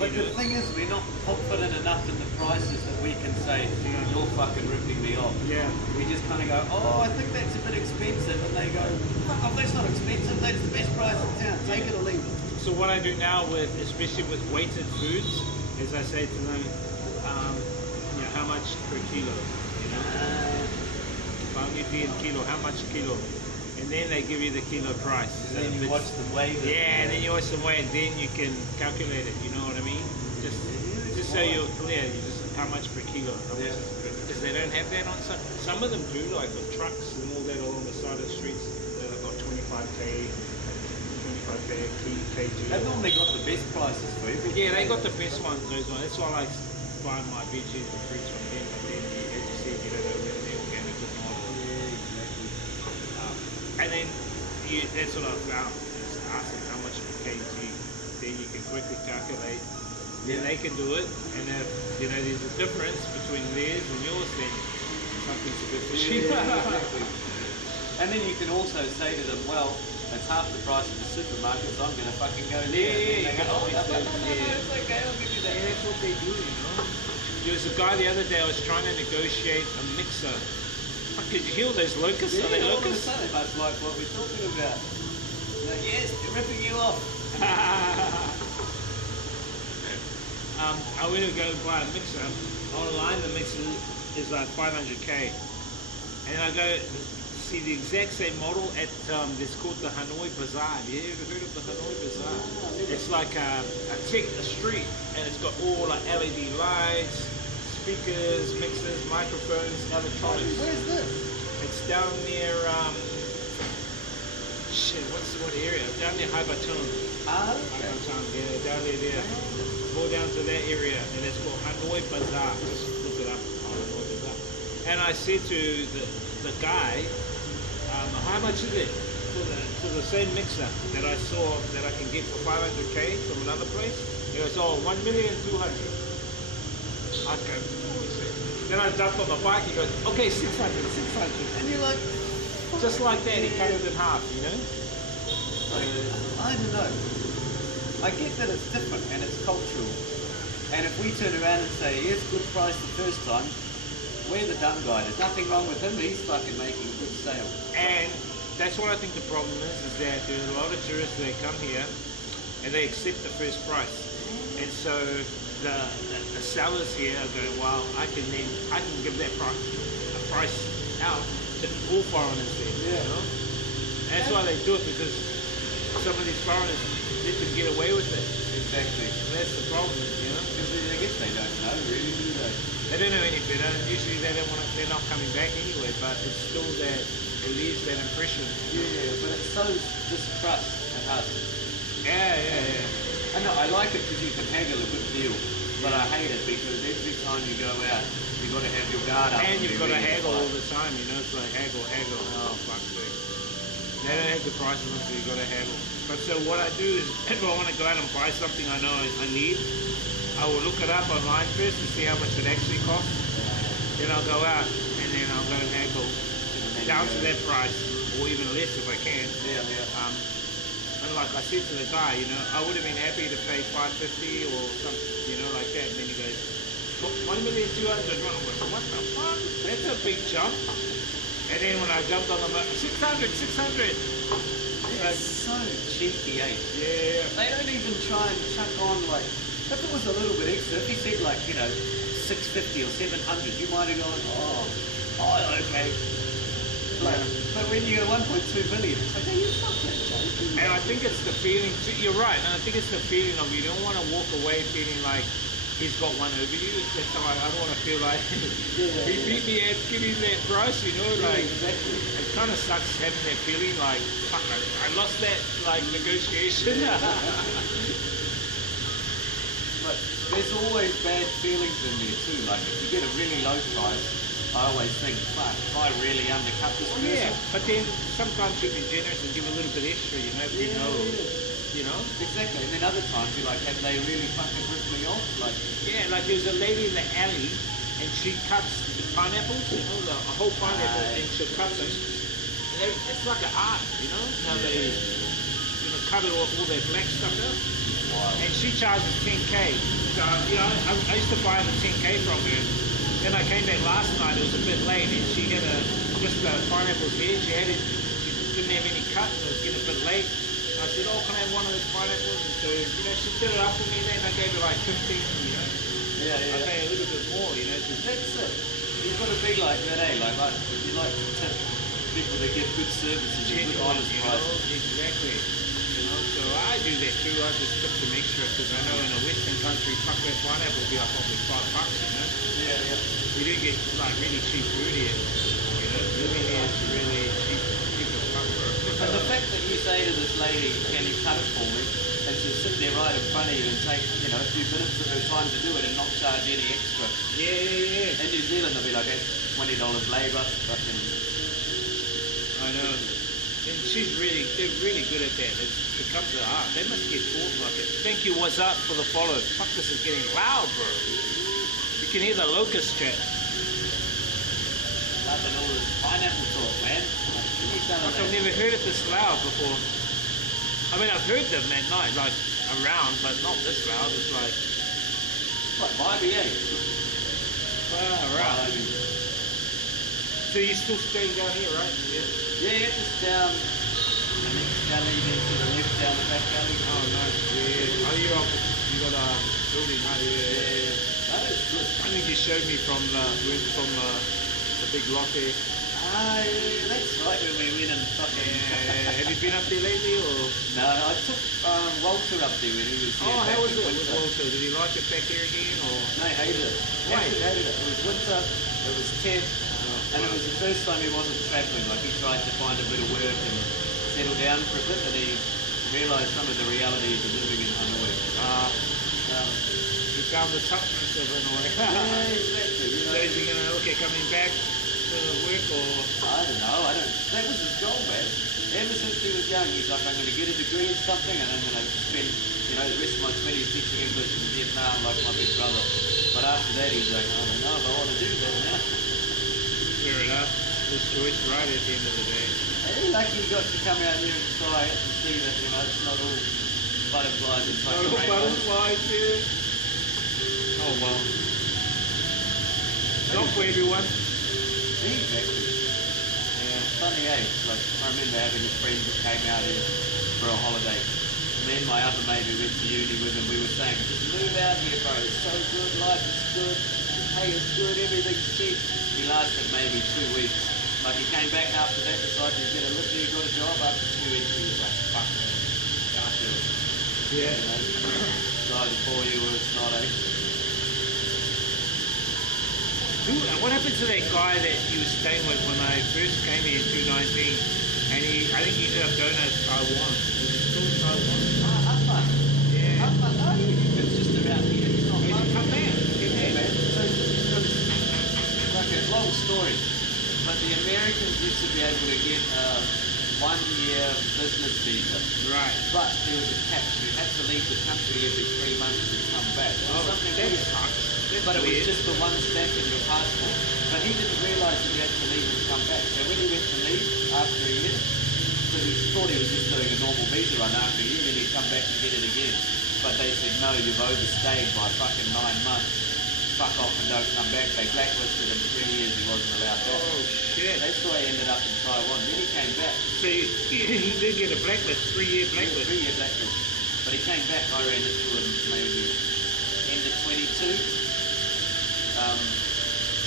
but the thing is, we're not confident enough in the prices that we can say, you're fucking ripping me off. Yeah. We just kind of go, oh, I think that's a bit expensive. And they go, fuck off, that's not expensive, that's the best price in town, take it or leave it. So what I do now, especially with weighted foods, is I say to them, you know, how much per kilo? You know, kilo, how much kilo? And then they give you the kilo price. And then you watch them weigh it. Yeah, and then you watch them weigh, and then you can calculate it. You know what I mean? Just so you're clear, how much per kilo? Because they don't have that on some of them do, like with trucks and all that along the side of the streets. They've got 25k. kg. They've normally got the best prices for everything. Yeah, they got the best ones, those ones. That's why I like buying my veggies and fruits from them. But then, as you said, you don't know whether they're organic or not. And then that's what I found. Just ask them how much per kg. Then you can quickly calculate. Then they can do it. And if you know there's a difference between theirs and yours, then something's a bit fishy. Exactly. And then you can also say to them, well, it's half the price of the supermarket, so I'm going to fucking go there. Yeah, And they go, oh, no, yeah. it's okay, I'll give you that. Yeah, that's what they do, you know. There was a guy the other day, I was trying to negotiate a mixer. Fuck, did you hear all those locusts? Are they all of a locusts? sudden, that's like what we're talking about. Like, yes, they're ripping you off. I went to go buy a mixer. Online, the mixer is like 500k. And I go see the exact same model at, it's called the Hanoi Bazaar. Have you ever heard of the Hanoi Bazaar? It's like a street, and it's got all like LED lights, speakers, mixers, microphones, electronics. Where's this? It's down near, what area? Down near Haibatun. Okay. Yeah, down there. Go down to that area, and it's called Hanoi Bazaar. Just look it up, Hanoi Bazaar. And I said to the guy, how much is it for the same mixer that I saw that I can get for 500k from another place? He goes, oh, 1,200,000. Okay. Then I jumped on the bike. He goes, okay, 600. And you're like, Just like that, he cut it in half, you know? I don't know. I get that it's different and it's cultural. And if we turn around and say, here's a good price the first time, we're the dumb guy. There's nothing wrong with him. He's fucking making a good sale. And that's what I think the problem is that there's a lot of tourists that come here and they accept the first price. And so the sellers here are going, well, I can give that price out to all foreigners there, you know? And that's why they do it, because some of these foreigners let them get away with it. Exactly. And that's the problem, you know? Because I guess they don't know, really, do they? They don't know any better, and usually they don't want to, they're not coming back anyway, but it's still that, it leaves that impression. Yeah, but it sows distrust in us. Yeah. I know, I like it because you can haggle a good deal, but I hate it because every time you go out, you've got to have your guard up. And you've got to really haggle all tight. the time, you know, it's like haggle, oh fuck's sake. They don't have the prices on, so you've got to haggle. But so what I do is, if I want to go out and buy something I know I need, I will look it up online first to see how much it actually costs. Then I'll go out and then I'll go and haggle down to that price, or even less if I can. And like I said to the guy, you know, I would have been happy to pay 550 or something, you know, like that. And then he goes, 1,200,000. What the fuck? That's a big jump. And then when I jumped on the 600. It's so cheeky, eh? Yeah. They don't even try and chuck on like, if it was a little bit extra, if he said like, you know, 650 or 700, you might have gone, oh, okay. Like, but when you go 1.2 billion, it's like, are you fucking joking? And I think it's the feeling, you're right, and I think it's the feeling of you don't want to walk away feeling like he's got one over you. That's how I don't want to feel like he beat me at giving that price, you know, like exactly. It kind of sucks having that feeling like, fuck, I lost that like negotiation. But there's always bad feelings in there too. Like if you get a really low price, I always think, fuck, if I really undercut this person. Yeah, but then sometimes you be generous and give a little bit extra, you know, if you know, you know. Exactly, and then other times you're like, have they really fucking ripped me off? Like, yeah, like there's a lady in the alley and she cuts the pineapples, you know, a whole pineapple, and she cuts them. And it's like an art, you know, how they, you know, cut it off all that black stuff out. wow. And she charges 10k. So, you know, I used to buy the 10k from her. Then I came back last night, it was a bit late, and she had just pineapples there. She didn't have any cut, it was getting a bit late. I said, oh, can I have one of those pineapples? And so, you know, she did it up for me, then I gave her like 15, you know. I pay a little bit more, you know. That's it. You've got to be like that, eh? Like if you like to tip people that give good services and good honest prices. Exactly. You know, so I do that too. I just tip to make sure, because I know in a Western country, fuck, that pineapple will be up probably $5, you know. Yeah. We do get like really cheap food here. You know, living here is really cheap as fuck, bro. And the fact that you say to this lady, can you cut it for me? And she'll sit there right in front of you and take, you know, a few minutes of her time to do it and not charge any extra. Yeah. In New Zealand, they'll be like, that's $20 labour. Fucking. I know. And they're really good at that. It becomes an art. They must get taught like it. Thank you, what's up for the follow. Fuck, this is getting loud, bro. You can hear the locust chat. Loving all this pineapple talk, man. Give me some of Fuck, I've that. never heard it this loud before. I mean, I've heard them at night, like around, but not this loud. It's like, What, vibey, eh? around. Vibey. So you're still staying down here, right? Yeah, just down the next gully, then to the left down the back gully. Oh, nice. Yeah. Oh, you're up. You got a building, huh? Yeah. No, it's good. I think you showed me from the big lot there. Ah, yeah, that's right, when we went and fucking... Have you been up there lately, or? No, I took Walter up there when he was here. Oh, back how was in it with winter. Walter? Did he like it back here again, or? No, he hated it. Why? Actually hated it. It was winter, it was tense, and it was the first time he wasn't travelling. Like, he tried to find a bit of work and settle down for a bit, and he realised some of the realities of living in Hanoi. You found the toughness of Hanoi. Yeah, exactly. You So know, is he going to look at coming back to work, or? I don't know. That was his goal, man. Ever since he was young, he's like, I'm going to get a degree in something, and I'm going to spend, the rest of my 20s teaching English in Vietnam like my big brother. But after that, he's like, I don't know if I want to do that now. Fair enough. His choice, right at the end of the day. Hey, lucky he got to come out here and try it and see that, it's not all butterflies and fucking No rainbows. butterflies here. Oh well. Not for everyone. Exactly. Yeah. Funny, eh? Like, I remember having a friend that came out here for a holiday. And then my other mate who went to uni with him, we were saying, just move out here, bro. It's so good, life is good, the pay is good, everything's cheap. He lasted maybe 2 weeks. Like, he came back after that, decided to get a lift here, got a job. After 2 weeks, he was like, fuck man, can't do it. Yeah. Decided for you or it's not, eh? What happened to that guy that you were staying with when I first came here in 2019? And I think he ended up going to Taiwan. Is he still in Taiwan? Up. Yeah. Up, oh, he lives just around here. He's not far. Come man. Yeah, man. So, like a long story, but the Americans used to be able to get a 1-year business visa. Right. But there was a catch. You had to leave the country every 3 months and come back. Oh, Something that weird. sucks. That's But it was weird. just the one stamp in your passport. But he didn't realise that you had to leave and come back. So when he went to leave after a year, so he thought he was just doing a normal visa run after a year, then he'd come back and get it again. But they said, no, you've overstayed by fucking 9 months. Fuck off and don't come back. They blacklisted him 3 years, he wasn't allowed back. Oh shit. That's why he ended up in Taiwan. Then he came back. So he did get a blacklist, 3-year blacklist. 3-year blacklist. But he came back, I ran into him maybe end of 22.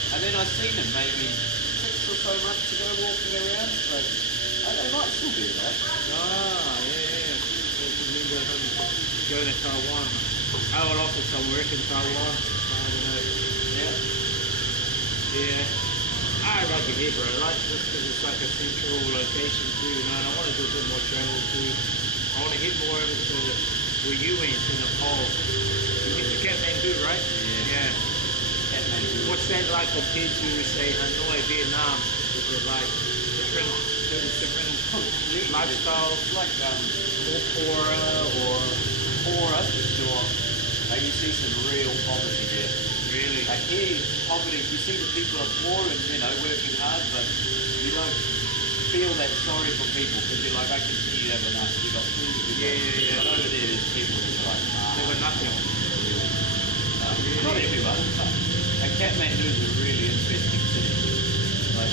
And then I seen him maybe 6 or so months ago walking around, but they might still be there. Ah, yeah. I remember him going to Taiwan. I will offer some work in Taiwan. I don't know. Yeah. I like it here, bro. I like this because it's like a central location too, and I want to do a bit more travel too. I want to hit more of it to where you went in Nepal. It's the Kathmandu, right? Yeah. Kathmandu. What's that like compared to, say, Hanoi, Vietnam? Is it like different lifestyle? It's like More poorer or poorer for sure. You see some real poverty there. really? Like here, poverty, you see the people are poor and, working hard, but you don't feel that sorry for people because you're like, I can see you have enough, you got food, Yeah. But over there, there's people who are like, They got nothing. not everyone, but and Kathmandu is a really interesting city. Like,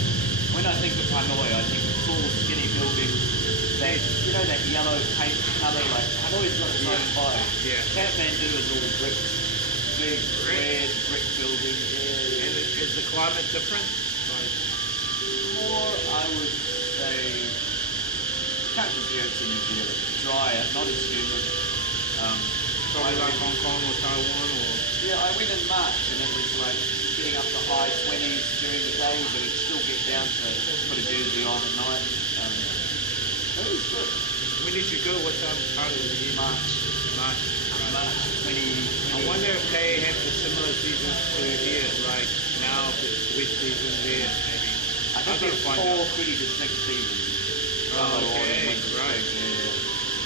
when I think of Hanoi, I think of tall, skinny buildings, that yellow paint colour, like, Hanoi's got its own vibe. Yeah. Kathmandu is all bricks, big, red brick buildings. And is the climate different? Like, More, I would say, can't compare it to New Zealand. Drier, not as humid. probably like Hong Kong or Taiwan or... Yeah, I went in March and it was like getting up to high 20s during the day, but it'd still get down to put a jersey on at night. It was good. When did you go? What part of the year? March. March. March 20. I wonder if they have the similar seasons to here, like now if it's wet season there, maybe. I think I've got to there's find 4 out. pretty distinct seasons. Okay, right.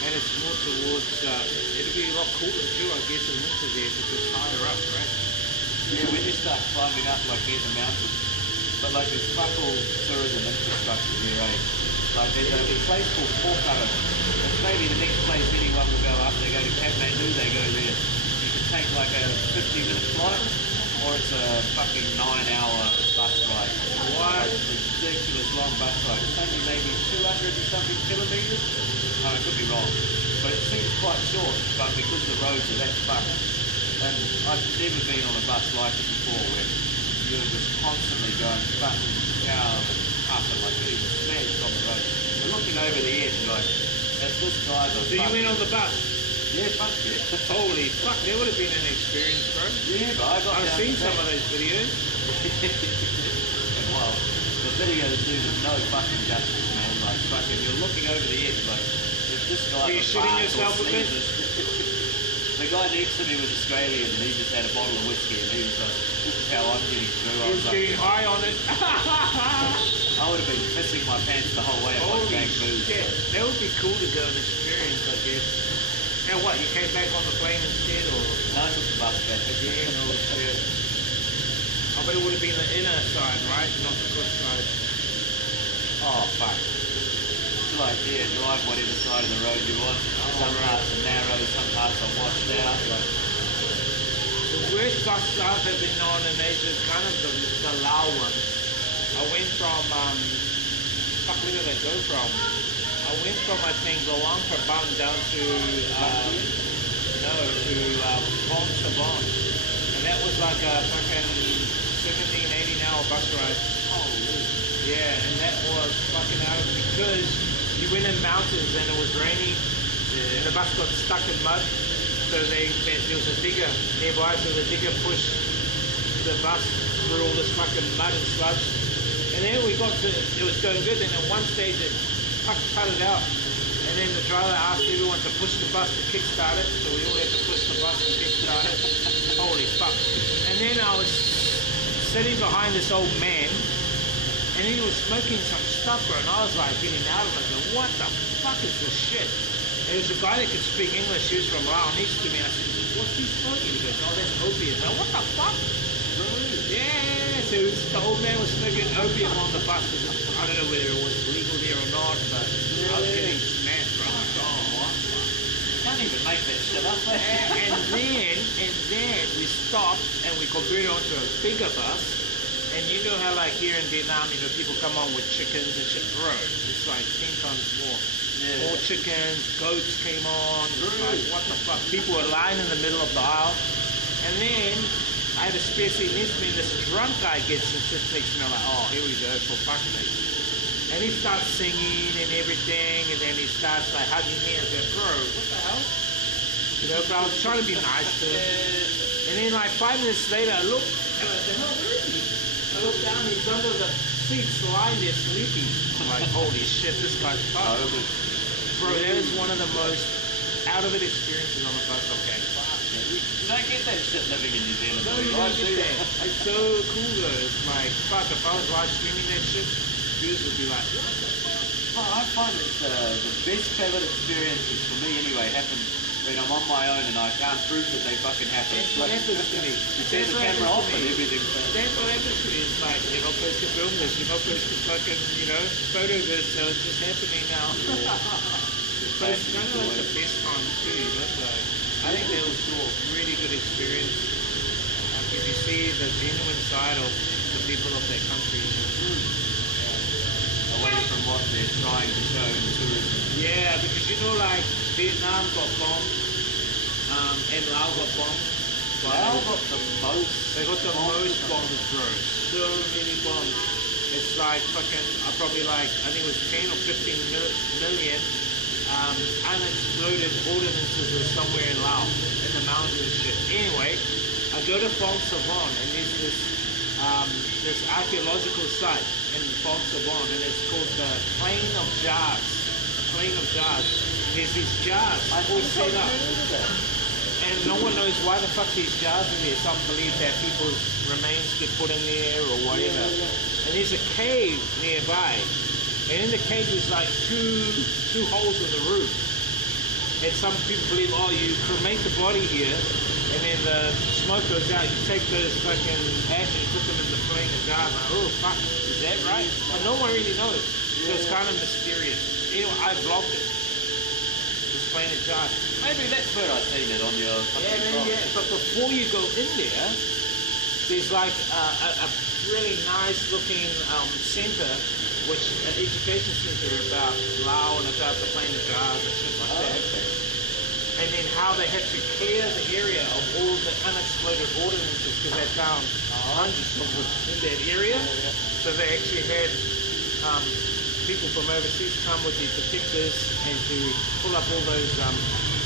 And it's more towards, it'll be a lot cooler too, I guess, in winter there because it's higher up, right? Yeah, when you start climbing up like near the mountains, but like there's fuck all tourism infrastructure here, eh? Like there's a place called Porkara. It's maybe the next place anyone will go up. They go to Kathmandu, they go there. You can take like a 15-minute flight, or it's a fucking 9-hour bus ride. What? Like, it's a ridiculous long bus ride. It's only maybe 200 and something kilometres. I could be wrong, but it seems quite short. But because the roads are that fucked, and I've never been on a bus like it before, where you're just constantly going buses down and up and like getting smashed on the road. We're looking over the edge, like, and this guy's a So you went on the bus? Yeah, fuck yeah. Holy fuck, that would have been an experience, bro. Yeah, but I got I've down seen to some that. of those videos. Well, the videos do them no fucking justice, man. Like, fucking, you're looking over the edge, like, if this guy Were you shitting yourself a bit? The guy next to me was Australian and he just had a bottle of whiskey and he was like, this is how I'm getting through. He was getting high on it. I would have been pissing my pants the whole way if I Holy drank booze. shit, that would be cool to go and experience, I guess. Now what, you came back on the plane instead, or? No, I took the bus back. Again, oh shit. Oh, but it would have been the inner side, right? Not the coast side. Oh, fuck. It's like, yeah, drive whatever side of the road you want. Some parts are narrow, some parts are washed out. Like, The worst bus I've ever been on in Asia is kind of the Lao one. I went from, fuck, where did I go from? I went from, I think, Luang Prabang down to, Pong Sabon. And that was like a fucking 17, 18-hour bus ride. oh, Yeah, and that was fucking out of, because you went in mountains and it was raining, and the bus got stuck in mud. So there was a digger nearby, so the digger pushed the bus through all this fucking mud and sludge. And then we got to, it was going good, and at one stage it putted out. And then the driver asked everyone to push the bus to kickstart it, so we all had to push the bus to kickstart it. Holy fuck. And then I was sitting behind this old man, and he was smoking some stuff, bro, and I was like getting out of it, going, what the fuck is this shit? And there was a guy that could speak English, he was from Laos, next to me, and I said, what's he smoking? He goes, oh, that's opium. And I went, what the fuck? Yeah, so the old man was smoking opium on the bus. I don't know whether it was legal there or not, but I was getting smashed, bro. Like, oh, what? can't even make that shit up. and then we stopped and we converted onto a bigger bus. And you know how like here in Vietnam, you know, people come on with chickens and shit, bro. It's like 10 times more. Yeah. More chickens, goats came on. It's like, what the fuck? People were lying in the middle of the aisle. And then I had a spare seat next to me, and this drunk guy gets and sits next to me. I'm like, oh, here we go, for fuck's sake. And he starts singing and everything, and then he starts like hugging me and I said, bro, what the hell? You know, but I was trying to be nice to him. And then like 5 minutes later, I look, and I said, oh, where is he? I look down, he's under the seats lying there sleeping. I'm like, holy shit, this guy's fucked. Bro, that is one of the most out of it experiences on a bus. Okay. You don't get that shit living in New Zealand. No, you don't get that. It's so cool though. It's like, fuck, if I was live streaming that shit, viewers would be like, what the fuck? Well, I find that the best travel experiences, for me anyway, happen when I'm on my own and I can't prove that they fucking happen. That's what happens to me. You turn the camera off and everything. That's what happens to me. It's like, you're not supposed to film this, you're not supposed to fucking, you know, photo this, so it's just happening now. But it's kind of like the best times too, you know, like, I think that was a really good experience. Like if you see the genuine side of the people of their country, you know. Away from what they're trying to show in tourism. Yeah, because you know, like Vietnam got bombed, and Laos got bombed. Laos got the most. They got the most bombs, bro. So many bombs. It's like fucking, probably like, I think it was 10 or 15 million unexploded ordinances are somewhere in Laos, in the mountains and shit. Anyway, I go to Phong Savon, and there's this archaeological site in Phong Savon, and it's called the Plain of Jars. The Plain of Jars. And there's these jars all set up. And no one knows why the fuck these jars are there. Some believe that people's remains get put in there or whatever. And there's a cave nearby And in the cage is like two holes in the roof. And some people believe, oh, you cremate the body here, and then the smoke goes out. You take those fucking ashes, put them in the flame and jar. I'm like, oh fuck, is that right? But no one really knows. So it's kind of mysterious. Anyway, I blogged it. Just plain and jar. Maybe that's where I seen it on your fucking blog. Yeah. But before you go in there, there's like a really nice looking center, which an education center about Lao and about the plane of jars and shit like that. Okay. And then how they had to clear the area of all the unexploded ordinances because they found hundreds of them in that area. So they actually had people from overseas come with the detectors and to pull up all those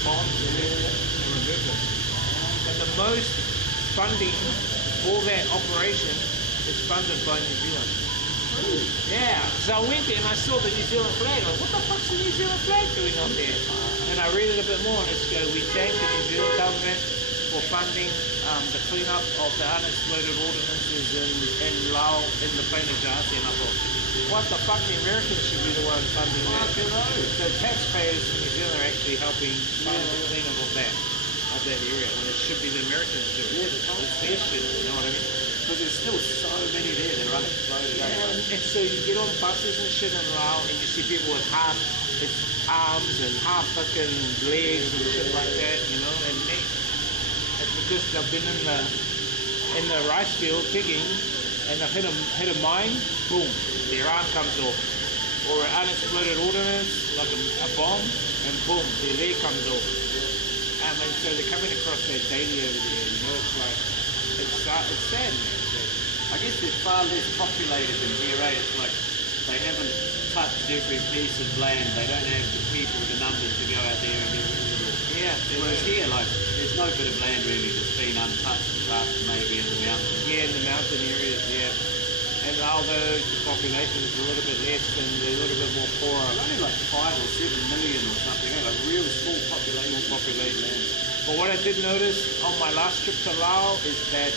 bombs and remove them. And the most funding for that operation is funded by New Zealand. Yeah, so I went there and I saw the New Zealand flag. Like, what the fuck's the New Zealand flag doing on there? And I read it a bit more and it's we thank the New Zealand government for funding the cleanup of the unexploded ordinances in Lao, in the plain of Jasi. And I thought, what the fuck, the Americans should be the ones funding that. So taxpayers in New Zealand are actually helping fund the cleanup of that area when it should be the Americans doing it. It's their shit, you know what I mean? Because there's still so many there that are unexploded. And so you get on buses and shit in Lao and you see people with half its arms and half fucking legs and shit like that, you know, and it's because they've been in the rice field digging and they've hit a mine, boom, their arm comes off. Or an unexploded ordnance, like a bomb, and boom, their leg comes off. And so they're coming across that daily over there, you know, it's like, it's sad, man. I guess they're far less populated than here, eh? It's like they haven't touched every piece of land. They don't have the people, the numbers to go out there and get rid of it all. Yeah. Whereas here, like, there's no bit of land really that's been untouched apart from maybe in the mountains. Yeah, in the mountain areas, yeah. And although the population is a little bit less and they're a little bit more poor. It's only like 5 or 7 million or something, eh? Like real small population. But what I did notice on my last trip to Laos is that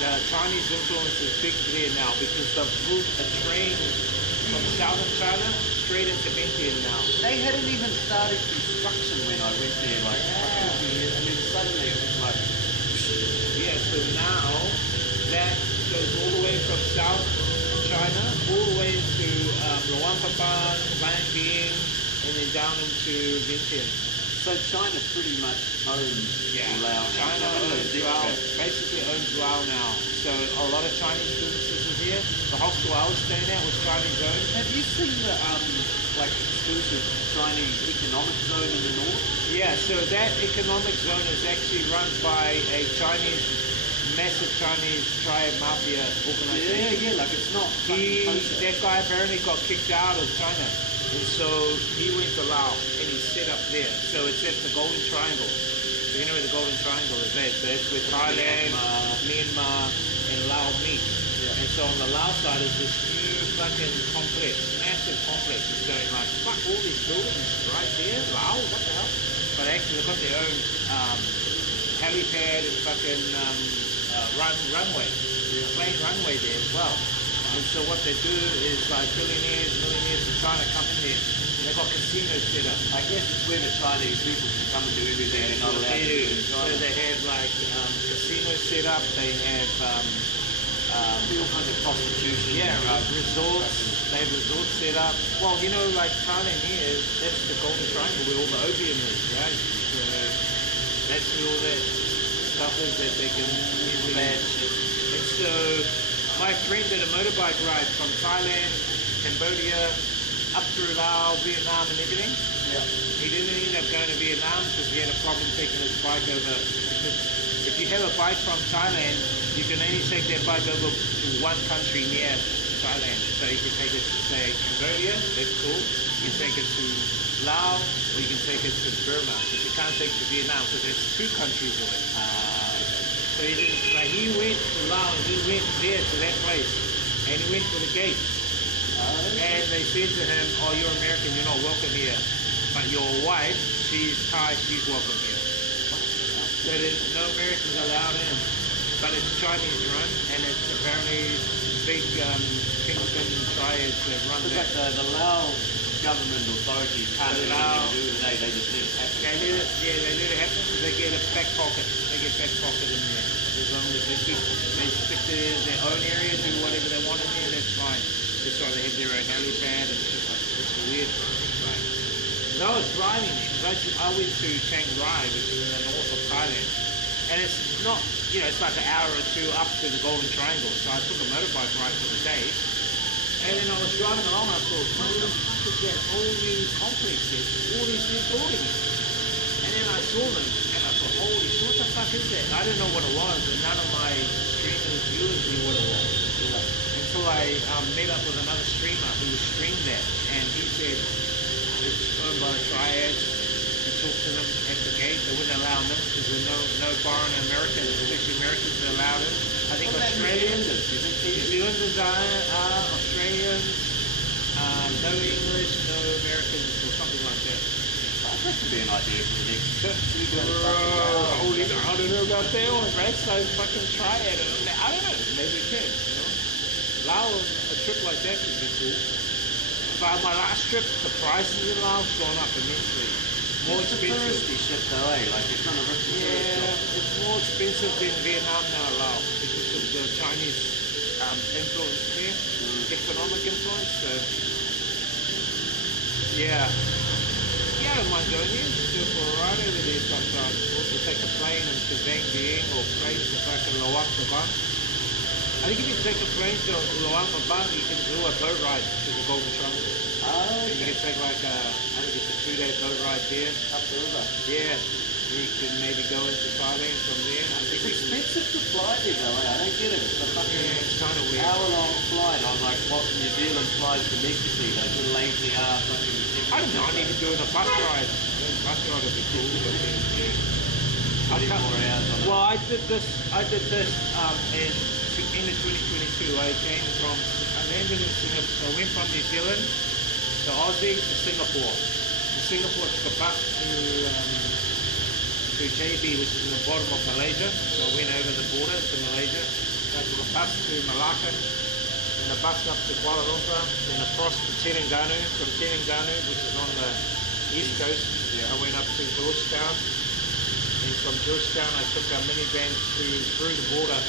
the Chinese influence is big there now because they've moved a train from southern China straight into Vientiane now. They hadn't even started construction when I went there, like fucking 2 years, and then suddenly it was like, yeah, so now that goes all the way from South China, all the way to Luang Prabang, Lang Biang, and then down into Vientiane. so China pretty much owns Lao now. China owns Lao, basically owns Lao now. So a lot of Chinese businesses are here. The hostel I was staying at was Chinese owned. Have you seen the like exclusive Chinese economic zone in the north? Yeah, so that economic zone is actually run by a massive Chinese triad mafia organization. Yeah, like it's not. That guy apparently got kicked out of China. And so he went to Laos and he set up there. So it's at the Golden Triangle. So you know where the Golden Triangle is at. So it's where Thailand, Myanmar, and Laos meet. Yeah. And so on the Laos side is this huge fucking complex, massive complex. It's going like, fuck, all these buildings right there, Laos, what the hell? But actually they've got their own helipad and fucking runway, plane runway there as well. And so what they do is like millionaires from China come in there. And they've got casinos set up. I guess it's where the Chinese people can come and do everything they're not allowed to do. So they have like casinos set up. They have all kinds of prostitution. Yeah, resorts. They have resorts set up. Well, you know, like Thailand here, that's the Golden Triangle where all the opium is, right? So that's where all that stuff is that they can use bad shit. And so my friend did a motorbike ride from Thailand, Cambodia, up through Laos, Vietnam and everything. Yeah. He didn't end up going to Vietnam because he had a problem taking his bike over. Because if you have a bike from Thailand, you can only take that bike over to one country near Thailand. So you can take it to, say, Cambodia, that's cool. You can take it to Laos, or you can take it to Burma. But you can't take it to Vietnam because there's 2 countries of it. So he didn't, like he went to Laos and he went there to that place and he went to the gates and they said to him, oh, you're American, you're not welcome here, but your wife, she's Thai, she's welcome here. So there's no Americans allowed in, but it's Chinese run and it's apparently big Kingston triads that run It's that. like the Lao government authorities can't do anything to do with it. They just let it happen. They let it happen. They get a back pocket. They get back pocket in there. As long as they stick to their own area, do whatever they want in there, that's fine. That's why they have their own helipad and shit like that. It's weird. Right. I was driving there because I went to Chiang Rai, which is in the north of Thailand, and it's not, it's like an hour or two up to the Golden Triangle. So I took a motorbike ride for the day, and then I was driving along. I thought, what the fuck is that whole new complex there? All these new buildings. And then I saw them, and I thought, holy shit, what the fuck is that? I didn't know what it was, and none of my streamers viewers knew what it was. Until I met up with another streamer who streamed that, and he said it's owned by the triads. I talked to them at the gate. They wouldn't allow them because there were no foreign Americans, especially Americans, that allowed it. I think Australians, New Zealanders are Australians, no English, no Americans, or something like that. That could be an idea for the next trip. Holy, I don't know about that one, right? So fucking triad. I don't know. Maybe we can, Laos, a trip like that would be cool. But my last trip, the prices in Laos gone up immensely. More expensive. Touristy shit though, eh? Like it's not a rip the tourist off. It's more expensive than Vietnam now, Laos, because of the Chinese influence there, economic influence. So, yeah, I don't mind going in. Just do it for a ride over there sometimes. Also take a plane into Vang Vieng or plane to fucking Luang Prabang. I think if you take a plane to Luang Prabang, you can do a boat ride to the Golden Triangle. Oh, You can take like I think it's a 2-day boat ride there. up the river. Yeah. You can maybe go into Thailand from there. I think It's expensive to fly there though, eh? I don't get it. It's a fucking it's kind of weird. hour-long flight on like what New Zealand flies domestically, those little lazy ass fucking... I don't mind even doing a bus ride. The bus ride would be cool. But yeah. 20 more hours on it. Well, I did this in end of 2022. I landed in Singapore. I went from New Zealand to Aussie to Singapore. In Singapore, I took a bus to JB, which is in the bottom of Malaysia. So I went over the border to Malaysia. I took a bus to Malacca, and a bus up to Kuala Lumpur, then across to Terengganu. From Terengganu, which is on the east coast, I went up to Georgetown. And from Georgetown, I took a minivan through the border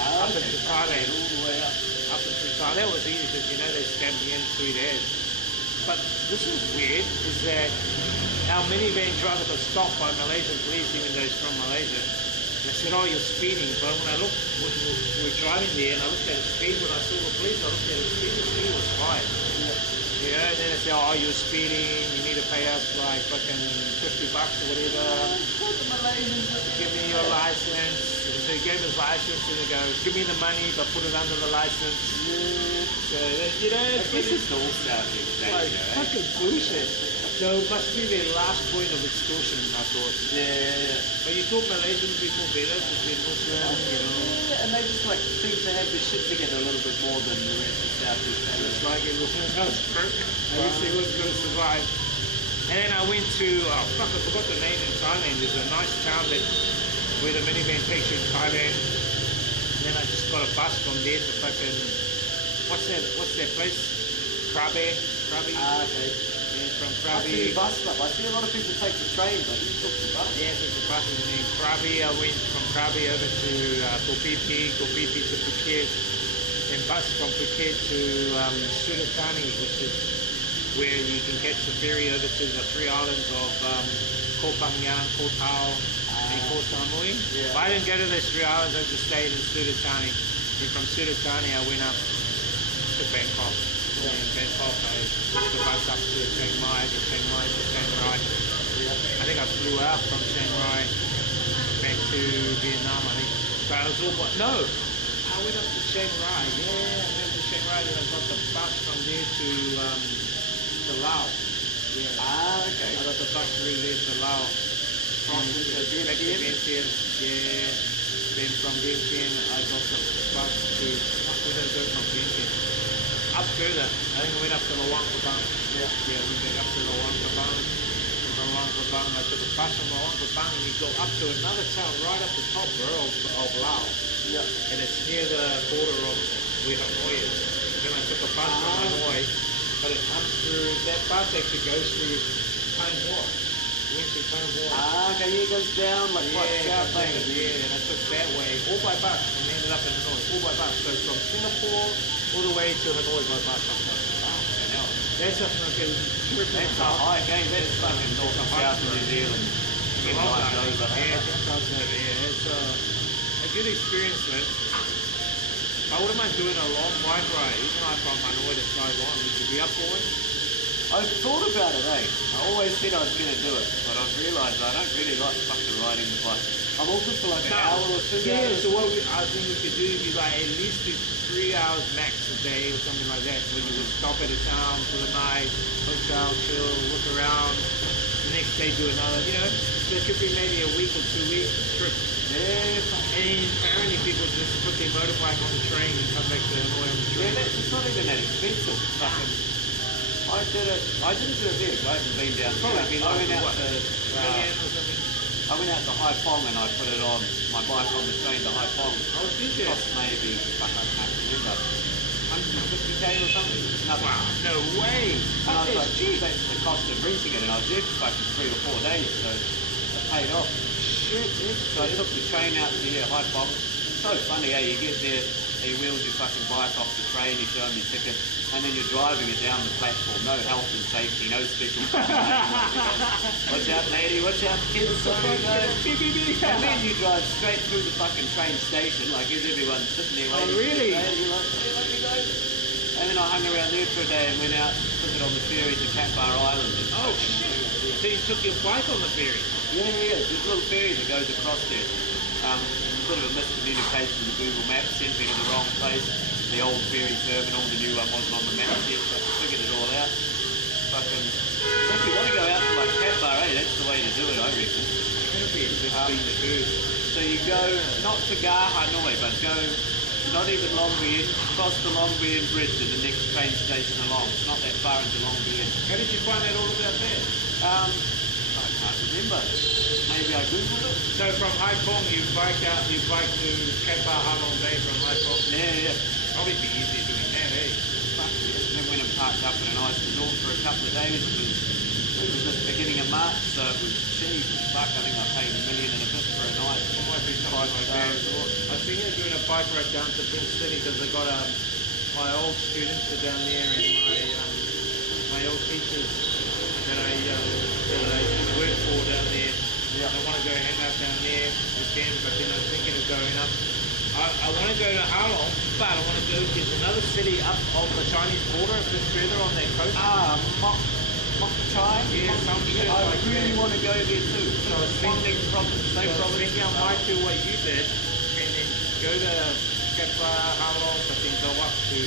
up into Thailand. All the way up. Up into Thailand. That was easy because they scanned me in 3 days. But this is weird, is that our minivan driver got stopped by Malaysian police, even though he's from Malaysia. They said, oh, you're speeding. But when I looked, we were driving there, and I looked at the speed. When I saw the police, I looked at the speed was fine. And then they said, oh, you're speeding, you need to pay us like fucking $50 or whatever. Give me your license. So he gave his license, and they go, give me the money, but put it under the license. So, I guess it's all sounding like fucking bullshit. So it must be their last point of extortion, I thought. Yeah. But you thought Malaysian people better because they're Muslim, Yeah, and they just like seem to have their shit together a little bit more than the rest of Southeast Asia. Just like everyone else. I guess they was going to survive. And then I went to, I forgot the name in Thailand. There's a nice town where the minivan takes you in Thailand. And then I just got a bus from there to fucking, what's that place? Krabi. Okay. From I see Krabi. bus stop. I see a lot of people take the train, but you took the bus. Yes, it's a bus. And then Krabi, I went from Krabi over to Kopipi to Phuket, then bus from Phuket to Suratani, which is where you can catch the ferry over to the 3 islands of Koh Phangan, Koh Tao, and Koh Samui. Yeah. But I didn't go to those 3 islands, I just stayed in Suratani. And from Suratani, I went up to Bangkok. In Bangkok, I took the bus up to Chiang Mai, to Chiang Rai. I think I flew out from Chiang Rai back to Vietnam, I think. But I was all, no, I went up to Chiang Rai. Yeah, I went up to Chiang Rai, then I got the bus from there to Laos. Yeah. Okay. I got the bus through there to Laos. Back to Vientiane. Yeah. Then from Vientiane, I got the bus to, where did I go from Vientiane? Up further. I think I went up to Luang Prabang. Yeah, we went up to Luang Prabang. From Luang Prabang, I took a bus from Luang Prabang, and you go up to another town right up the top, bro, of Laos. Yeah. And it's near the border of where Hanoi is. Then I took a bus from Hanoi, but it comes through, that bus actually goes through Hanoi. Went through Hanoi. Okay, yeah, it goes down like quite Yeah, south, it goes down, yeah, and I took that way, all by bus, and we ended up in Hanoi, all by bus. So from Singapore all the way to Hanoi by bus. That's a fucking trip. That's a high game. That's fucking north and south of New Zealand. Yeah, it's a good experience, man. I wouldn't mind doing a long bike ride, even like from Hanoi to Taiwan. Would you be up for it? I've thought about it, eh? I always said I was going to do it, but I've realised I don't really like fucking riding the bike. I'm all good for like an hour or 2 Yeah, hours. so what I think we could do is like at least do 3 hours max a day or something like that. Where you just stop at a town for the night, hotel, chill, look around. The next day do another, you know. So it could be maybe a week or 2 week trip. Yeah, And apparently people just put their motorbike on the train and come back to Hanoi on the train. it's not even that expensive. Fucking, I didn't do it big. I haven't been down Probably south. be I like went out what, to Million or something. I went out to Hai Phong and I put it on my bike on the train to Hai Phong. Oh, did you? Cost maybe, fuck, I can't remember, 150k or something. Nothing. Wow, no way. And I was That's like, cheap. that's the cost of renting it, and I was there for fucking 3 or 4 days, so it paid off. Shit, So I took the train out to here, Hai Phong. So funny, eh? You get there, he wheels your fucking bike off the train, you show him your ticket, and then you're driving it down the platform. No health and safety, no special fucking watch out, lady, watch out, kids, sorry, guys. And then you drive straight through the fucking train station, like as everyone's sitting there waiting. really? For the train, you're like, hey, let me go. And then I hung around there for a day and went out, took it on the ferry to Cat Bar Island. Oh, shit. So you took your bike on the ferry? Yeah. There's a little ferry that goes across there. A bit of a miscommunication with the Google Maps, sent me to the wrong place. The old ferry terminal, the new one wasn't on the map yet, so I figured it all out. Fucking, so if you want to go out to like Cat Bar, that's the way to do it, I reckon. It's going to be a good thing to do. So you go, not to Hanoi, but go not even Long Bien, cross the Long Bien Bridge and the next train station along. It's not that far into Long Bien. How did you find that all about there? I can't remember. Maybe I googled it. So from Hai Phong, you bike to Cat Bar Halong Bay from Hai Phong? Yeah. Probably be easier doing that, eh? Fuck yeah. Then went and parked up in a nice resort for a couple of days. It was the beginning of March, so it was cheap. Fuck, I think I paid $1 million and a bit for a night. It might be something like that. I was thinking of doing a bike ride down to Prince City because I got my old students are down there and my old teachers that I work for down there. Yeah. I want to go hang out down there with them, but then I'm thinking of going up. I want to go to Halong, but I want to go. There's another city up on the Chinese border, a bit further on that coast. Mok Chai? Yeah, some shit I like really that. want to go there too. So I was thinking, Same province. I might do what you did, and then go to Kepler, Halong, but then go up to.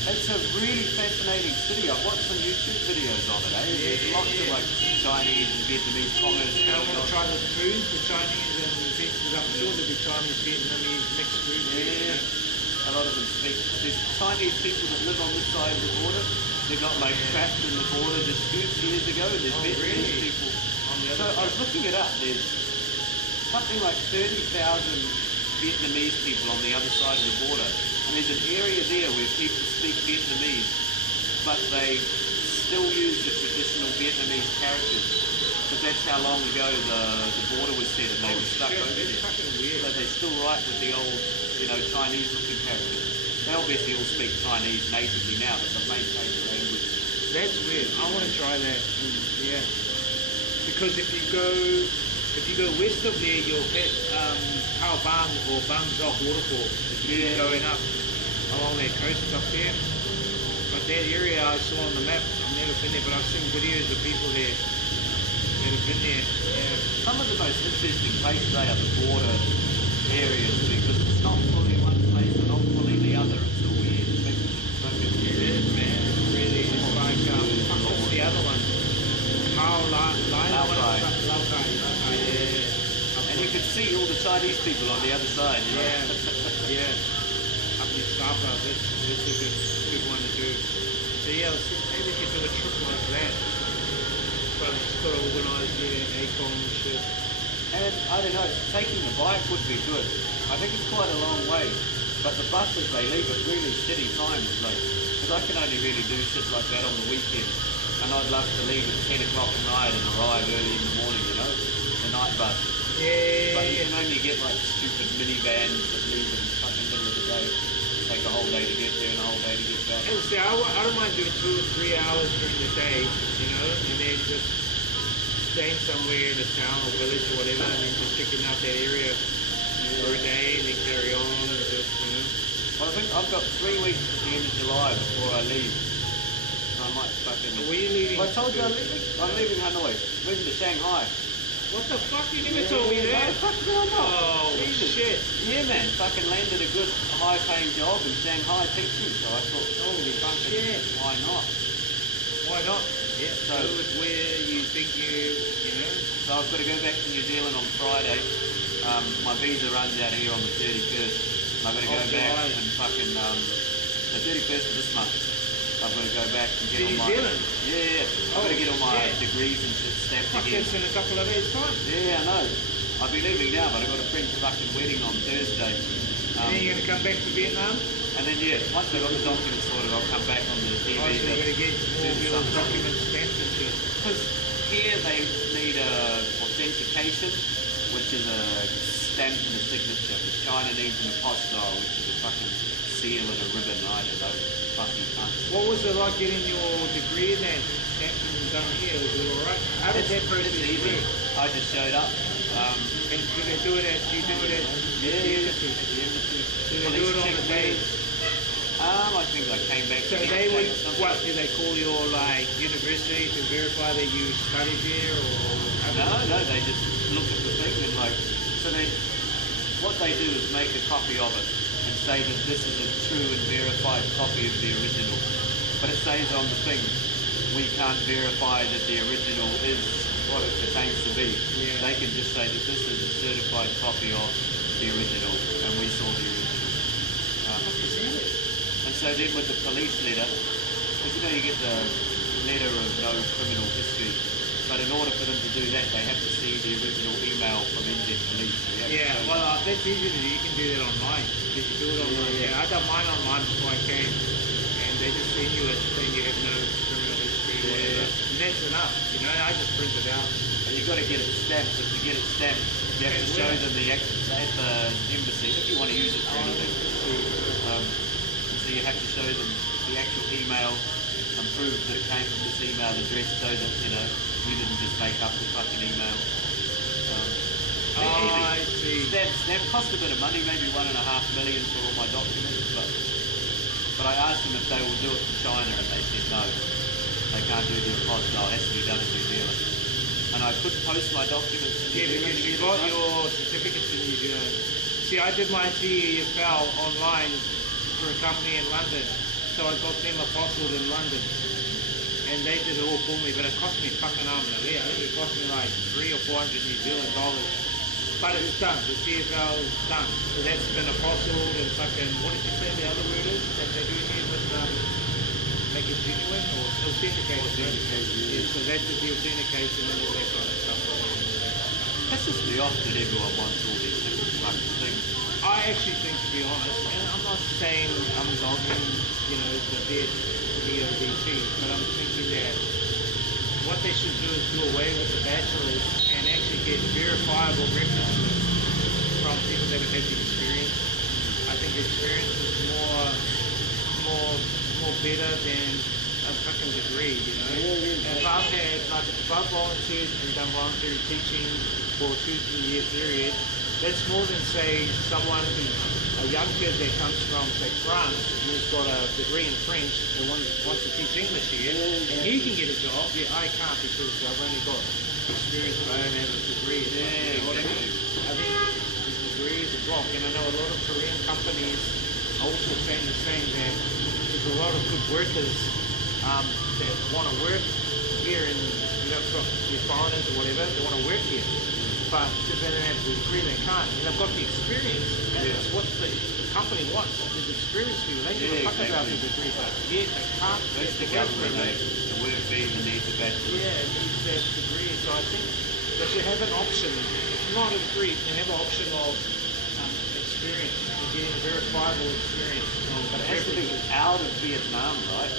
It's a really fascinating city. I've watched some YouTube videos on it. There's lots of like Chinese and Vietnamese commerce. And I want to try the food, the Chinese and Vietnamese. I'm sure there'll be Chinese, Vietnamese mixed food. Yeah. A lot of them speak. There's Chinese people that live on this side of the border. They got like trapped in the border disputes years ago. And there's Vietnamese people. On the So other I was side. looking it up. There's something like 30,000 Vietnamese people on the other side of the border. And there's an area there where people speak Vietnamese, but they still use the traditional Vietnamese characters. Because that's how long ago the border was set and they were stuck over there. Fucking weird. So they still write with the old, Chinese-looking characters. They obviously all speak Chinese natively now, but they maintain the language. That's weird. I want to try that. Yeah. Because if you go west of there, you'll hit Khao Bang or Bang Dok waterfall. If you're going up along that coast up there. But that area I saw on the map, I've never been there, but I've seen videos of people there that have been there. Yeah. Some of the most interesting places are the border areas because it's not fully one place and not fully the other. It's a weird mix. It is, man. It really is like, what's the other one? And you can see all the Chinese people on the other side. You know? Yeah. Up in Sapa, that's a good one to do. So yeah, maybe we could do a trip like that. But I've just got to organise, ACOM and shit. And I don't know, taking the bike would be good. I think it's quite a long way. But the buses, they leave at really shitty times, like, because I can only really do shit like that on the weekend. And I'd love to leave at 10 o'clock at night and arrive early in the morning, you know, the night bus. Yeah. But you can only get like stupid minivans that leave in the fucking middle of the day. Take a whole day to get there and a whole day to get back. And see, I don't mind doing 2 or 3 hours during the day, you know, and then just staying somewhere in a town or village or whatever, and then just checking out that area for a day and then carry on and just, you know. Well, I think I've got 3 weeks at the end of July before I leave. So I might fucking... Where are you leaving? Well, I told you I'm leaving. I'm leaving Hanoi. Moving to Shanghai. What the fuck? You never told me that. Oh, Jesus. shit. Yeah, man. Fucking landed a good high-paying job in Shanghai teaching. So I thought, holy fucking shit. Why not? Why not? Yeah, So do it where you think you know. So I've got to go back to New Zealand on Friday. My visa runs out here on the 31st. I've got to go back July. and fucking the 31st of this month. I've got to go back and get To all New my Zealand? yeah. I've got to get all my shit. degrees and shit stamped Fuck, again. that's in a couple of days' time. Yeah, I know. I'll be leaving now, but I've got a friend's fucking wedding on Thursday. And then you're going to come back to Vietnam? And then yeah, once I've got the documents sorted, I'll come back on the TV. Oh, so you're going to get more of your something. documents stamped and shit. Because here they need authentication, which is a stamp and a signature. But China needs an apostille, which is a fucking seal and a ribbon. I don't know. Fucking cunt. What was it like getting your degree then? Stamped and done here? Was it alright? How did that process It's easy. work? I just showed up. And do they do it at the embassy? Do they do it on the day? I think I came back. So the next they day would, or something. what, do they call your like university to verify that you studied here or? No, they just look at the thing and like, so they, what they do is make a copy of it and say that this is a true and verified copy of the original. But it says on the thing, we can't verify that the original is what it pertains to be. Yeah. They can just say that this is a certified copy of the original and we saw the original. And so then with the police letter, because you know you get the letter of no criminal history, but in order for them to do that, they have to see the original email from Indian police. So you have to Yeah, show well, them. that's easy to do. You can do that online. Did you do it online? Yeah, I done mine online before I came, and they just send you it saying you have no criminal history or whatever. And that's enough, you know. I just print it out. And you've got to get it stamped. If you get it stamped, you have to show them at the embassy if you want to use it for anything. So you have to show them the actual email and prove that it came from this email address, so that you know you didn't just make up the fucking email. I see. Stamp cost a bit of money, maybe $1.5 million for all my documents, but I asked them if they will do it for China, and they said no, they can't do the apostille. It has to be done in New Zealand. And I could post my documents in New Zealand. Yeah, because you got your certificates in New Zealand. See, I did my TEFL online for a company in London, so I got them apostilled in London, and they did it all for me, but it cost me fucking arm and a leg. I think it cost me like $300 or $400 New Zealand dollars. But it's done. The TFL is done. So that's been apostilled and fucking, what did you say the other word is that they do here with make it genuine or authenticated? Yeah, so that's the authentication and all that kind of stuff. Pisses me off that everyone wants all these different fucking things. I actually think, to be honest, and I'm not saying I'm dogging, you know, the dead DODT, but I'm thinking that what they should do is do away with the bachelors and actually get verifiable references from people that have had the experience. I think the experience is more better than a fucking degree, you know. And if I've had, like, if I've volunteered and done voluntary teaching for a 2-3 year period, that's more than, say, someone who's a young kid that comes from, say, France, who's got a degree in French and wants to teach English here, and he can get a job. Yeah, I can't because I've only got experience, but I don't have a degree. You know what I mean? I think the degree is a block, and I know a lot of Korean companies are also saying the same, that there's a lot of good workers that want to work here in, you know, from the foreigners or whatever, they want to work here. But because they don't have the degree, they can't. And they've got the experience. And that's what the company wants, is experience for you. They give a fuck about the degree, but yet they can't. That's the government, mate. The work visa needs a bachelor. Yeah, it needs that degree. So I think they should have an option, not a degree, they have an option of experience and getting verified verifiable experience. But it has to be out of Vietnam, right?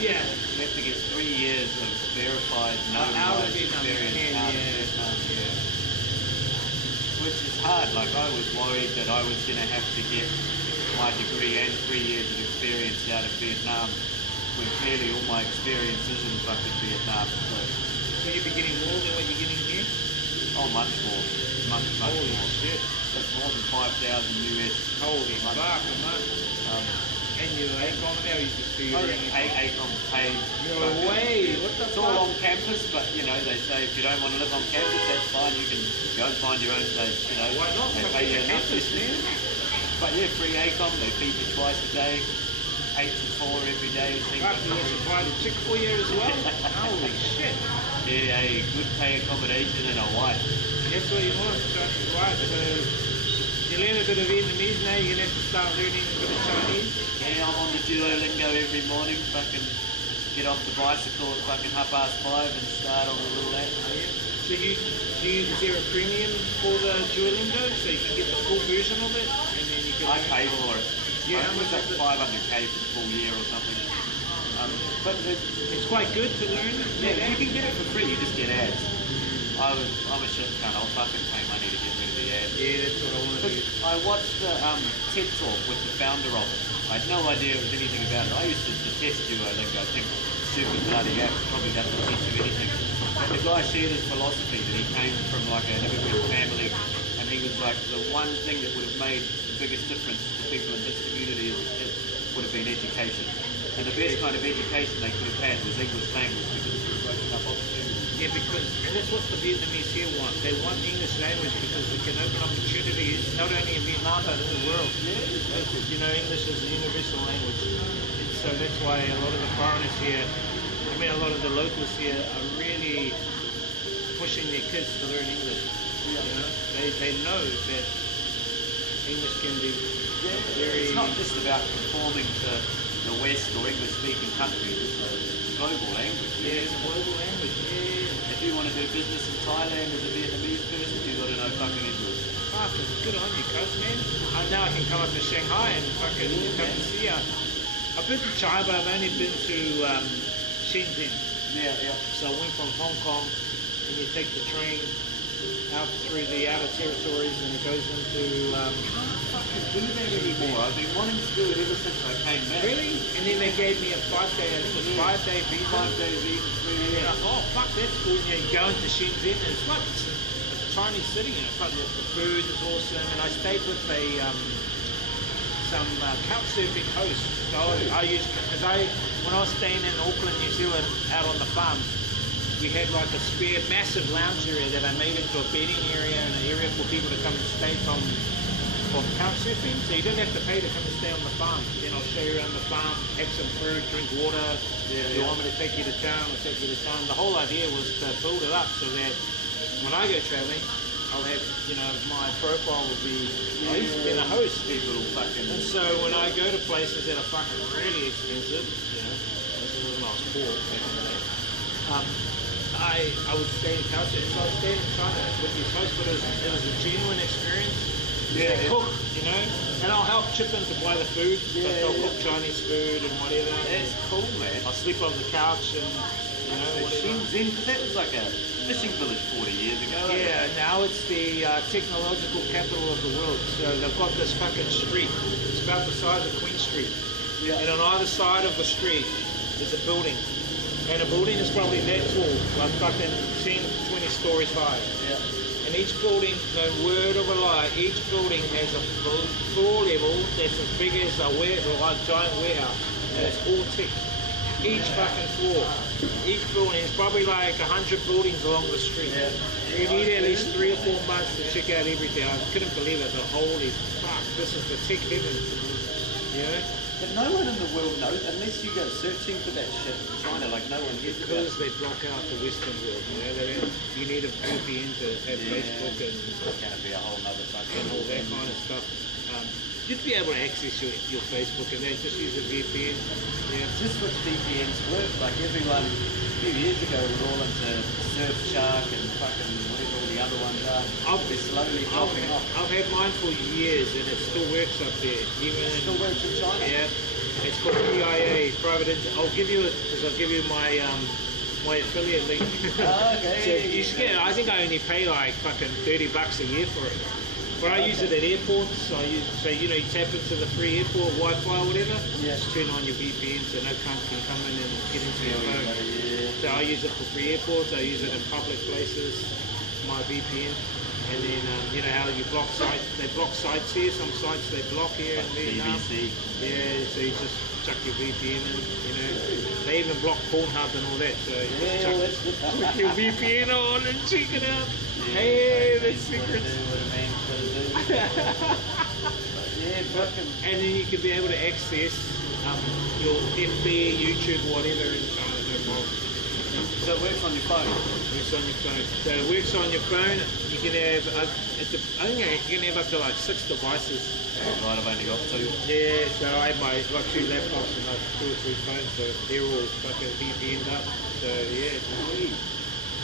Yeah. You have to get 3 years of verified Out of notarized Vietnam, experience out of Vietnam. yeah. Which is hard. Like I was worried that I was going to have to get my degree and 3 years of experience out of Vietnam, when clearly all my experience is in fucking Vietnam. So you'd be getting more than what you're getting here? Oh, much more. Much Holy more. shit. That's more than 5,000 US. Holy Much. fuck, man. And you ACOM now, you just do your ACOM paid. No way! What the It's fuck? all on campus, but you know, they say if you don't want to live on campus, that's fine, you can go and find your own place, you know. Why not? They Fuck pay you the enough. campus, man. But yeah, free ACOM, they feed you twice a day, 8 to 4 every day. Fuck, you want to buy the chick for you as well? Holy shit. Yeah, a good pay accommodation and a wife. That's what you want, right? So you learn a bit of Vietnamese now, you're going to have to start learning a bit of Chinese. Yeah, I'm on the Duolingo every morning, fucking get off the bicycle at fucking 5:30 and start on the little app. So is there a premium for the Duolingo so you can get the full version of it? And then you can I pay for it. Yeah, I how much think is it's it? 500k for the full year or something. But It's quite good to learn. yeah, you can get it for free, you just get ads. I'm a shit cunt, I'll fucking pay money to get rid of the ads. Yeah, that's what I want to do. I watched the TED Talk with the founder of it. I had no idea it was anything about it. I used to detest Duolingo. I think stupid bloody app probably doesn't teach you anything. But the guy shared his philosophy that he came from like an immigrant family, and he was like the one thing that would have made the biggest difference to people in his community as a kid would have been education. And the best kind of education they could have had was English language because it was opening up opportunities. Yeah, because, and that's what the Vietnamese here want. They want English language because it can open opportunities not only in Vietnam but in the world. You know, English is a universal language. And so that's why a lot of the foreigners here, I mean a lot of the locals here are really pushing their kids to learn English. You know, they know that English can be very... It's not just about conforming to the West or English-speaking countries, it's a global language. Yeah, it's a global language, yeah. If you want to do business in Thailand as a Vietnamese person, you've got to know fucking English. Fuck, good on you, cuz, man. Now I can come up to Shanghai and fucking come to see you. I've been to China, but I've only been to Shenzhen. Yeah, yeah. So I went from Hong Kong, and you take the train out through the outer territories, and it goes into... Fucking do that anymore. I've been wanting to do it ever since I came back. Really? And then they gave me a 5-day, I think it was 5-day visa. 5 days visa. And I thought, oh, fuck, that's cool. And you go into Shenzhen, and it's like it's a tiny city, and it's like the food is awesome. And I stayed with some couch surfing hosts. So I used, because when I was staying in Auckland, New Zealand, out on the farm, we had like a spare massive lounge area that I made into a bedding area and an area for people to come and stay from couch surfing. So you don't have to pay to come and stay on the farm. Then I'll show you around the farm, have some food, drink water. You want me to take you to town, I'll take you to town. The whole idea was to build it up so that when I go traveling, I'll have, you know, my profile will be, I used to be a host. People fucking... And so when I go to places that are fucking really expensive, you know, this is when I was poor back in the day, I would stay in couch, and so I stayed in China with these hosts, but it was a genuine experience. Yeah, They cook, you know, and I'll help chip in to buy the food, but they'll cook Chinese food and whatever. That's cool, man. I'll sleep on the couch and, you know, whatever. Shenzhen, because that was like a fishing village 40 years ago. Yeah, now it's the technological capital of the world. So they've got this fucking street. It's about the size of Queen Street. Yeah. And on either side of the street is a building. And a building is probably that tall, like fucking 10, 20 stories high. Yeah. And each building, no word of a lie, each building has a floor level that's as big as a giant warehouse. And it's all ticked. Each fucking floor. Each building is probably like 100 buildings along the street. Yeah. You need at least 3 or 4 months to check out everything. I couldn't believe it. The holy fuck, this is the tech heaven. You know? But no one in the world knows, unless you go searching for that shit in China, like no one hears about it. Because they block out the Western world, you know, you need a VPN to have Facebook and It's going to be a whole nother fucking all that kind of stuff. You'd be able to access your Facebook and then just use a VPN. Yeah. Just with VPNs work, like everyone a few years ago were all into Surfshark and fucking whatever all the other ones are. They're slowly dropping off. I've had mine for years and it still works up there. Even It still works in China? Yeah. It's called PIA, private. I'll give you my my affiliate link. Okay. So you should get. I think I only pay like fucking $30 a year for it. But I use it at airports. You tap into the free airport Wi-Fi or whatever. Yeah. Just turn on your VPN so no cunt can come in and get into your phone. Yeah. So I use it for free airports. I use it in public places. My VPN. And then you know how you block sites. They block sites here. Some sites they block here in Vietnam. BBC. Yeah. So you just chuck your VPN in. You know. They even block Pornhub and all that. So you just chuck your VPN on and check it out. Yeah, Hey, that's secrets. And then you can be able to access your FB, YouTube, whatever in China, no problem. So it works on your phone? It works on your phone. So it works on your phone. You can have, I think you can have up to like 6 devices. Right, I've only got 2. Yeah, so I have got 2 laptops and like 2 or 3 phones, so they're all fucking VPN'd up. So yeah,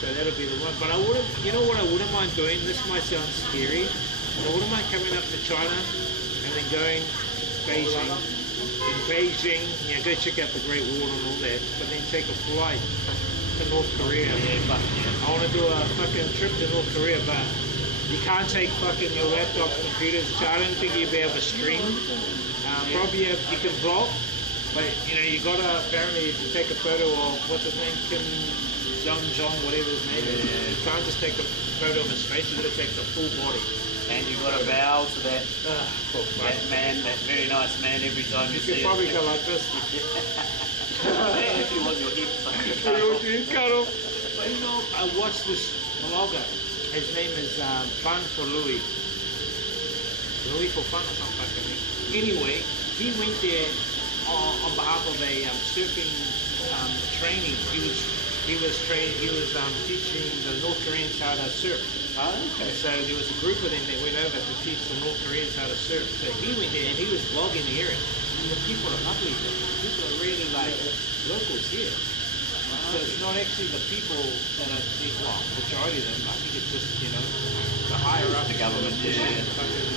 so that'll be the one. But I wouldn't, you know what I wouldn't mind doing? This might sound scary. I wouldn't mind coming up to China and then going to Beijing. In Beijing, go check out the Great Wall and all that, but then take a flight to North Korea. I want to do a fucking trip to North Korea, but you can't take fucking your laptops, computers. So I don't think you'll be able to stream. Probably you can vlog, but you gotta apparently if you take a photo of what's his name, Kim Jong, whatever his name is. You can't just take a photo of his face. You gotta take the full body. And you've got to bow to that man, that very nice man, every time you see can probably go like this. And if you want your hip cut off. But I watched this vlogger. His name is Fun for Louis. Louis for Fun or something like that. Anyway, he went there on behalf of a surfing training. He was teaching the North Koreans how to surf. Oh, okay. So there was a group of them that went over to teach the North Koreans how to surf. So he went there and he was vlogging the area. And the people are lovely there. People are really like locals here. So it's not actually the people that are, well, majority of them, I think it's just, the higher up. The government, fucking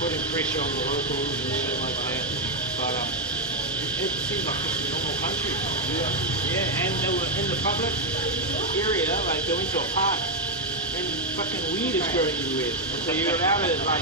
putting pressure on the locals and shit like that. But it seems like just a normal country. Yeah, and they were in the public area, like they went to a park. And fucking weed is growing everywhere. And so you're allowed to like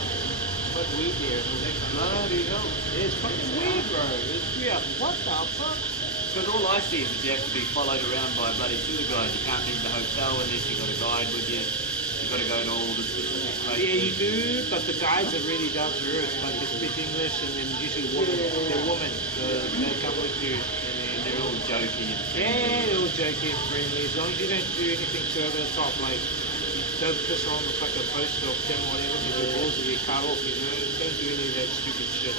smoke weed there and all that kind of stuff. there you go. It's fucking weird, bro. It's weird. What the fuck? Because all I see is that you have to be followed around by a bloody tour guide. You can't leave the hotel unless you've got a guide with you. You've got to go to all this and that place. Yeah, you do, but the guides are really down to earth. Like they speak English and then usually women. They're women. They come with you. And they're all jokey and friendly. Yeah, they're all jokey and friendly. As long as you don't do anything too over the top, like don't piss on the fucking poster of Tim or whatever, because your balls will be cut off, Don't do any of that stupid shit.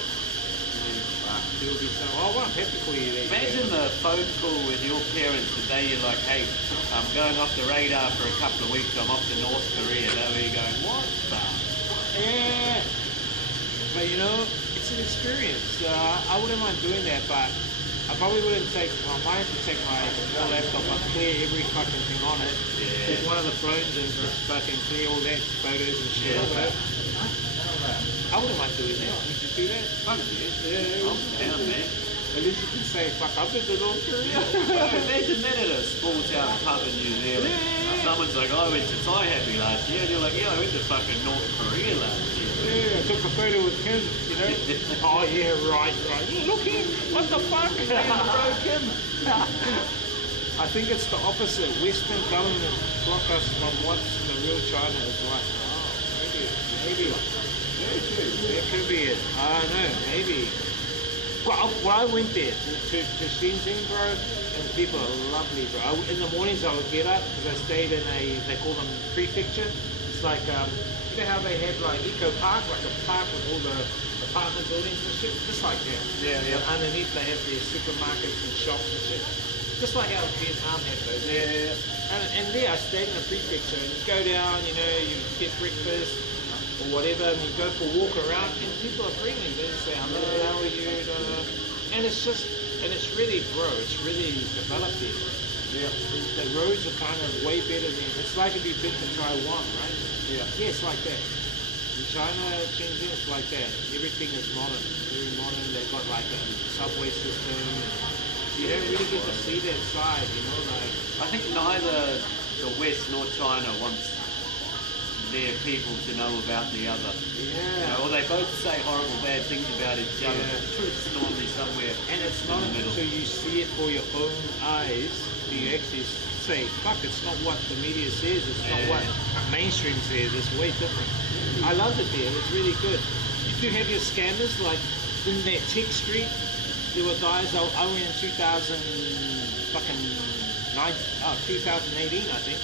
You'll be saying, oh, well, I'm happy for you there. Imagine the phone call with your parents the day you're like, hey, I'm going off the radar for a couple of weeks, I'm off to North Korea. They'll be going, what the? Yeah. But it's an experience. I wouldn't mind doing that, but I probably wouldn't I might have to take my laptop and clear every fucking thing on it. Yeah. Take one of the phones and just fucking clear all that photos and shit. Yeah. I wouldn't mind doing that. Would you do that? Fuck yeah. I'm down, man. At least you can say, fuck, I've been to North Korea. Imagine that at a small town pub in New Zealand. Someone's like, I went to Thai Happy last year. And you're like, yeah, I went to fucking North Korea last year. Yeah, I took a photo with Kim, Oh, yeah, right. Yeah, look here. What the fuck? Bro, Kim. I think it's the opposite. Western government block us from what the real China is like. Oh, maybe. That could be it. I don't know, maybe. Well, I went there to Shenzhen, bro, and the people are lovely, bro. In the mornings I would get up because I stayed in they call them prefecture. It's like, you know how they have like eco park, like a park with all the apartment buildings and shit? Just like that. Yeah. And underneath they have their supermarkets and shops and shit. Just like how Vietnam had those. Yeah. And there I stayed in a prefecture and you go down, you get breakfast or whatever, and you go for a walk around, and people are it's really, bro, it's really developed here. Yeah. The roads are kind of way better than, it's like if you've been to Taiwan, right? Yeah. Yeah, it's like that. In China, Shenzhen, it's like that. Everything is modern, very modern. They've got like a subway system. You don't really get to see that side, you know, like. I think neither the West nor China wants their people to know about the other. Yeah. You know, or they both say horrible, bad things about each other. Yeah. The truth's normally somewhere. And it's not in the middle. until you see it for your own eyes do you actually say, fuck, it's not what the media says, it's not what mainstream says, it's way different. I loved it there, it's really good. You do have your scammers, like in that Tech Street, there were guys, I went in 2018, I think.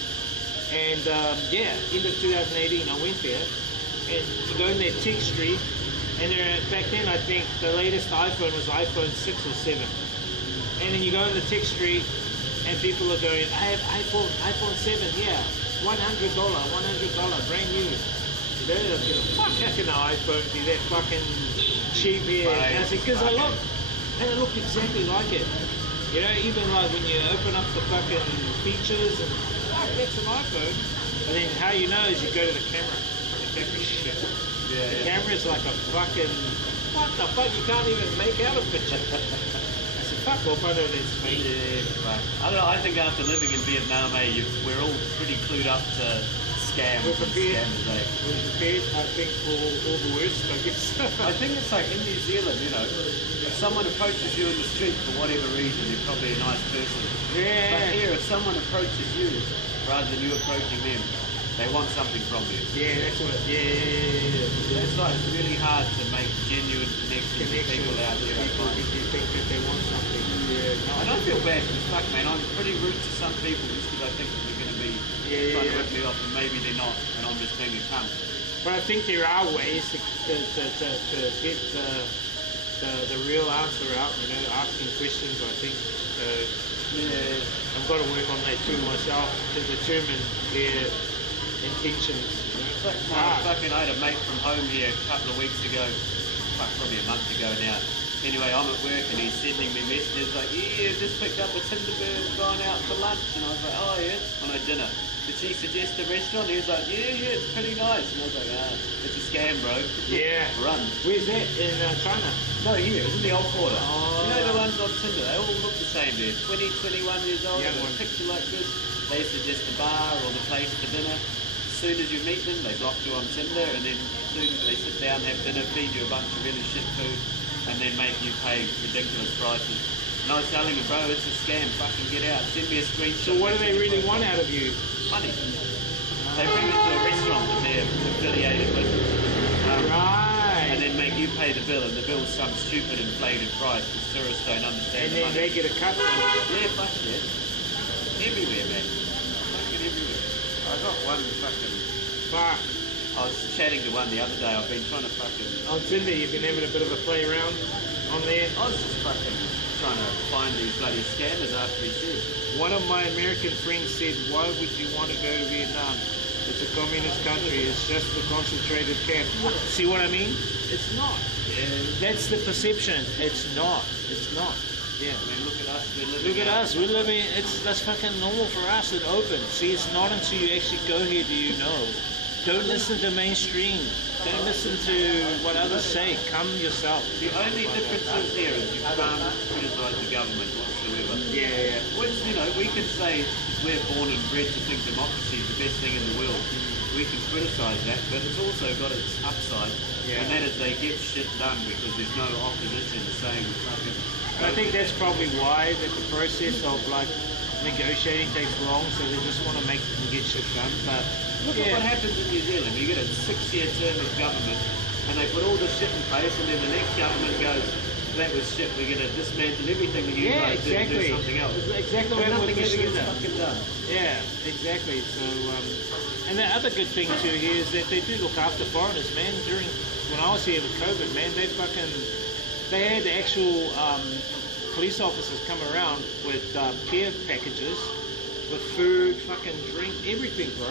And yeah, end of 2018, I went there, and you go in that Tech Street, and there, back then I think the latest iPhone was iPhone 6 or 7. And then you go in the Tech Street, and people are going, I have iPhone 7 here, $100, brand new. They're looking, fuck, how can an iPhone be that fucking cheap here? And I said, because I look, and it looked exactly like it. You know, even like when you open up the fucking features and fuck, that's an iPhone. And then how you know is you go to the camera. The camera's shit. Yeah, the camera's like a fucking, what the fuck, you can't even make out a picture. I said, fuck off, I know that's fake. Yeah, right. I don't know, I think after living in Vietnam, we're all pretty clued up to scams. We're prepared. And scammers, We're prepared, I think, for all the worst, I guess. I think it's like in New Zealand, you know, if someone approaches you in the street for whatever reason, you're probably a nice person. Yeah. But here, if someone approaches you rather than you approaching them, they want something from you. Yeah, that's what. Yeah. That's why it's really hard to make genuine connections with people out there. People, if you think that they want something. Yeah. No, I don't feel bad because, fuck, man, I'm pretty rude to some people just because I think that they're going to be trying to rip me off, and maybe they're not, and I'm just being a cunt. But I think there are ways to get the real answer out. You know, asking questions. I think. Yeah, I've got to work on that too myself to determine their intentions. You know? I had a mate from home here a couple of weeks ago, probably a month ago now. Anyway, I'm at work and he's sending me messages like, yeah, just picked up a Tinder bird, gone out for lunch. And I was like, oh yeah, on a dinner. Did she suggest a restaurant? He was like, yeah, it's pretty nice. And I was like, it's a scam, bro. Yeah. Run. Where's that? In China? No, here, it's in the old quarter. Oh. You know the ones on Tinder, they all look the same, dude. 20, 21 years old, Young with one. a picture like this. They suggest a bar or the place for dinner. As soon as you meet them, they block you on Tinder, and then as soon as they sit down, have dinner, feed you a bunch of really shit food, and then make you pay ridiculous prices. And I was telling him, bro, it's a scam, fucking get out, send me a screenshot. So what do they really want out of you? Money. They bring it to a restaurant that they're affiliated with. Right. And then make you pay the bill, and the bill's some stupid inflated price because tourists don't understand And the then money. they get a cut from it. Yeah, fucking yeah. Everywhere, man. Fucking everywhere. I got one fucking... Fuck. I was chatting to one the other day. I've been trying to fucking... On Tinder, you've been having a bit of a play around on there. I was just fucking trying to find these bloody scammers after he said. One of my American friends said, why would you want to go to Vietnam? It's a communist country. It's just a concentrated camp. See what I mean? It's not. Yeah. That's the perception. It's not. It's not. Yeah. I mean, look at us. We're living Look at out- us. We're living. That's fucking normal for us. It open. See, it's not until you actually go here do you know. Don't listen to mainstream. Don't listen to what others say. Come yourself. The only difference is here is you can't criticise the government whatsoever. Yeah. Which, you know, we can say we're born and bred to think democracy is the best thing in the world. We can criticise that, but it's also got its upside, and that is they get shit done because there's no opposition saying fucking... I think that's probably why that the process of like negotiating takes long, so they just want to make them get shit done. But look at what happens in New Zealand. You get a 6-year term of government, and they put all this shit in place, and then the next government goes, that was shit, we're going to dismantle everything that you guys did and do something else. Exactly what nothing we ever should gets have. fucking done. Yeah, exactly. So, and the other good thing too here is that they do look after foreigners, man. During when I was here with COVID, man, they had actual police officers come around with care packages, with food, fucking drink, everything, bro,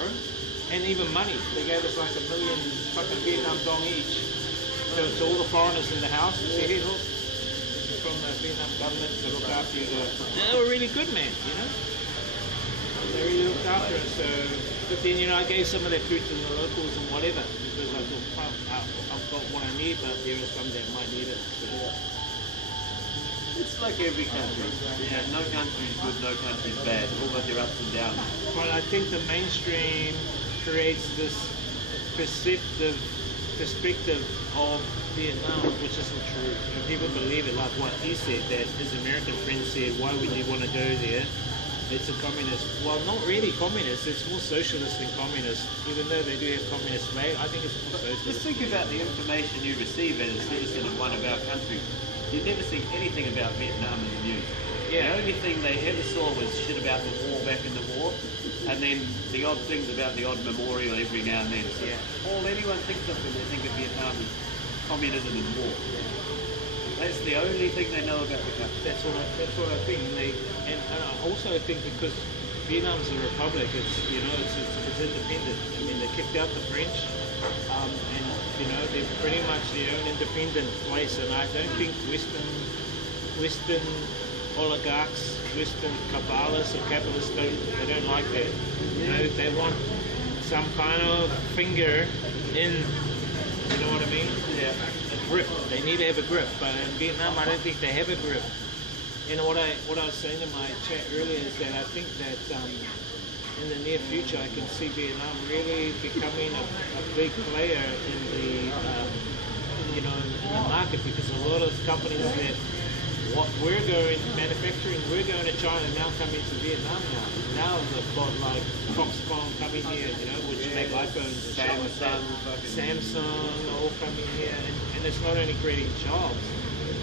and even money. They gave us like $1 million fucking Vietnam dong each to all the foreigners in the house. And say, hey, look, from the Vietnam government to look after you. They were really good, man, you know? They really looked after us, so... But then, you know, I gave some of that food to the locals and whatever, because I thought, I've got what I need, but there are some that might need it. So. It's like every country. Yeah, no country's good, no country's bad. All got their ups and downs. But I think the mainstream creates this perspective of Vietnam, which isn't true. And people believe it, like what he said, that his American friend said, why would you want to go there? It's a communist. Well, not really communist. It's more socialist than communist. Even though they do have communist flag, I think it's more socialist. Just think about the information you receive as a citizen of one of our countries. You never see anything about Vietnam in the news. Yeah. The only thing they ever saw was shit about the war back in the war, and then the odd things about the odd memorial every now and then. So all anyone thinks of when they think of Vietnam is communism and war. That's the only thing they know about the country. That's what I think. And I also think because Vietnam's a republic, it's independent. I mean, they kicked out the French, and you know they're pretty much their own independent place. And I don't think Western oligarchs, Western cabalists or capitalists don't like that. You know, they want some kind of finger in. You know what I mean? Yeah. Grip. They need to have a grip, but in Vietnam, I don't think they have a grip. You know what I was saying in my chat earlier is that I think that in the near future, I can see Vietnam really becoming a big player in the in the market, because a lot of companies that what we're going manufacturing, we're going to China now, coming to Vietnam now. Now they've got like Foxconn coming here, you know, which make iPhones and shit like that. Samsung all coming here, and it's not only creating jobs,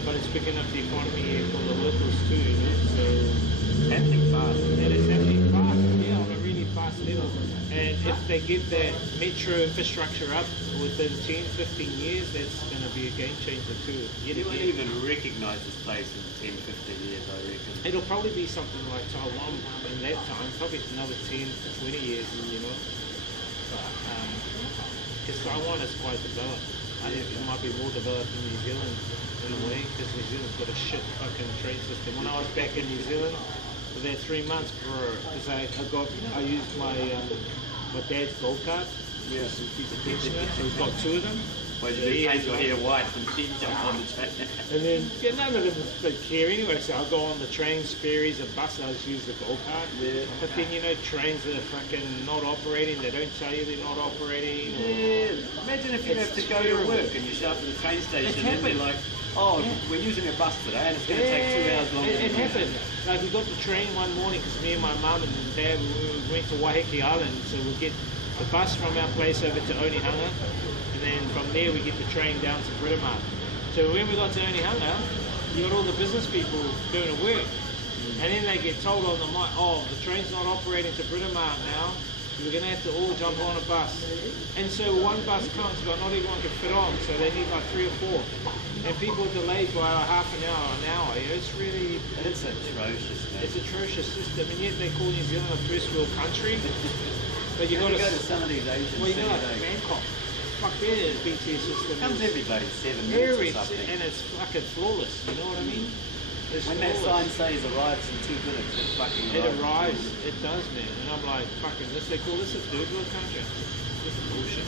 but it's picking up the economy here for the locals too, you know. So it's happening fast. And it's happening fast, yeah, on a really fast level. And if they get that metro infrastructure up within 10, 15 years, that's going to be a game changer too. You won't even recognise this place in 10, 15 years, I reckon. It'll probably be something like Taiwan in that time, probably another 10 to 20 years, you know. Because Taiwan is quite developed. I think it might be more developed than New Zealand in a way, because New Zealand's got a shit fucking train system. When I was back in New Zealand, for that 3 months, because I used my dad's gold card. Yes. He's a pensioner, so we've got 2 of them. Well, you paint your hair white and then jump on the train. And then, none of them care anyway, so I'll go on the trains, ferries, and buses, I'll just use the gold card. Yeah. But then, you know, trains that are fucking not operating, they don't tell you they're not operating. Yeah, imagine if you have to go to work and you show up at the train station and they're like, oh, we're using a bus today and it's going to take 2 hours longer. It happened. Like, we got the train one morning because me and my mum and dad, we went to Waiheke Island, so we get the bus from our place over to Onehunga. And then from there we get the train down to Britomart. So when we got to Onehunga, you got all the business people going to work. And then they get told on the mic, oh, the train's not operating to Britomart now. We're going to have to all jump on a bus. And so one bus comes, but not everyone can fit on. So they need like 3 or 4. And people are delayed by half an hour. It's really... It's atrocious, man. It's an atrocious system. And yet they call New Zealand a first world country. But you got to go to some of these Asian cities. Well, you got like Bangkok. Fuck, their BTS system comes every day, 7 minutes or something. And it's fucking flawless, you know what I mean? It's when flawless. that sign says arrives in 2 minutes, it fucking arrives. It does, man. And I'm like, fucking, they call this a third world country. This is bullshit.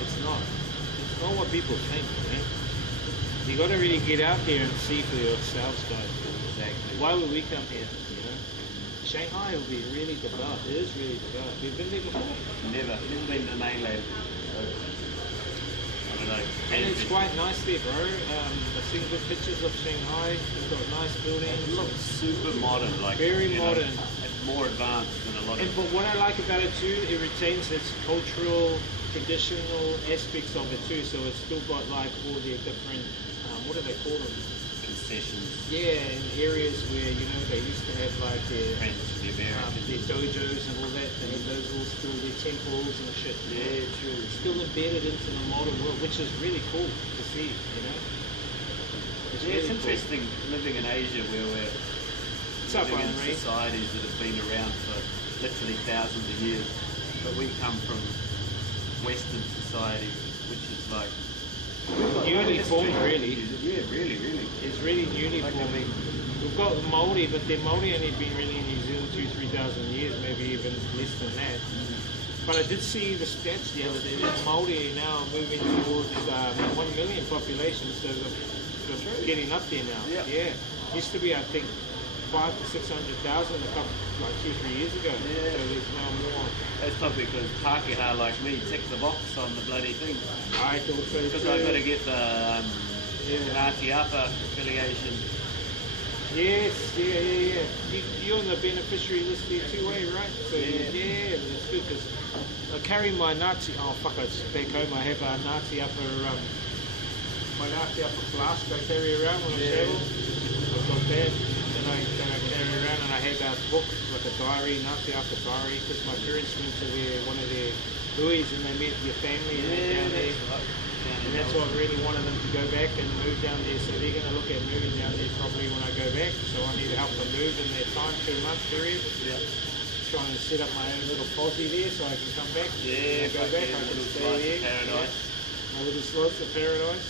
It's not. It's not what people think, man. You got to really get out there and see for yourselves, guys. Exactly. Why would we come here? You know, Shanghai will be really developed. It is really developed. You've been there before? Never been to the mainland. So, I don't know. And it's quite nice there, bro. I've seen good pictures of Shanghai. It's got nice buildings. It looks super modern, like very modern. It's more advanced than a lot of. But what I like about it too, it retains its cultural, traditional aspects of it too. So it's still got like all the different, what do they call them? Concessions. Yeah, in areas where, you know, they used to have like their dojos and all that. They have those all still, their temples and shit. Yeah, true. It's still embedded into the modern world, which is really cool to see, you know. It's interesting living in Asia where we're living in societies that have been around for literally thousands of years. But we come from Western society, which is like newly formed, really. Yeah, really. It's really newly formed. We've got Māori, but the Māori only been really in New Zealand 2,000-3,000 years, maybe even less than that. But I did see the stats the other day that Māori are now moving towards 1 million population, so they're getting up there now. Yeah. Used to be, I think, 500,000 to 600,000 a couple, like 2 or 3 years ago. Yeah. So there's now more. That's probably because Pākehā like me tick the box on the bloody thing. I thought so too. Because I've got to get the Ngāti Apa affiliation. Yes, yeah. You're on the beneficiary list there too, right? So yeah, that's good because I carry my Ngāti. Oh fuck! I back home. I have a Ngāti Apa, my Ngāti Apa flask I carry around when I travel. I've got that. Then I carry around, and I have our book, like a diary, Ngāti Apa diary, because my parents went to one of their huis and they met your family and they're down there. And that's what I really wanted them to go back and move down there. So they're going to look at moving down there probably when I go back. So I need to help them move in their time, 2-month period. Yeah. Trying to set up my own little posse there so I can come back. Yeah, go back. I can stay there. Paradise. My little slots of paradise.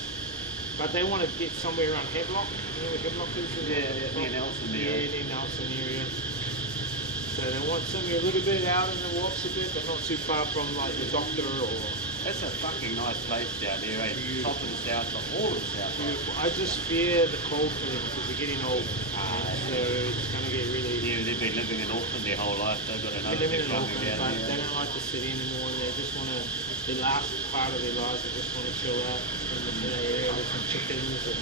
But they want to get somewhere around Havelock. You know where Havelock is? Near Nelson area. Yeah, near Nelson area. So they want somewhere a little bit out in the walks a bit, but not too far from like the doctor or... That's a fucking nice place down there, eh? Top of the south, all of the south. Beautiful. I just fear the cold for them because they're getting old. So it's going to get really... Yeah, they've been living in Auckland their whole life. They've got another thing coming down. But they don't like the city anymore. They just want to... The last part of their lives, they just want to chill out in the area with some chickens and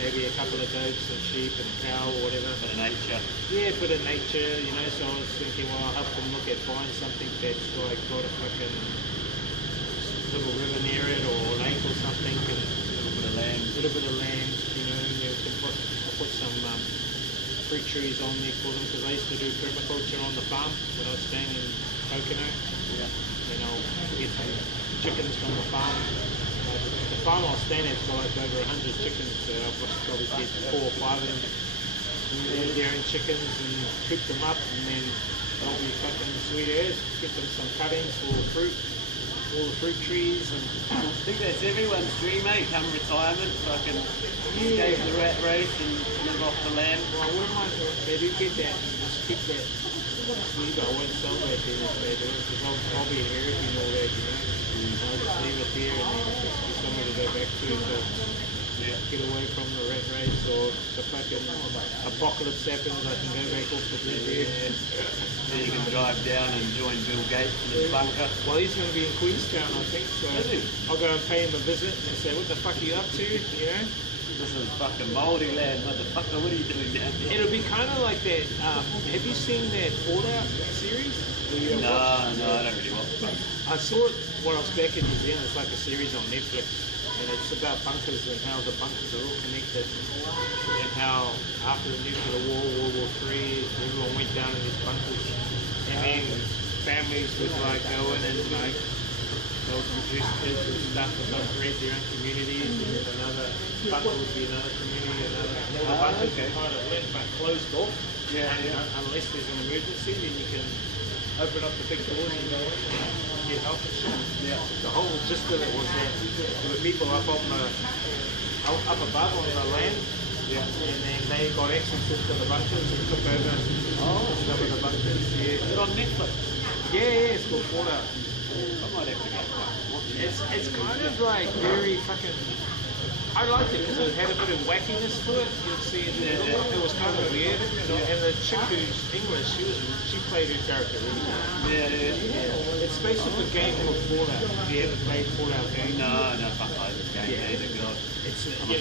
maybe a couple of goats and sheep and a cow or whatever. Bit of nature. Yeah, bit of nature, you know. So I was thinking, well, I'll help them look at buying something that's like got a fucking... little river near it or lake or something, and a little bit of land, you know. You can put some fruit trees on there for them because I used to do permaculture on the farm when I was staying in Pocono. Yeah. And I'll get some chickens from the farm. The farm I was staying at's got like over 100 chickens, so I'll probably get 4 or 5 of them. And their own chickens and cook them up, and then they'll be fucking sweet as. Get them some cuttings for fruit. All the fruit trees and... I think that's everyone's dream, eh? Come retirement, fucking escape the rat race and live off the land. Well, I wouldn't mind if they do get that, just keep that sleeve. I won't sell that there if they do it, because I'll be inheriting all that, you know. I'll just leave it there and then just be somewhere to go back to get away from the rat race, or the fucking apocalypse happens, I can go back off the grid there. Then you can drive down and join Bill Gates in his bunker. Well, he's going to be in Queenstown, I think, so I'll go and pay him a visit and say, what the fuck are you up to, you know? This is fucking mouldy land, motherfucker, what are you doing down there? It'll be kind of like that, have you seen that Fallout series? No, I don't really watch it. I saw it when I was back in New Zealand. It's like a series on Netflix. And it's about bunkers and how the bunkers are all connected, and how after the nuclear war, World War III, everyone went down in these bunkers, and then families would like go in and like they'll produce kids and stuff, and they'll create their own communities, and then another bunker would be another community, another. And all the bunkers are kind of lit but closed off. Unless there's an emergency, then you can open up the big doors and go in and get help and shit. Yeah. The whole gist of it was that there were people up above on the land, and then they got access to the bunkers and took over some of the bunkers. Yeah. Is it on Netflix? Yeah, it's called Fallout. I might have to go watch it. It's kind of like very fucking... I liked it because it had a bit of wackiness to it. You'd see it. It was kind of weird. And the chick who's English, she played her character really well. Yeah. It's based off a game called Fallout. Have you ever played Fallout game? No, fuck like this game either, God.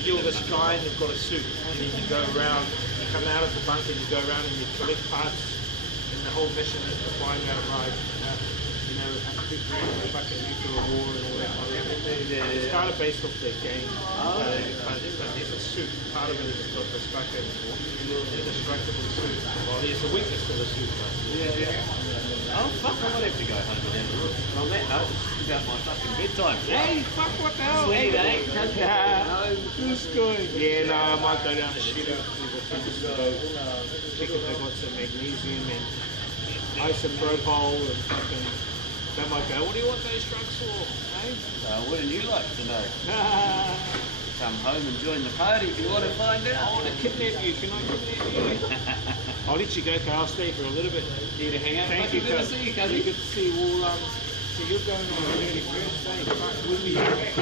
You're this guy and you've got a suit, and then you go around, you come out of the bunker and you go around and you collect parts, and the whole mission is to find out like, a fucking nuclear war and all that kind of thing. It's kind of based off that game. But there's a suit. Part of it is got this fucking indestructible suit. Well, there's a weakness to the suit, though. Oh, fuck, I might have to go home and have a look. On that note, it's about my fucking bedtime. Hey, fuck, what the hell? Sweet, eh? Who's going? Yeah, no, I might go down and shoot it. Check if they've got some magnesium and isopropyl and fucking... They might go, what do you want those drugs for? Wouldn't you like to know? Come home and join the party if you want to find out. I want to kidnap you. Can I kidnap you? I'll let you go, Carl. I'll stay for a little bit. Here to hang out. Thank you, Good to Cuz. see you, Really Cuzzy. good to see you all. So you're going on a really first day. When will you get back?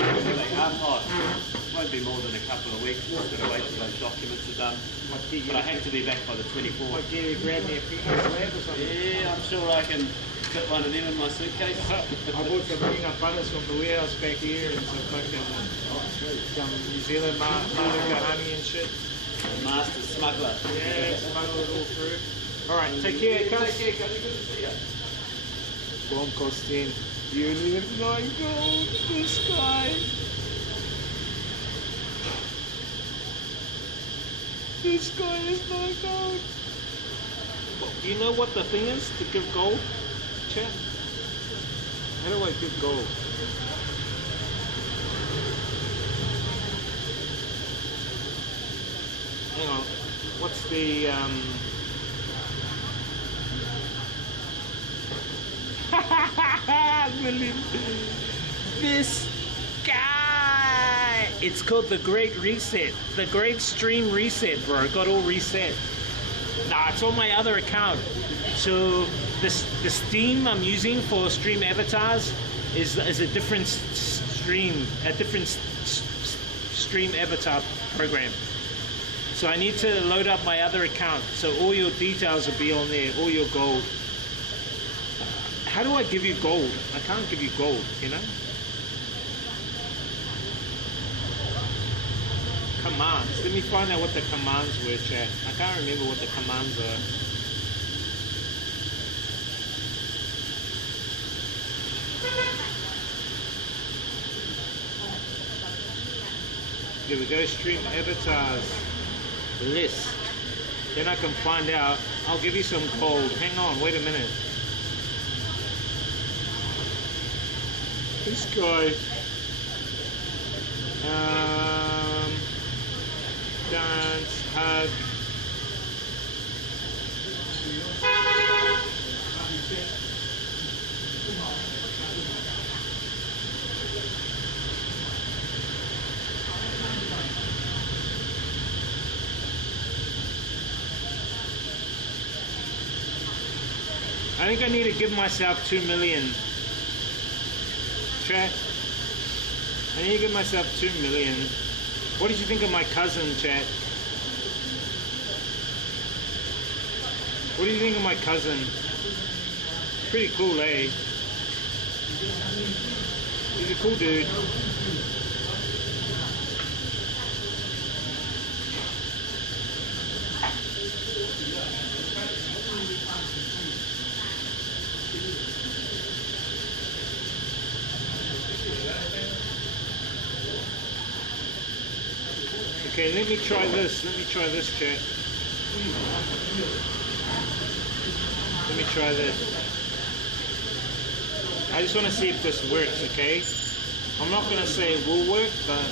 Won't be more than a couple of weeks. Just got to wait till those documents are done. Might get you, But I have to be back by the 24th. might get you to grab me a peanut slab or something. Yeah, I'm sure I can fit one of them in my suitcase. I bought some peanut butters from the warehouse back here and some fucking some New Zealand Mavic honey and shit. Master smuggler. Yeah, smuggle it all through. Alright, take care, Cuz. Take care, Cuzzy. Good to see you. Bomb Costin. You live like gold, this guy. This guy is not gold. Do you know what the thing is to give gold, chat? How do I give gold? Hang on. What's the this guy. It's called the Great Reset. The Great Stream Reset, bro. It got all reset. Nah, it's on my other account. So the Steam I'm using for stream avatars is a different stream avatar program. So I need to load up my other account. So all your details will be on there, all your gold. How do I give you gold? I can't give you gold, you know? Commands. Let me find out what the commands were, chat. I can't remember what the commands are. Here we go, stream avatars. List. Then I can find out. I'll give you some gold. Hang on, wait a minute. This guy. Dance, hug. I think I need to give myself 2 million. Chat. I need to give myself 2 million. What did you think of my cousin, chat? What do you think of my cousin? Pretty cool, eh? He's a cool dude. Okay, let me try this. Let me try this, chat. Let me try this. I just want to see if this works, okay? I'm not going to say it will work, but...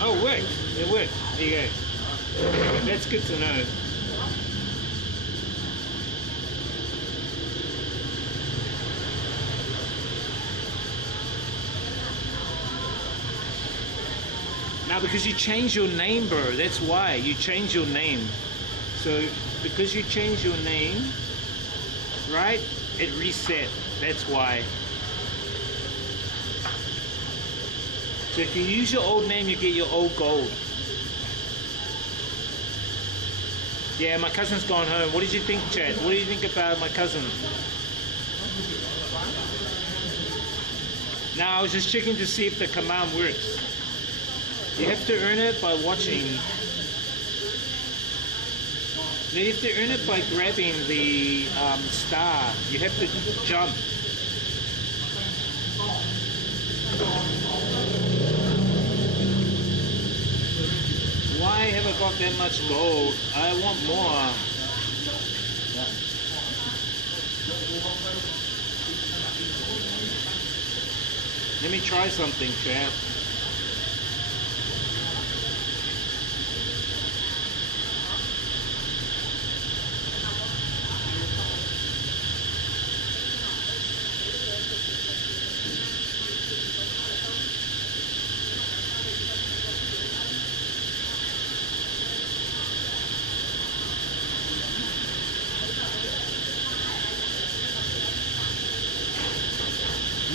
Oh, it worked. It worked. There you go. That's good to know. Now, because you changed your name, bro, that's why. You changed your name. So, because you changed your name, right, it reset. That's why. So if you use your old name, you get your old gold. Yeah, my cousin's gone home. What did you think, Chad? What do you think about my cousin? Now, I was just checking to see if the command works. You have to earn it by watching. You have to earn it by grabbing the star. You have to jump. Why have I got that much gold? I want more. Let me try something, chat.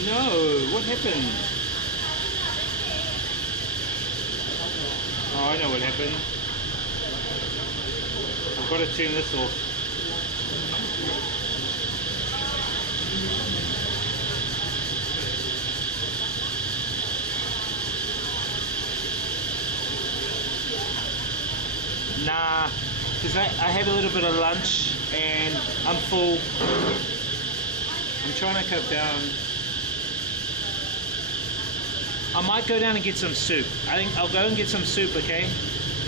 No, what happened? Oh, I know what happened. I've got to turn this off. Nah, because I had a little bit of lunch and I'm full. I'm trying to cut down. I might go down and get some soup. I think I'll go and get some soup, okay?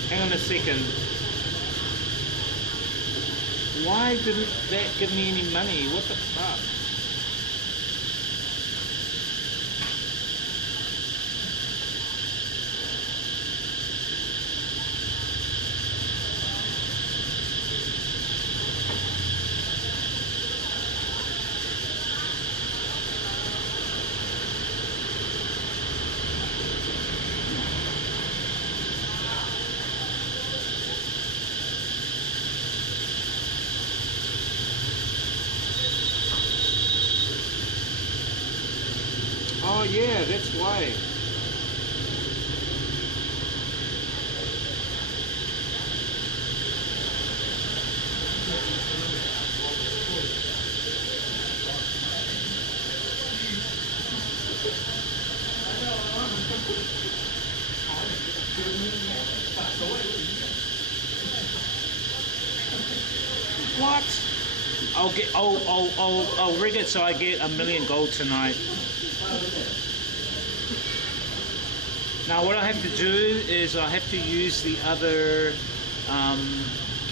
Hang on a second. Why didn't that give me any money? What the fuck? Oh yeah, that's why. What? I'll rig it so I get 1,000,000 gold tonight. Now what I have to do is I have to use the other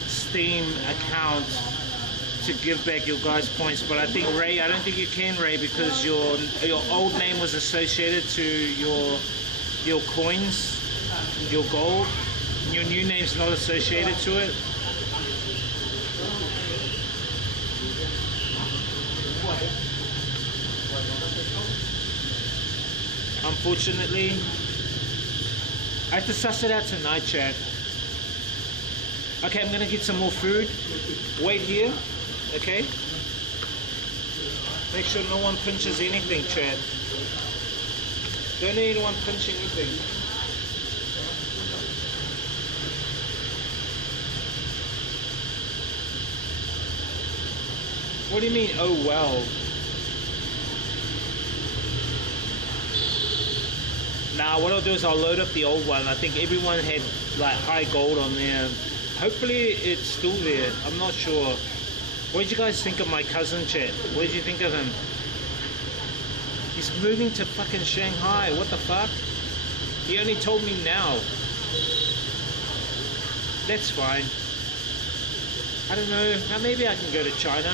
Steam account to give back your guys' points, but I think Ray, I don't think you can, Ray, because your old name was associated to your coins, your gold. Your new name's not associated to it. Unfortunately, I have to suss it out tonight, chat. Okay, I'm gonna get some more food. Wait here, okay? Make sure no one pinches anything, chat. Don't need anyone pinch anything. What do you mean, oh well? Nah, what I'll do is I'll load up the old one. I think everyone had like high gold on there. Hopefully it's still there. I'm not sure. What did you guys think of my cousin, chat? What did you think of him? He's moving to fucking Shanghai. What the fuck? He only told me now. That's fine. I don't know. Maybe I can go to China.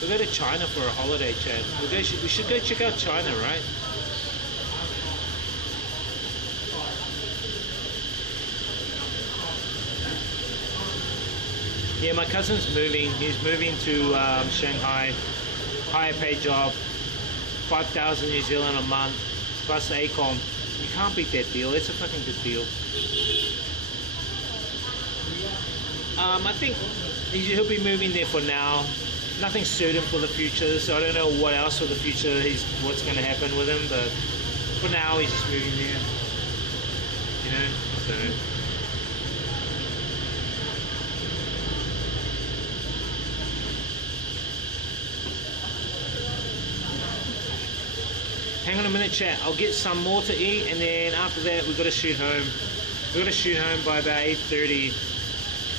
We'll go to China for a holiday, chat. We should go check out China, right? Yeah, my cousin's moving. He's moving to Shanghai. Higher paid job. 5,000 New Zealand a month. Plus ACOM. You can't beat that deal. It's a fucking good deal. I think he'll be moving there for now. Nothing certain for the future, so I don't know what else for the future what's going to happen with him, but for now he's just moving there. You know, so. Hang on a minute, chat. I'll get some more to eat, and then after that we've got to shoot home. We've got to shoot home by about 8:30.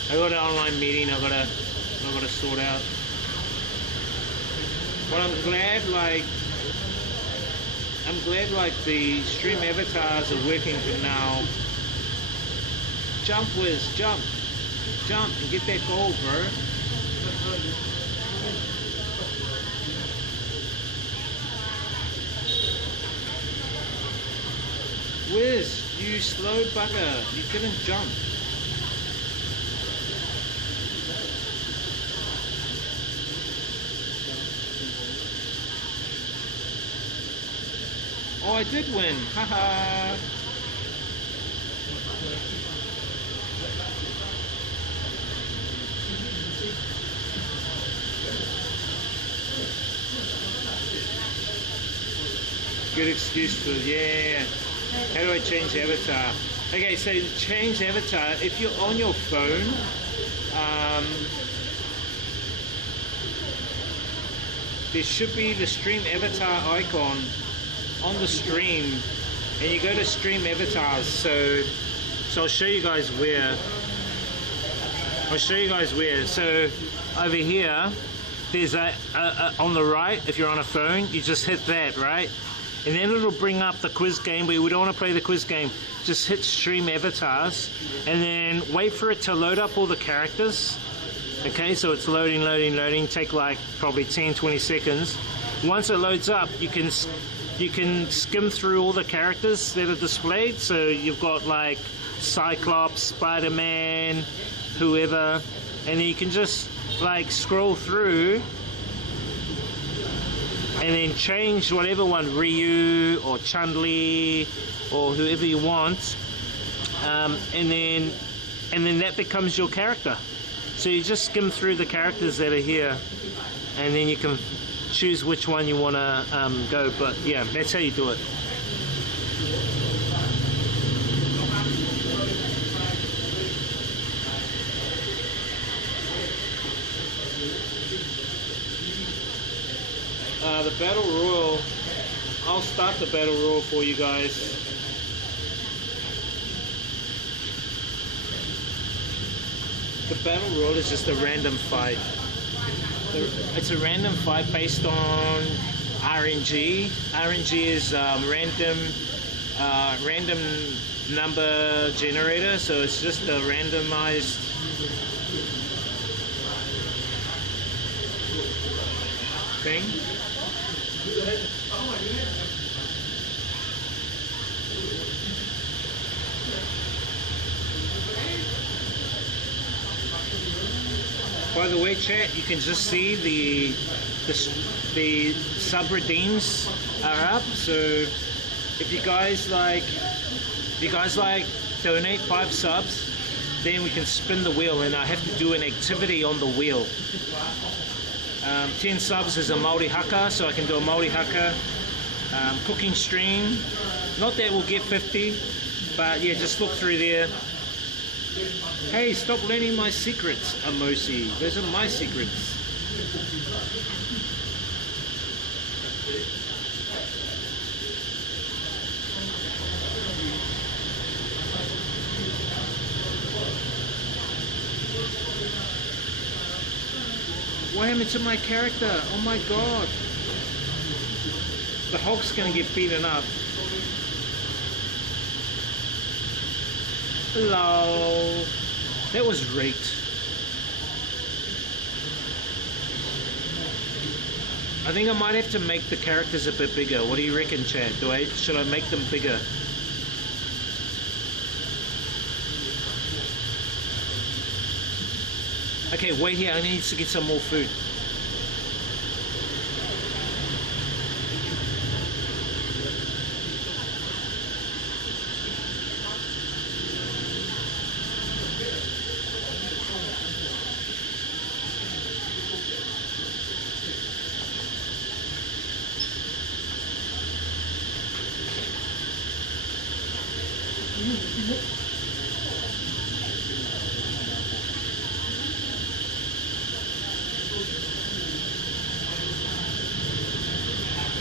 I got an online meeting I've got to sort out. But I'm glad the stream avatars are working for now. Jump, Wiz, jump and get that gold, bro. Wiz, you slow bugger. You didn't jump. Oh, I did win. Haha. Good excuse for, yeah. How do I change the avatar? Okay, so change the avatar. If you're on your phone, there should be the stream avatar icon on the stream, and you go to stream avatars. So I'll show you guys where. So over here, there's on the right. If you're on a phone, you just hit that, right? And then it'll bring up the quiz game, but we don't want to play the quiz game. Just hit stream avatars, and then wait for it to load up all the characters. Okay, so it's loading, take like probably 10-20 seconds. Once it loads up, you can skim through all the characters that are displayed. So you've got like Cyclops, Spider-Man, whoever, and then you can just like scroll through and then change whatever one, Ryu or Chun-Li or whoever you want, and then that becomes your character. So you just skim through the characters that are here, and then you can choose which one you want to go. But yeah, that's how you do it. The Battle Royal, I'll start the Battle Royal for you guys. The Battle Royal is just a random fight. It's a random fight based on RNG. RNG is random number generator, so it's just a randomized thing. By the way, chat, you can just see the sub redeems are up. So if you guys like donate 5 subs, then we can spin the wheel, and I have to do an activity on the wheel. 10 subs is a Māori haka, so I can do a Māori haka. Cooking stream, not that we'll get 50, but yeah, just look through there. Hey, stop learning my secrets, Amosi. Those are my secrets. What happened to my character? Oh my god. The Hulk's gonna get beaten up. Hello. That was rigged. I think I might have to make the characters a bit bigger. What do you reckon, Chad? Should I make them bigger? Okay, wait here. I need to get some more food.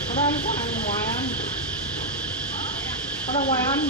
Ở đây có ăn ngoài anh. Ở đâu ngoài anh?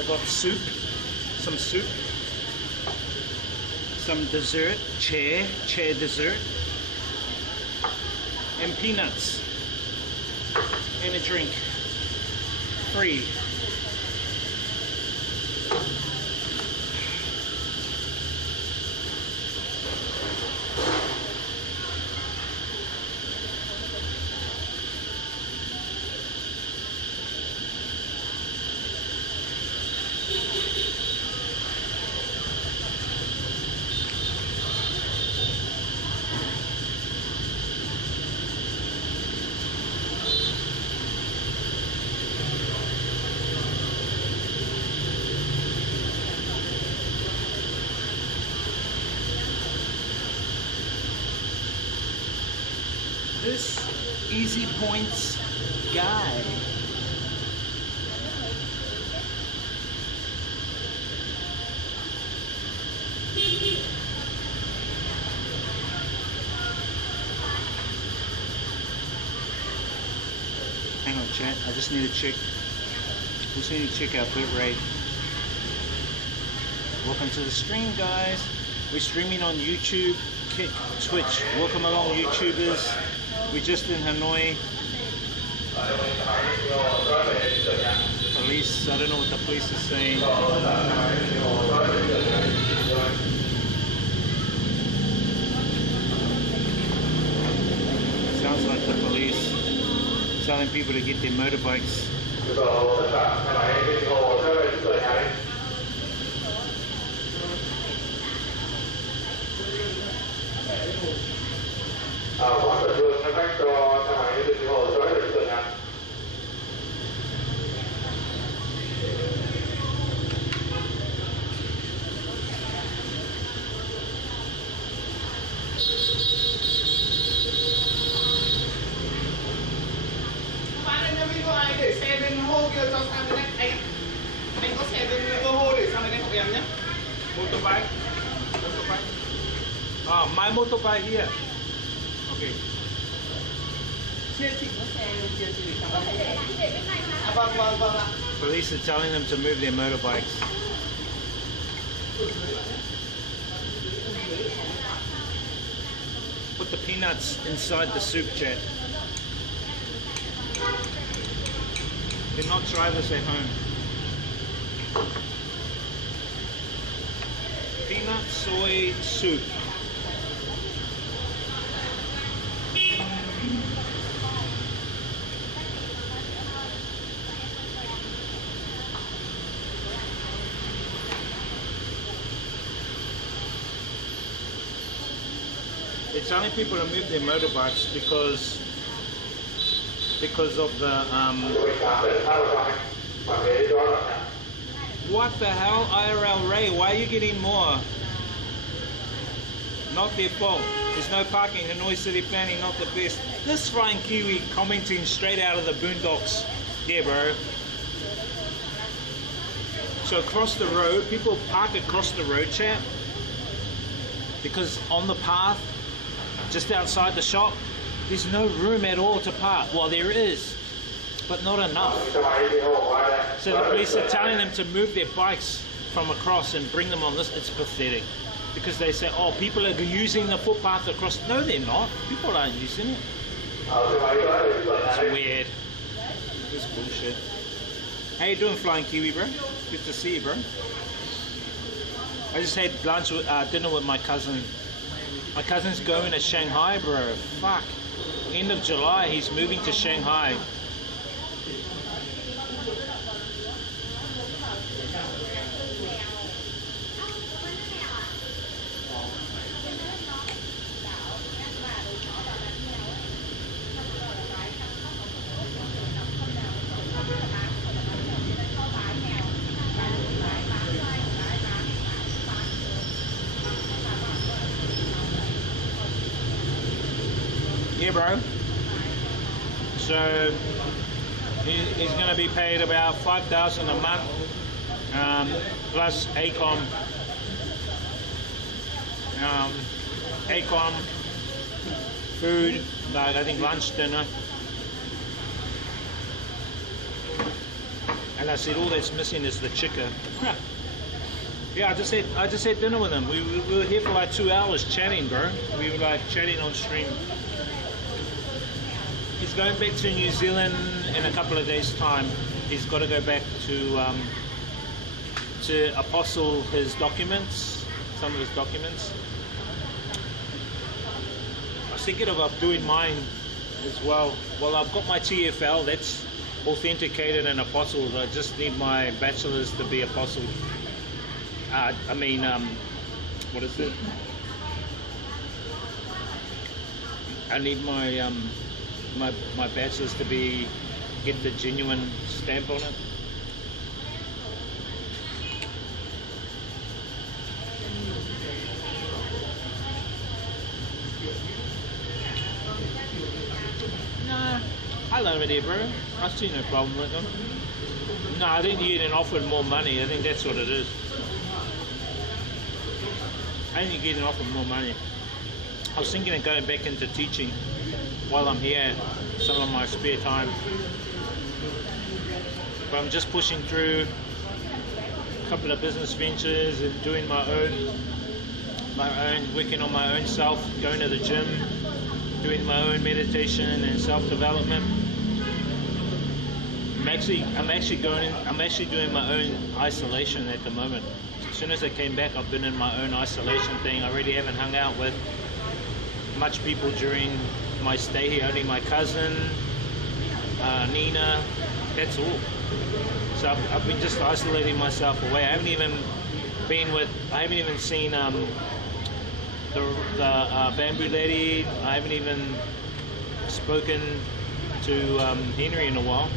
I got soup, some dessert, chair dessert, and peanuts, and a drink, free. This Easy Points guy. Hang on, chat. I just need to check. Our bit rate. Welcome to the stream, guys. We're streaming on YouTube, Kick, Twitch. Welcome along, YouTubers. We're just in Hanoi. Police, I don't know what the police is saying. Sounds like the police telling people to get their motorbikes. Motorbike? My motorbike here. Okay. Police are telling them to move their motorbikes. Put the peanuts inside the soup, chat. They're not drivers at home. Peanut soy soup. They're telling people to move their motorbikes because of the what the hell, IRL Ray? Why are you getting more? Not their fault. There's no parking. Hanoi City planning not the best. This Flying Kiwi commenting straight out of the boondocks. Yeah, bro. So across the road, people park across the road, chat, because on the path, just outside the shop, there's no room at all to park. Well, there is, but not enough. So the police are telling them to move their bikes from across and bring them on this. It's pathetic. Because they say, oh, people are using the footpath across. No, they're not. People aren't using it. It's weird. It's bullshit. How you doing, Flying Kiwi, bro? Good to see you, bro. I just had lunch with, dinner with my cousin. My cousin's going to Shanghai, bro. Fuck. End of July, he's moving to Shanghai. Yeah, bro. So he's going to be paid about $5,000 a month, plus ACOM, food, like I think lunch, dinner. And I said, all that's missing is the chicken. Yeah, I just had dinner with him. We were here for like 2 hours chatting, bro. We were like chatting on stream. He's going back to New Zealand in a couple of days' time. He's got to go back to apostle his documents, some of his documents. I was thinking about doing mine as well. Well, I've got my TFL, that's authenticated and apostled. I just need my bachelor's to be apostled. What is it? I need my my bachelor's to get the genuine stamp on it. Nah, I love it here, bro. I see no problem with them. No, I think you're getting offered more money. I think that's what it is. I think you're getting offered more money. I was thinking of going back into teaching while I'm here, some of my spare time. But I'm just pushing through a couple of business ventures and doing my own, working on my own self, going to the gym, doing my own meditation and self-development. I'm actually doing my own isolation at the moment. As soon as I came back, I've been in my own isolation thing. I really haven't hung out with much people during my stay here. Only my cousin, Nina, that's all. So I've been just isolating myself away. I haven't even seen the bamboo lady. I haven't even spoken to Henry in a while.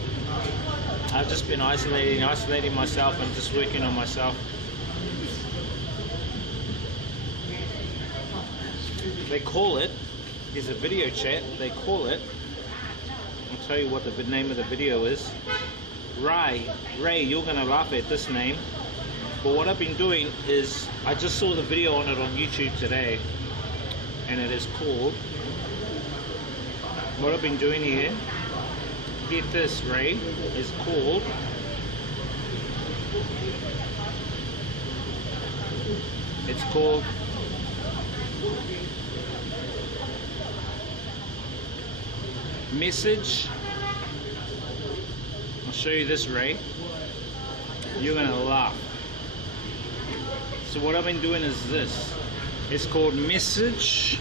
I've just been isolating myself and just working on myself. They call it, there's a video chat, they call it, I'll tell you what the name of the video is. Ray, you're gonna laugh at this name, but what I've been doing is, I just saw the video on it on YouTube today, and it is called, what I've been doing here, get this, Ray, is called message. I'll show you this, Ray. You're gonna laugh. So what I've been doing is this. It's called Message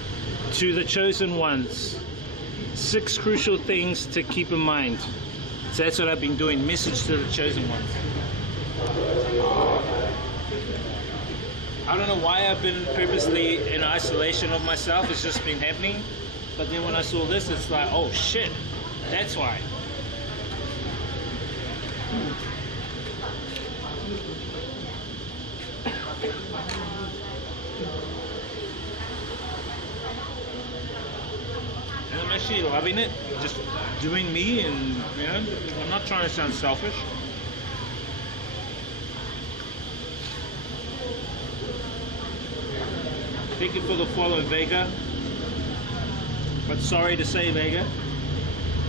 to the Chosen Ones. 6 crucial things to keep in mind. So that's what I've been doing. Message to the Chosen Ones. I don't know why I've been purposely in isolation of myself. It's just been happening. But then when I saw this, it's like, oh shit, that's why. And I'm actually loving it, just doing me, and you know, I'm not trying to sound selfish. Thank you for the follow, Vega. But sorry to say, Vega,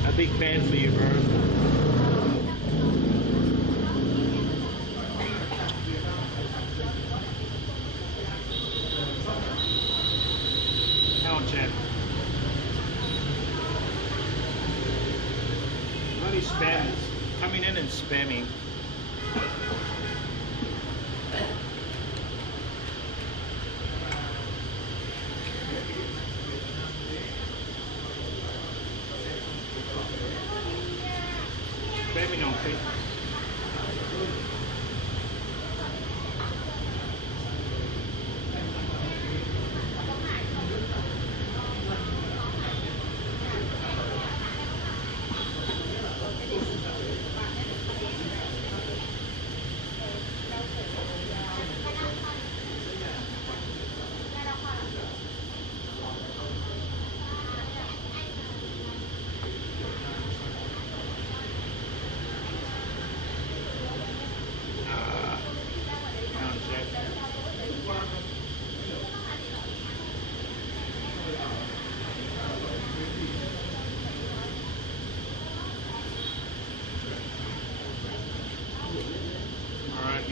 a big fan for you, bro. Hell, chat. Bloody spammers coming in and spamming.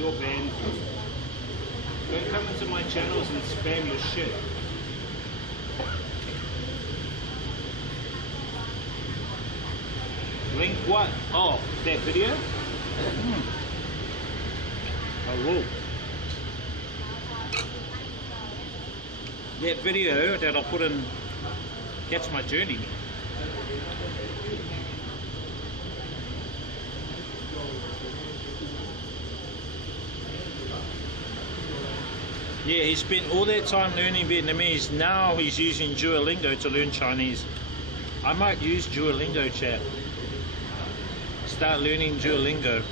You're banned. Don't come into my channels and spam your shit. Link what? Oh, that video? Hello. That video that I put in, that's my journey. Yeah, he spent all that time learning Vietnamese. Now he's using Duolingo to learn Chinese. I might use Duolingo, chat. Start learning Duolingo.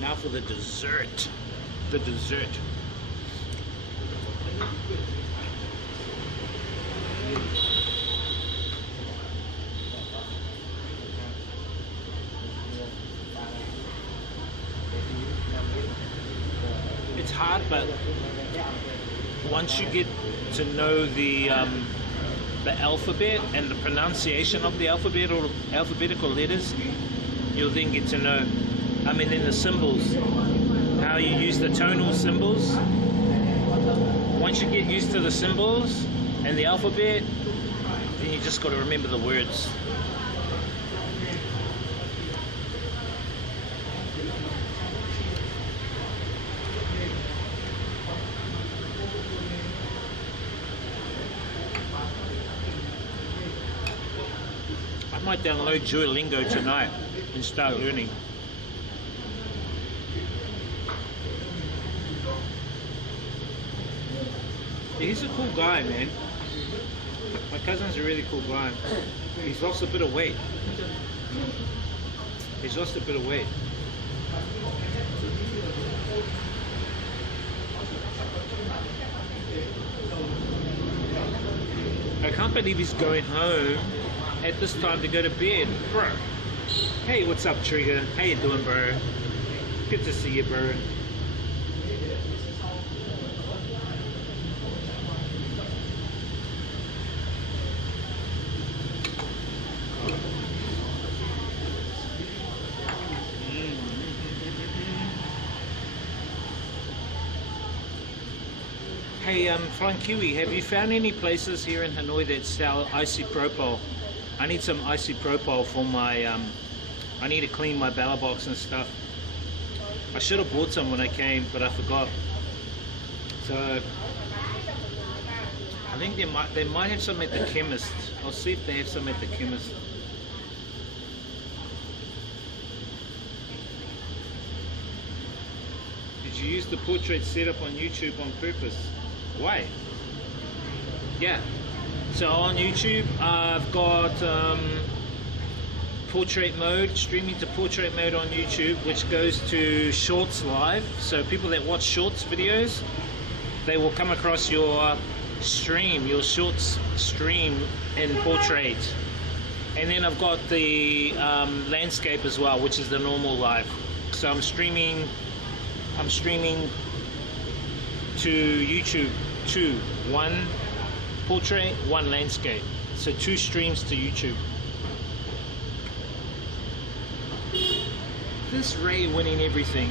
Now for the dessert. The dessert. It's hard, but once you get to know the alphabet and the pronunciation of the alphabet or alphabetical letters, you'll then get to know, in the symbols, how you use the tonal symbols. Once you get used to the symbols and the alphabet, then you just got to remember the words. I might download Duolingo tonight and start learning. He's a cool guy, man. My cousin's a really cool guy. He's lost a bit of weight. He's lost a bit of weight. I can't believe he's going home at this time to go to bed. Bro. Hey, what's up, Trigger? How you doing, bro? Good to see you, bro. Hey, Flying Kiwi, have you found any places here in Hanoi that sell isopropyl? I need some isopropyl for my, I need to clean my Belabox and stuff. I should have bought some when I came, but I forgot. So, I think they might have some at the chemist. I'll see if they have some at the chemist. Did you use the portrait setup on YouTube on purpose? Why? Yeah. So on YouTube, I've got portrait mode, streaming to portrait mode on YouTube, which goes to Shorts Live. So people that watch Shorts videos, they will come across your stream, your Shorts stream in portrait. And then I've got the landscape as well, which is the normal live. So I'm streaming to YouTube, one portrait, one landscape. So 2 streams to YouTube. This Ray winning everything.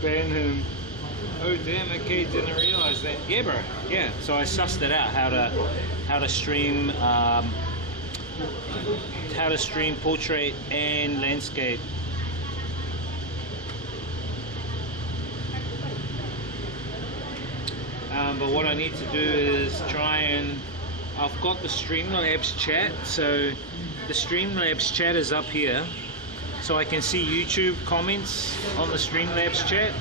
Ban him. Oh damn, okay, didn't realize that. Yeah, bro. Yeah. So I sussed it out how to stream how to stream portrait and landscape. But what I need to do is try and, I've got the Streamlabs chat, so the Streamlabs chat is up here, so I can see YouTube comments on the Streamlabs chat.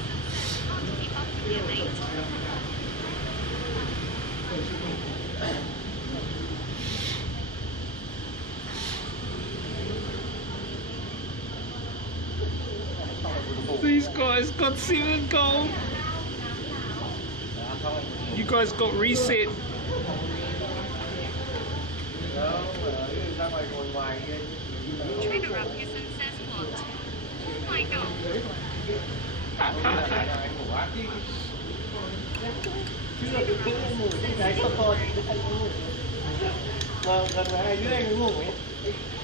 These guys got 7 gold. You guys got reset. Trigger up is says what? Oh my god.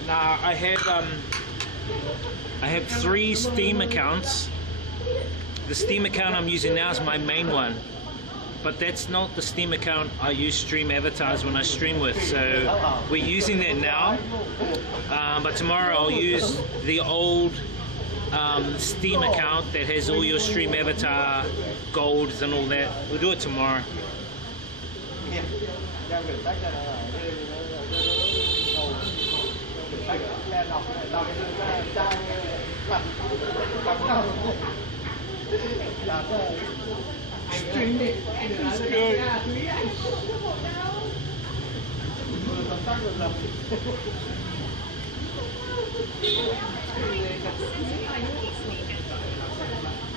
Now I have 3 Steam accounts. The Steam account I'm using now is my main one, but that's not the Steam account I use Stream Avatars when I stream with. So we're using that now, but tomorrow I'll use the old Steam account that has all your Stream Avatar golds and all that. We'll do it tomorrow. It's good.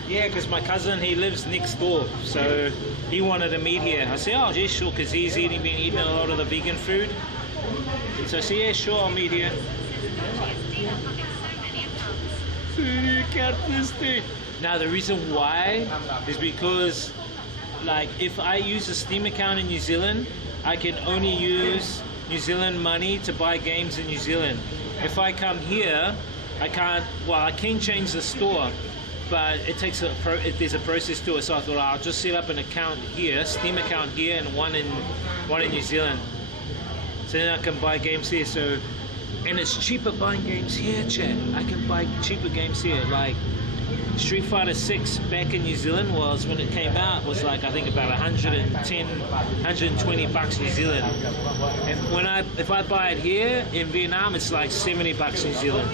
Yeah, because my cousin, he lives next door, so he wanted to meet here. I said, oh, yeah, sure, because he's been eating a lot of the vegan food. So I said, yeah, sure, I'll meet here. Now the reason why is because, like, if I use a Steam account in New Zealand, I can only use New Zealand money to buy games in New Zealand. If I come here, I can't. Well, I can change the store, but it takes there's a process to it. So I thought I'll just set up an account here, Steam account here, and one in New Zealand. So then I can buy games here. So, and it's cheaper buying games here, chat. I can buy cheaper games here. Like Street Fighter 6 back in New Zealand was, when it came out, was like, I think about 110, 120 bucks New Zealand. And if I buy it here in Vietnam, it's like 70 bucks New Zealand.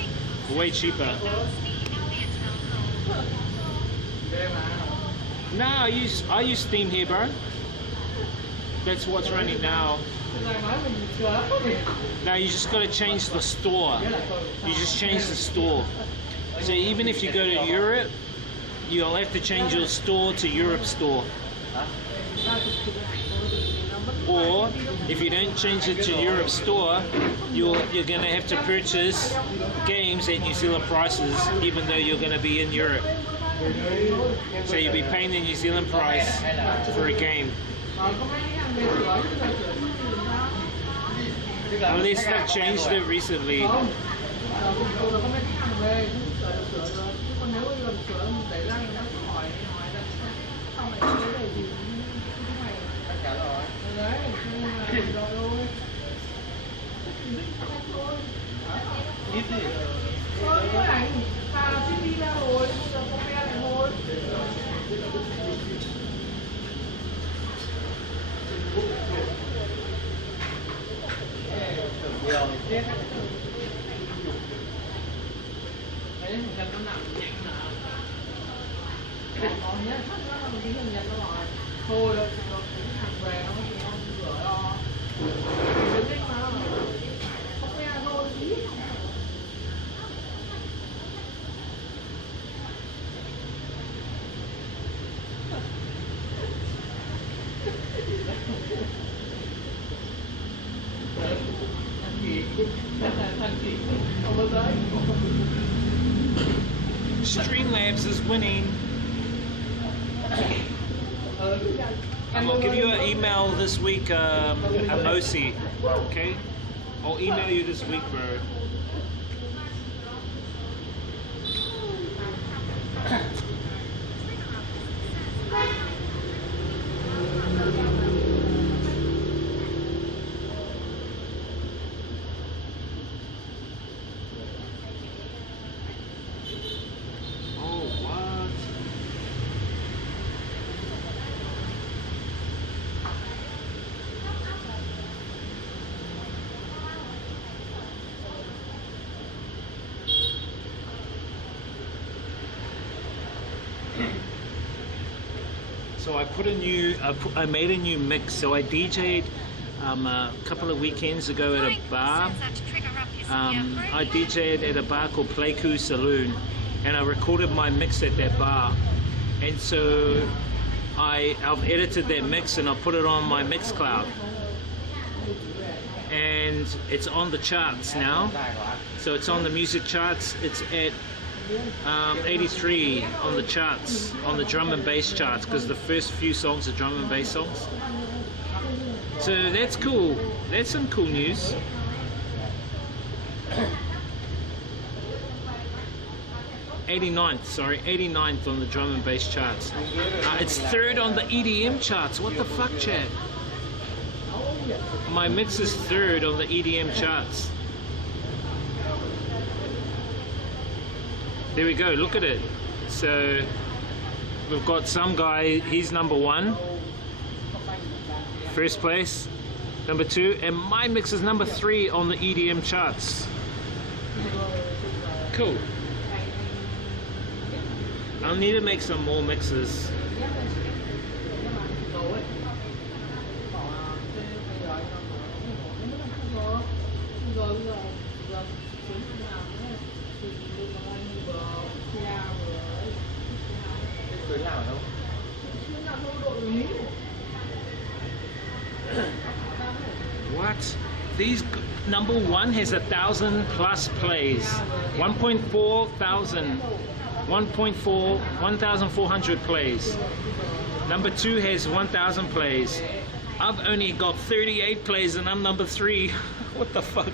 Way cheaper. No, I use Steam here, bro. That's what's running now. Now you just got to change the store. You just change the store. So even if you go to Europe, you'll have to change your store to Europe store. Or if you don't change it to Europe store, you're going to have to purchase games at New Zealand prices, even though you're going to be in Europe. So you'll be paying the New Zealand price for a game. Unless they've changed it recently. Streamlabs is winning. I'll give you an email this week, Amosi. Okay? I'll email you this week, bro. So I made a new mix. So I DJ'd a couple of weekends ago at a bar. I DJ'd at a bar called Pleiku Saloon, and I recorded my mix at that bar. And so I've edited that mix and I put it on my Mixcloud. And it's on the charts now. So it's on the music charts. It's at 83 on the charts, on the drum and bass charts, because the first few songs are drum and bass songs. So that's cool. That's some cool news. 89th on the drum and bass charts. It's 3rd on the EDM charts. What the fuck, chat? My mix is 3rd on the EDM charts. There we go, look at it. So we've got some guy, he's number 1, first place, number 2, and my mix is number 3 on the EDM charts. Cool. I'll need to make some more mixes. What? These number 1 has 1,000 plus plays. 1.4 thousand. 1,400 plays. Number 2 has 1,000 plays. I've only got 38 plays and I'm number 3. What the fuck?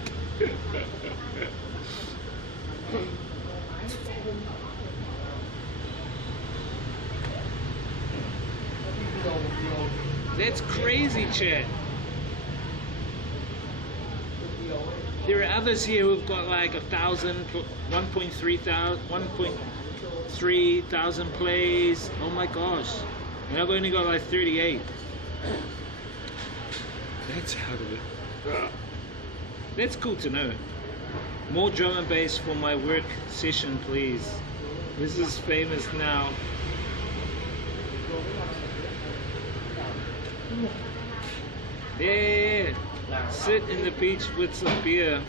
That's crazy, chat. There are others here who've got like 1,000, 1.3 thousand plays. Oh my gosh. And I've only got like 38. That's out of it. That's cool to know. More drum and bass for my work session, please. This is famous now. Yeah. Sit in the beach with some beer.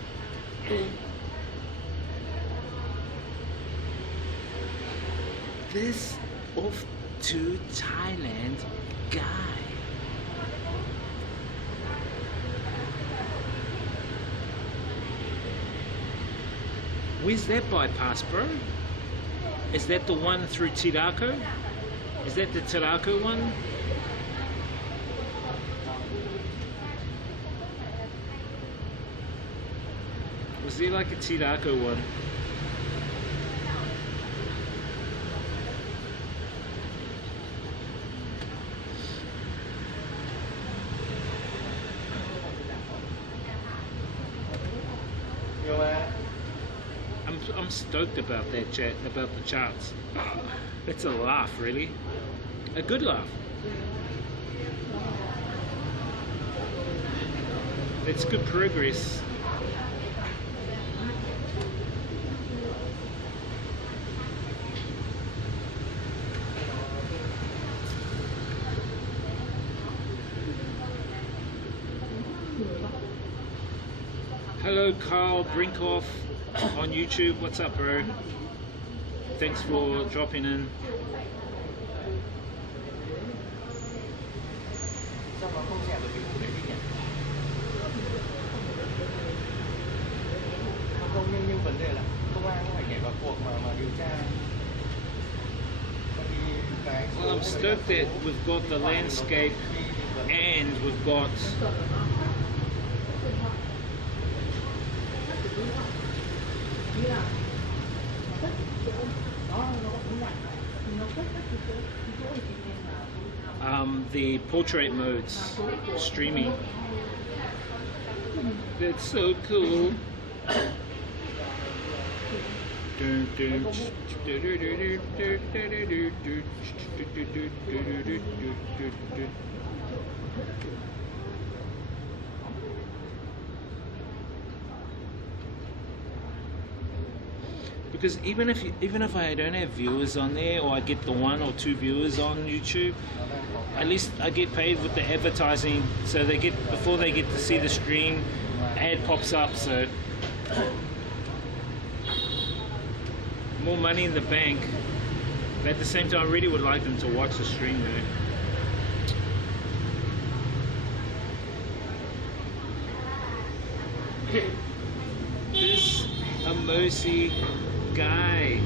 This off to Thailand guy. Where's that bypass, bro? Is that the one through Tirako? Is that the Tirako one? Was there like a Tirako one? I'm stoked about that, chat, about the charts. It's a laugh, really. A good laugh. It's good progress. Hello, Carl Brinkoff on YouTube. What's up, bro? Thanks for dropping in. Well, I'm stoked that we've got the landscape and we've got the portrait modes streaming. That's so cool. Because even if I don't have viewers on there, or I get the 1 or 2 viewers on YouTube, at least I get paid with the advertising. So they get, before they get to see the stream, ad pops up. So more money in the bank. But at the same time, I really would like them to watch the stream though. This a Mosi guy.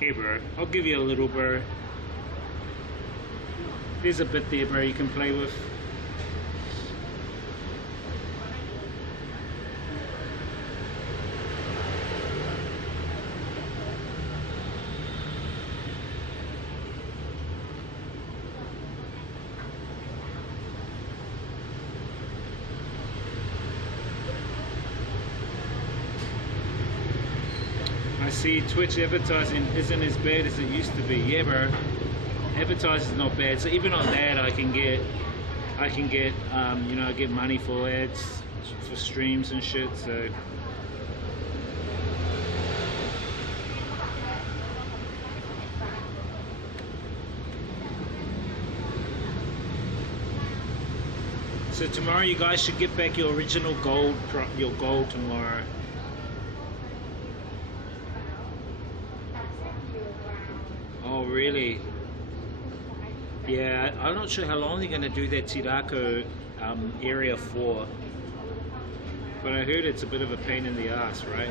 Hey bro, I'll give you a little bro. There's a bit there bro you can play with. I see Twitch advertising isn't as bad as it used to be. Yeah bro, advertising is not bad. So even on that I can get you know, I get money for ads for streams and shit. So tomorrow you guys should get back your original gold tomorrow. Oh really? Yeah, I'm not sure how long they're going to do that Tirako area for, but I heard it's a bit of a pain in the ass, right?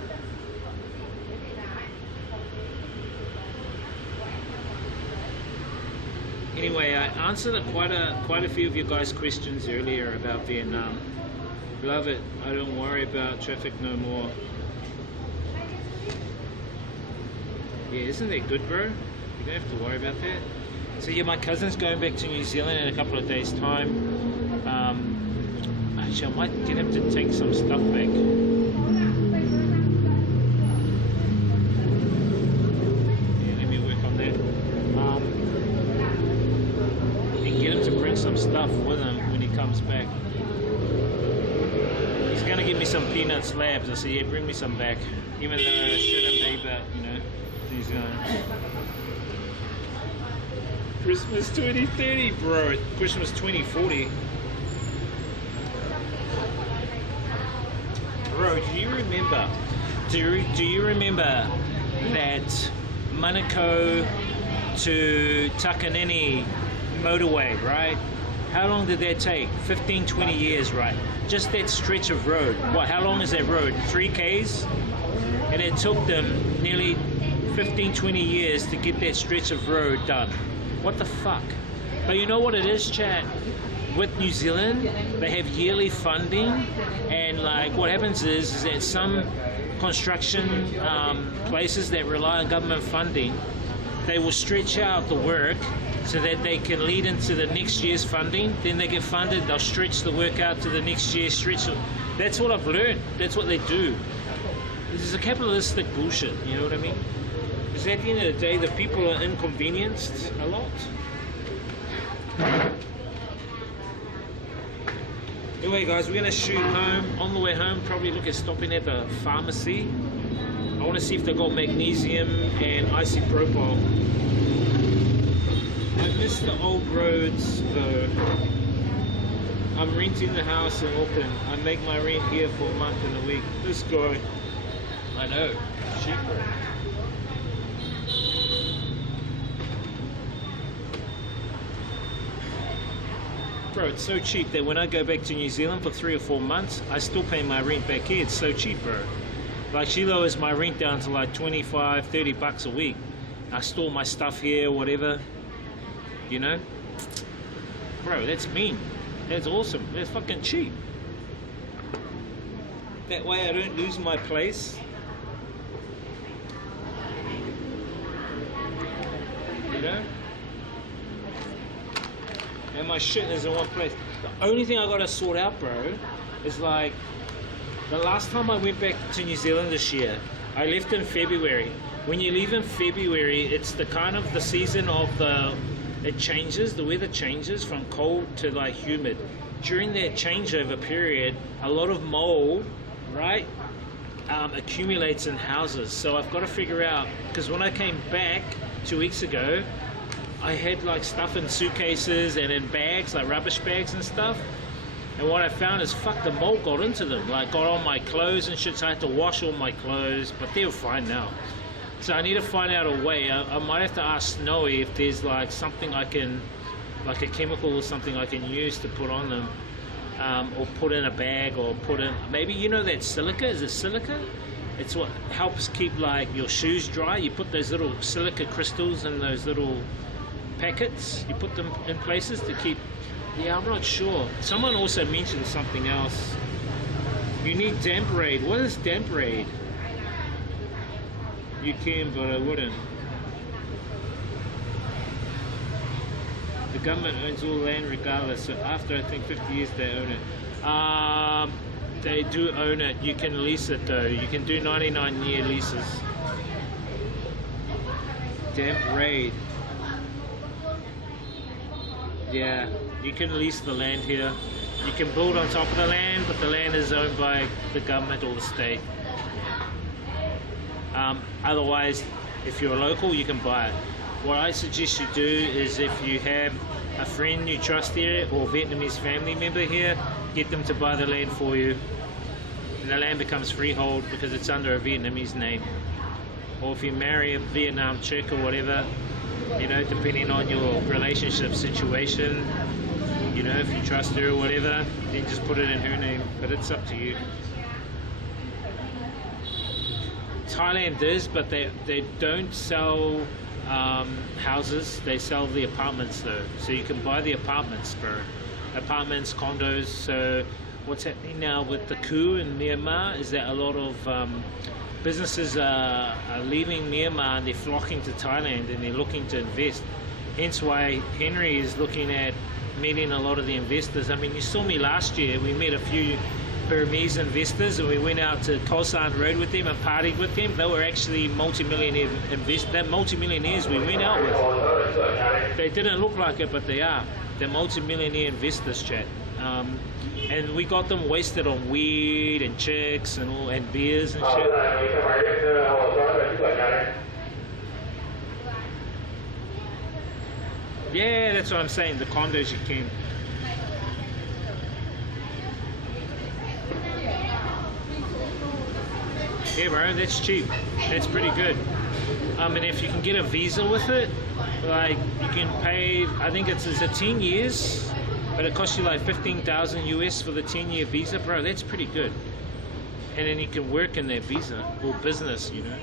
Anyway, I answered quite a few of you guys' questions earlier about Vietnam. Love it. I don't worry about traffic no more. Yeah, isn't that good, bro? You don't have to worry about that. So yeah, my cousin's going back to New Zealand in a couple of days' time. Actually, I might get him to take some stuff back. Yeah, let me work on that. And get him to bring some stuff with him when he comes back. He's gonna give me some peanut slabs. I said, yeah, bring me some back. Even though I shouldn't be, but you know, he's gonna. Christmas 2030, bro. Christmas 2040. Bro, do you remember? Do you remember that Manukau to Takanini motorway, right? How long did that take? 15, 20 years, right? Just that stretch of road. What? How long is that road? 3 Ks? And it took them nearly 15, 20 years to get that stretch of road done. What the fuck? But you know what it is, chat? With New Zealand, they have yearly funding, and like what happens is that some construction places that rely on government funding, they will stretch out the work so that they can lead into the next year's funding. Then they get funded, they'll stretch the work out to the next year, That's what I've learned. That's what they do. This is a capitalistic bullshit, you know what I mean? Because at the end of the day, the people are inconvenienced a lot. Anyway guys, we're going to shoot home. On the way home, probably look at stopping at the pharmacy. I want to see if they've got magnesium and isopropyl. I miss the old roads though. I'm renting the house in Auckland. I make my rent here for a month and a week. This guy. I know. Cheaper. Bro, it's so cheap that when I go back to New Zealand for 3 or 4 months, I still pay my rent back here. It's so cheap, bro. Like, she lowers my rent down to like 25, 30 bucks a week. I store my stuff here, whatever. You know? Bro, that's mean. That's awesome. That's fucking cheap. That way I don't lose my place. You know? and my shit is in one place. The only thing I gotta sort out, bro, is like the last time I went back to New Zealand this year, I left in February. When you leave in February, it's the kind of the season of it changes, the weather changes from cold to like humid. During that changeover period, a lot of mold, right, accumulates in houses. So I've got to figure out, because when I came back 2 weeks ago, I had like stuff in suitcases and in bags, like rubbish bags and stuff. And what I found is, fuck, the mold got into them, like got on my clothes and shit, so I had to wash all my clothes, but they're fine now. So I need to find out a way. I might have to ask Snowy if there's like something I can, like a chemical or something I can use to put on them, or put in a bag, or put in, maybe, you know that silica, is it silica? It's what helps keep like your shoes dry. You put those little silica crystals in those little packets, you put them in places to keep, yeah, I'm not sure. Someone also mentioned something else. You need damp raid. What is damp raid? You can, but I wouldn't. The government owns all land regardless, so after I think 50 years they own it. They do own it. You can lease it though. You can do 99-year leases. Damp raid. Yeah, you can lease the land here. You can build on top of the land, but the land is owned by the government or the state. Otherwise, if you're a local, you can buy it. What I suggest you do is, if you have a friend you trust here or Vietnamese family member here, get them to buy the land for you. And the land becomes freehold because it's under a Vietnamese name. Or if you marry a Vietnam chick or whatever, you know, depending on your relationship situation, you know, if you trust her or whatever, then just put it in her name, but it's up to you. Thailand is, but they don't sell houses, they sell the apartments though. So you can buy the apartments, bro. Apartments, condos. So what's happening now with the coup in Myanmar is that a lot of businesses are leaving Myanmar and they're flocking to Thailand and they're looking to invest. Hence why Henry is looking at meeting a lot of the investors. I mean, you saw me last year, we met a few Burmese investors and we went out to Khao San Road with them and partied with them. They were actually multi-millionaire multi-millionaires we went out with. They didn't look like it, but they are. They're multi-millionaire investors, chat. And we got them wasted on weed and chicks and all, and beers and shit. Yeah, that's what I'm saying. The condos you can. Yeah, bro, that's cheap. That's pretty good. And if you can get a visa with it, like you can pay, I think it's a 10 years, but it costs you like 15,000 US for the 10-year visa, bro. That's pretty good. And then you can work in that visa or business, you know.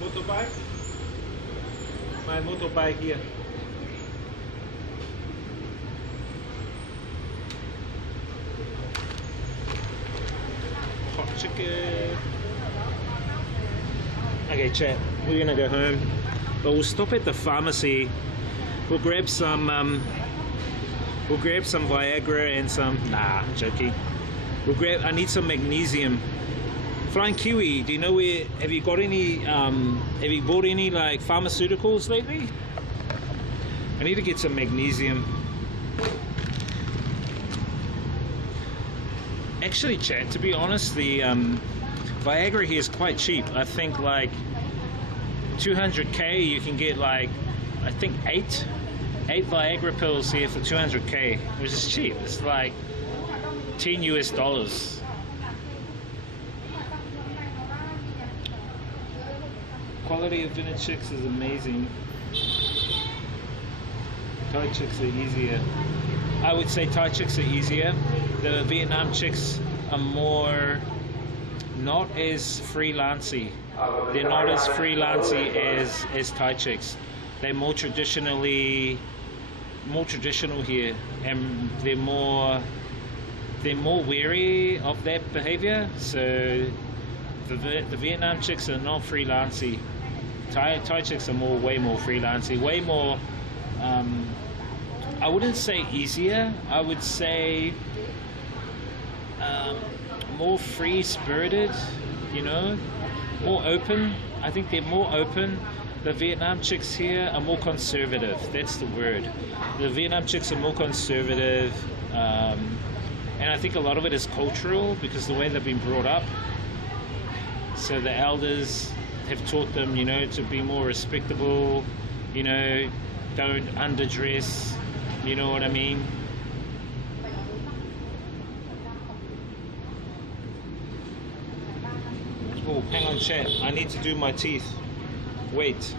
Motorbike? My motorbike here. Hot chicken. Okay, chat. We're gonna go home, but we'll stop at the pharmacy. We'll grab some Viagra and some. Nah, I'm joking. I need some magnesium. Flying Kiwi, do you know where? Have you got any? Have you bought any like pharmaceuticals lately? I need to get some magnesium. Actually, chat, to be honest, the Viagra here is quite cheap. I think like 200k you can get like, I think eight Viagra pills here for 200k, which is cheap. It's like $10 US. Quality of vintage chicks is amazing. Thai chicks are easier. I would say Thai chicks are easier. The Vietnam chicks are more, not as freelancey. They're not as freelancey as Thai chicks. They're more traditional here, and they're more wary of that behavior. So the Vietnam chicks are not freelancey. Thai chicks are way more freelancing, way more. I wouldn't say easier. I would say more free-spirited. You know, more open. I think they're more open. The Vietnam chicks here are more conservative. That's the word. The Vietnam chicks are more conservative. And I think a lot of it is cultural because the way they've been brought up. So the elders have taught them, you know, to be more respectable, you know, don't underdress, you know what I mean? Oh, hang on, chat. I need to do my teeth. Wait.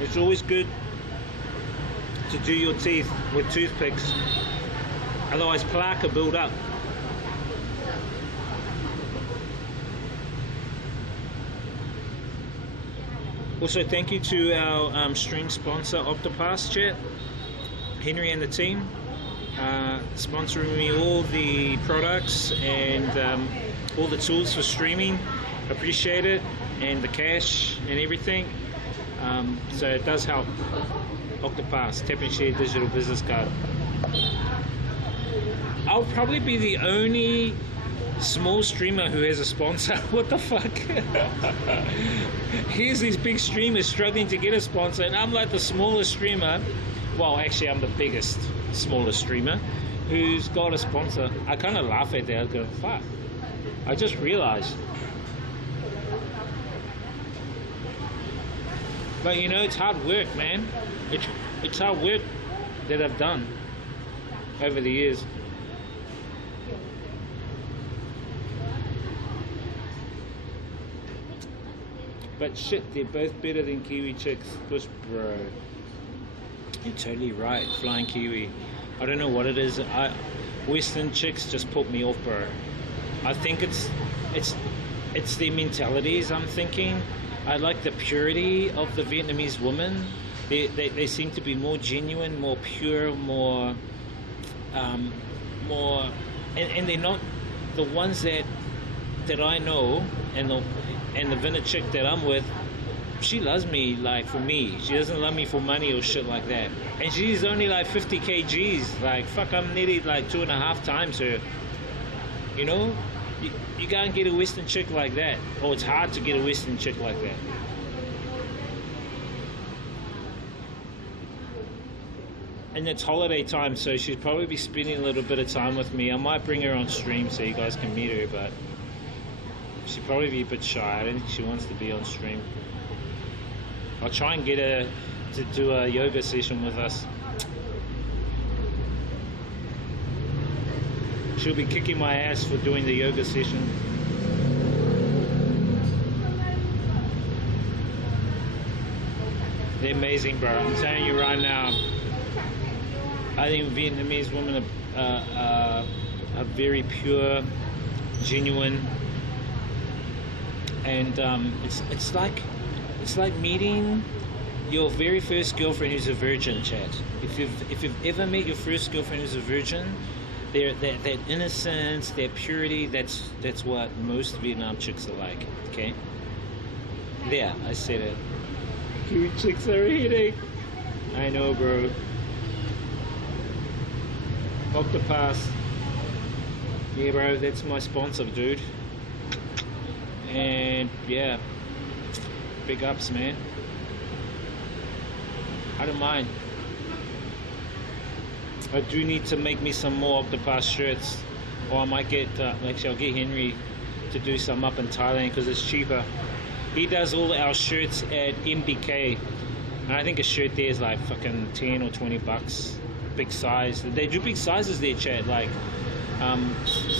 It's always good to do your teeth with toothpicks, otherwise plaque will build up. Also, thank you to our stream sponsor Octopass chat, Henry and the team, sponsoring me all the products and all the tools for streaming. Appreciate it, and the cash and everything. So it does help. Octopass, tap and share digital business card. I'll probably be the only small streamer who has a sponsor. What the fuck? Here's these big streamers struggling to get a sponsor, and I'm like the smallest streamer. Well, actually, I'm the biggest, smallest streamer who's got a sponsor. I kind of laugh at that. I go, fuck. I just realized. But you know, it's hard work, man. It's hard work that I've done over the years. But shit, they're both better than Kiwi chicks. Push, bro. You're totally right, flying Kiwi. I don't know what it is. Western chicks just put me off, bro. I think it's their mentalities. I'm thinking. I like the purity of the Vietnamese women. They seem to be more genuine, more pure, more, and they're not the ones that I know, and the Vienna chick that I'm with. She loves me like for me. She doesn't love me for money or shit like that. And she's only like 50 kgs. Like fuck, I'm nearly like 2.5 times her. You know. You can't get a Western chick like that, or it's hard to get a Western chick like that. And it's holiday time, so she'd probably be spending a little bit of time with me. I might bring her on stream so you guys can meet her, but she'd probably be a bit shy. I don't think she wants to be on stream. I'll try and get her to do a yoga session with us. She'll be kicking my ass for doing the yoga session. They're amazing, bro. I'm telling you right now. I think Vietnamese women are very pure, genuine, and it's like meeting your very first girlfriend who's a virgin, chat. If you've ever met your first girlfriend who's a virgin. That innocence, that purity, that's what most Vietnam chicks are like, okay? There, I said it. Kiwi chicks are eating. I know, bro. Octopass. Yeah, bro, that's my sponsor, dude. And, yeah. Big ups, man. I don't mind. I do need to make me some more Octopass shirts, or I might get, actually I'll get Henry to do some up in Thailand because it's cheaper. He does all our shirts at MBK, and I think a shirt there is like fucking 10 or 20 bucks, big size. They do big sizes there, chat, like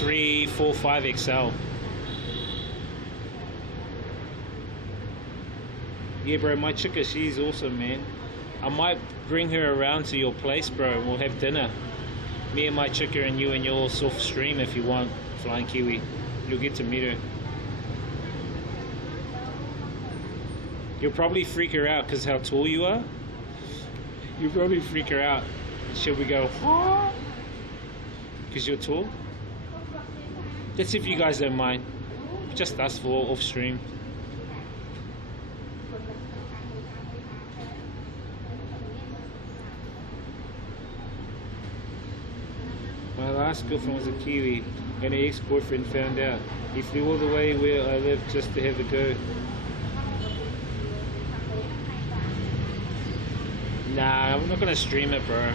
3, 4, 5 XL. Yeah, bro, my chica, she's awesome, man. I might bring her around to your place, bro, and we'll have dinner. Me and my chica and you and your soft stream if you want, Flying Kiwi. You'll get to meet her. You'll probably freak her out because how tall you are. You'll probably freak her out. Should we go? Because you're tall. That's if you guys don't mind. Just us four off stream. My last girlfriend was a Kiwi, and her ex-boyfriend found out. He flew all the way where I live just to have a go. Nah, I'm not gonna stream it, bro.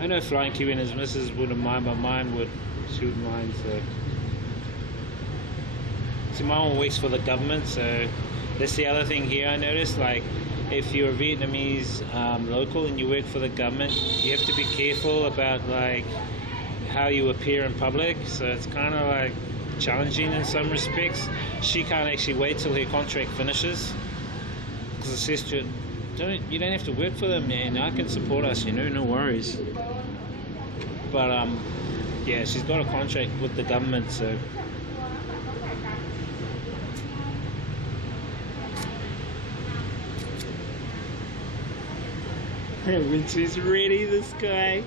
I know Flying Kiwi and his missus wouldn't mind, but mine would. She wouldn't mind, so. See, my one works for the government, so that's the other thing here I noticed. Like, if you're a Vietnamese local and you work for the government, you have to be careful about like how you appear in public. So it's kind of like challenging in some respects. She can't actually wait till her contract finishes because it says to her, you don't have to work for them, man. I can support us, you know, no worries. But yeah, she's got a contract with the government, so. When she's ready, this guy.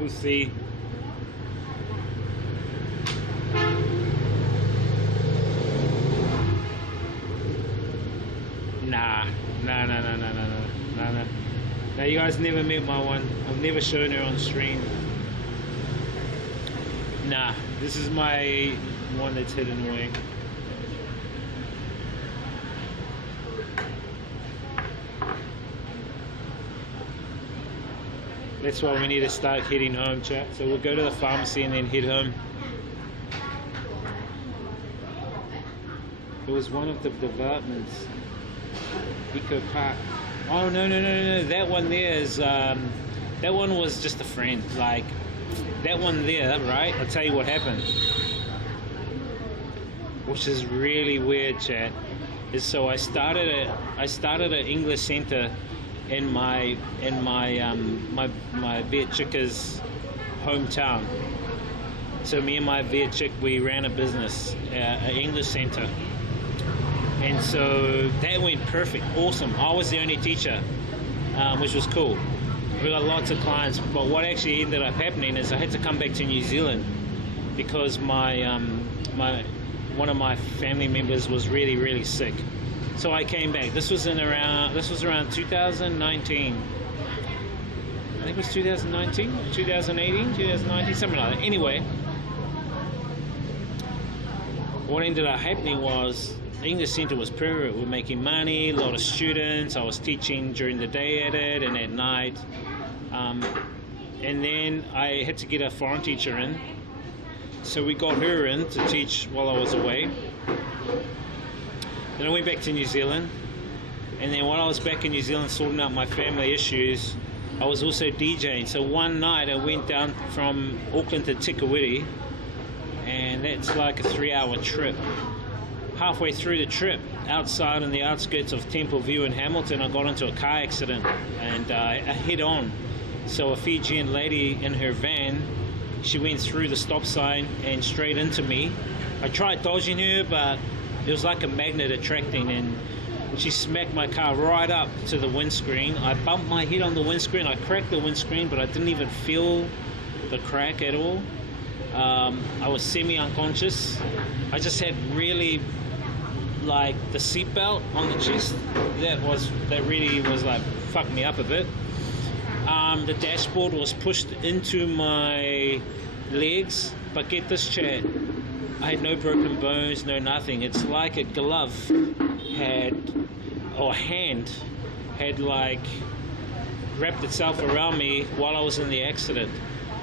We'll see. Nah. Now you guys never met my one. I've never shown her on stream. Nah, this is my one that's hidden away. That's why we need to start heading home, chat. So we'll go to the pharmacy and then head home. It was one of the developments. Eco Park. Oh no! That one there is. That one was just a friend. Like that one there, right? I'll tell you what happened. Which is really weird, chat. Is so I started an English center in my Viet Chicka's hometown. So me and my Viet Chick, we ran a business, an English center. And so that went perfect, awesome. I was the only teacher, which was cool. We got lots of clients, but what actually ended up happening is I had to come back to New Zealand because my one of my family members was really sick. So I came back. This was around 2019. I think it was 2019, 2018, 2019, something like that. Anyway, what ended up happening was the English Centre was perfect. We're making money, a lot of students. I was teaching during the day at it and at night. And then I had to get a foreign teacher in. So we got her in to teach while I was away. Then I went back to New Zealand. And then while I was back in New Zealand sorting out my family issues, I was also DJing. So one night I went down from Auckland to Tikawiti. And that's like a 3-hour trip. Halfway through the trip, outside on the outskirts of Temple View in Hamilton, I got into a car accident and I hit on. So a Fijian lady in her van, she went through the stop sign and straight into me. I tried dodging her, but it was like a magnet attracting, and she smacked my car right up to the windscreen. I bumped my head on the windscreen. I cracked the windscreen, but I didn't even feel the crack at all. I was semi-unconscious. I just had really like the seatbelt on the chest. That really was like fucked me up a bit. The dashboard was pushed into my legs, but get this, chat, I had no broken bones, no nothing. It's like a glove hand had like wrapped itself around me while I was in the accident.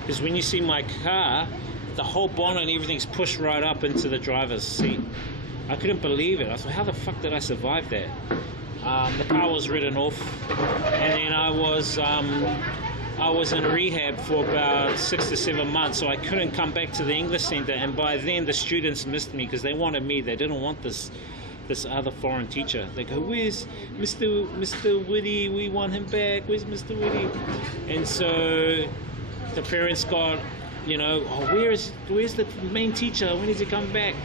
Because when you see my car, the whole bonnet and everything's pushed right up into the driver's seat. I couldn't believe it. I thought, how the fuck did I survive that? The car was written off, and then I I was in rehab for about 6 to 7 months, so I couldn't come back to the English center. And by then, the students missed me because they wanted me. They didn't want this other foreign teacher. They go, "Where's Mr. Woody? We want him back. Where's Mr. Woody?" And so the parents got, you know, "Oh, where's the main teacher? When does he come back?"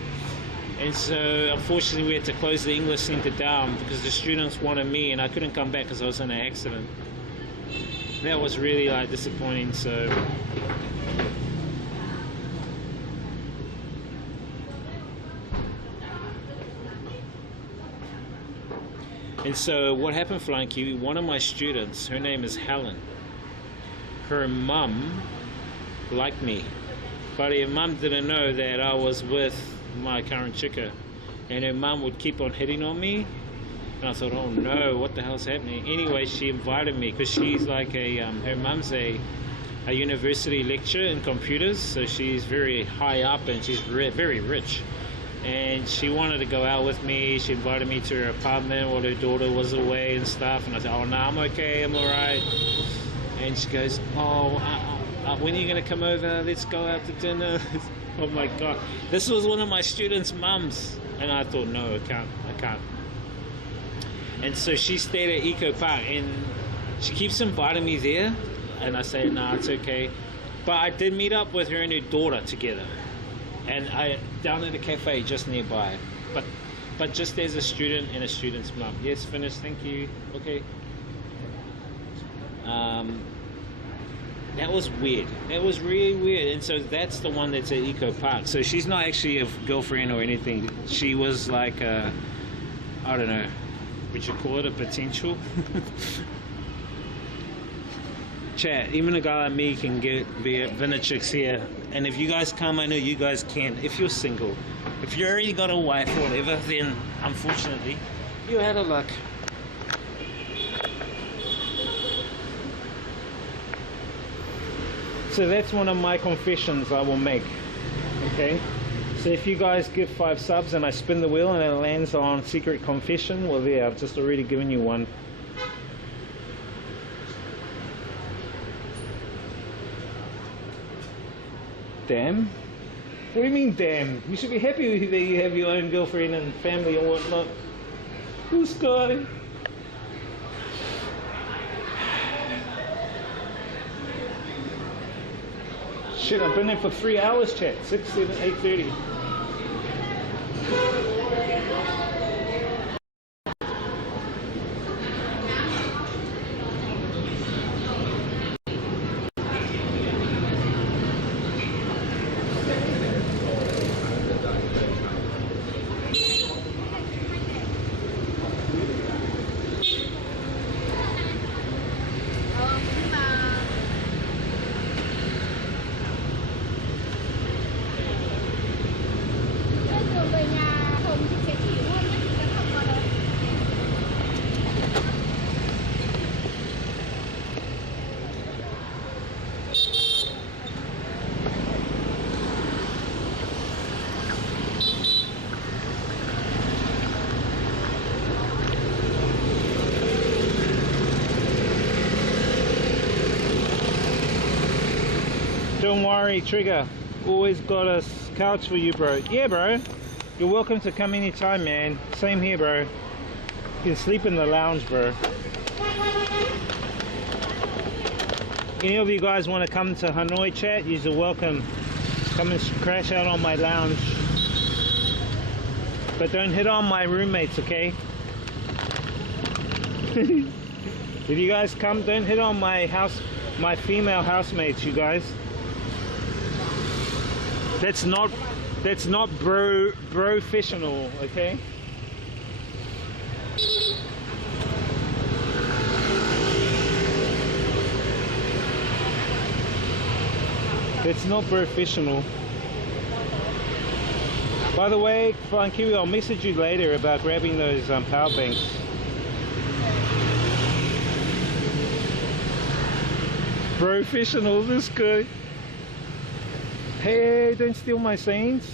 And so unfortunately, we had to close the English center down because the students wanted me, and I couldn't come back because I was in an accident. That was really like disappointing. So and so what happened, Flying Kiwi, one of my students, her name is Helen, her mum liked me, but her mum didn't know that I was with my current chica, and her mum would keep on hitting on me. And I thought, oh no, what the hell's happening? Anyway, she invited me because she's like her mum's a university lecturer in computers, so she's very high up and she's very rich. And she wanted to go out with me. She invited me to her apartment while her daughter was away and stuff. And I said, oh no, I'm okay, I'm all right. And she goes, oh, when are you going to come over? Let's go out to dinner. Oh my God. This was one of my students' mums. And I thought, no, I can't. And so she stayed at Eco Park, and she keeps inviting me there, and I say, no, it's okay. But I did meet up with her and her daughter together, and down at a cafe just nearby, but just as a student and a student's mum. Yes, finished, thank you. Okay. That was weird. That was really weird. And so that's the one that's at Eco Park. So she's not actually a girlfriend or anything. She was like I don't know, would you call it a potential? Chat, even a guy like me can get vintage chicks here. And if you guys come, I know you guys can. If you're single, if you already got a wife or whatever, then unfortunately, you're out of luck. So that's one of my confessions I will make. Okay? So if you guys give 5 subs and I spin the wheel and it lands on secret confession, well there, I've just already given you one. Damn? What do you mean damn? You should be happy that you have your own girlfriend and family and whatnot. Who's Scotty? Shit, I've been there for 3 hours, chat. 6, 7, 8:30. Don't worry, Trigger. Always got a couch for you, bro. Yeah, bro. You're welcome to come anytime, man. Same here, bro. You can sleep in the lounge, bro. Any of you guys want to come to Hanoi, chat? You're welcome. Come and crash out on my lounge. But don't hit on my roommates, okay? If you guys come, don't hit on my female housemates, you guys. That's not bro-fictional, okay? That's not bro-fictional. By the way, Flying Kiwi, I'll message you later about grabbing those power banks. Bro-fictional, this guy. Hey, don't steal my sayings.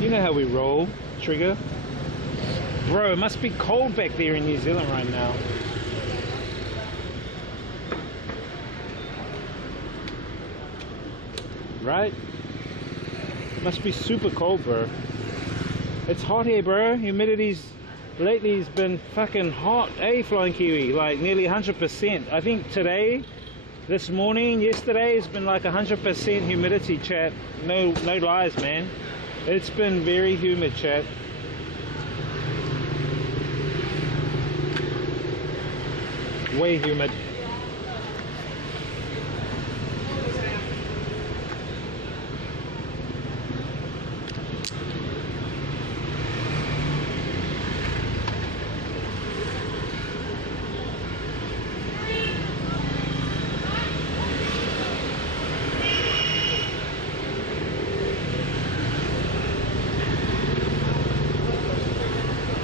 You know how we roll, Trigger. Bro, it must be cold back there in New Zealand right now. Right? Must be super cold, bro. It's hot here, bro. Humidity's lately has been fucking hot, eh, Flying Kiwi? Like nearly 100%. I think today, this morning, yesterday has been like 100% humidity, chat. No lies, man. It's been very humid, chat. Way humid.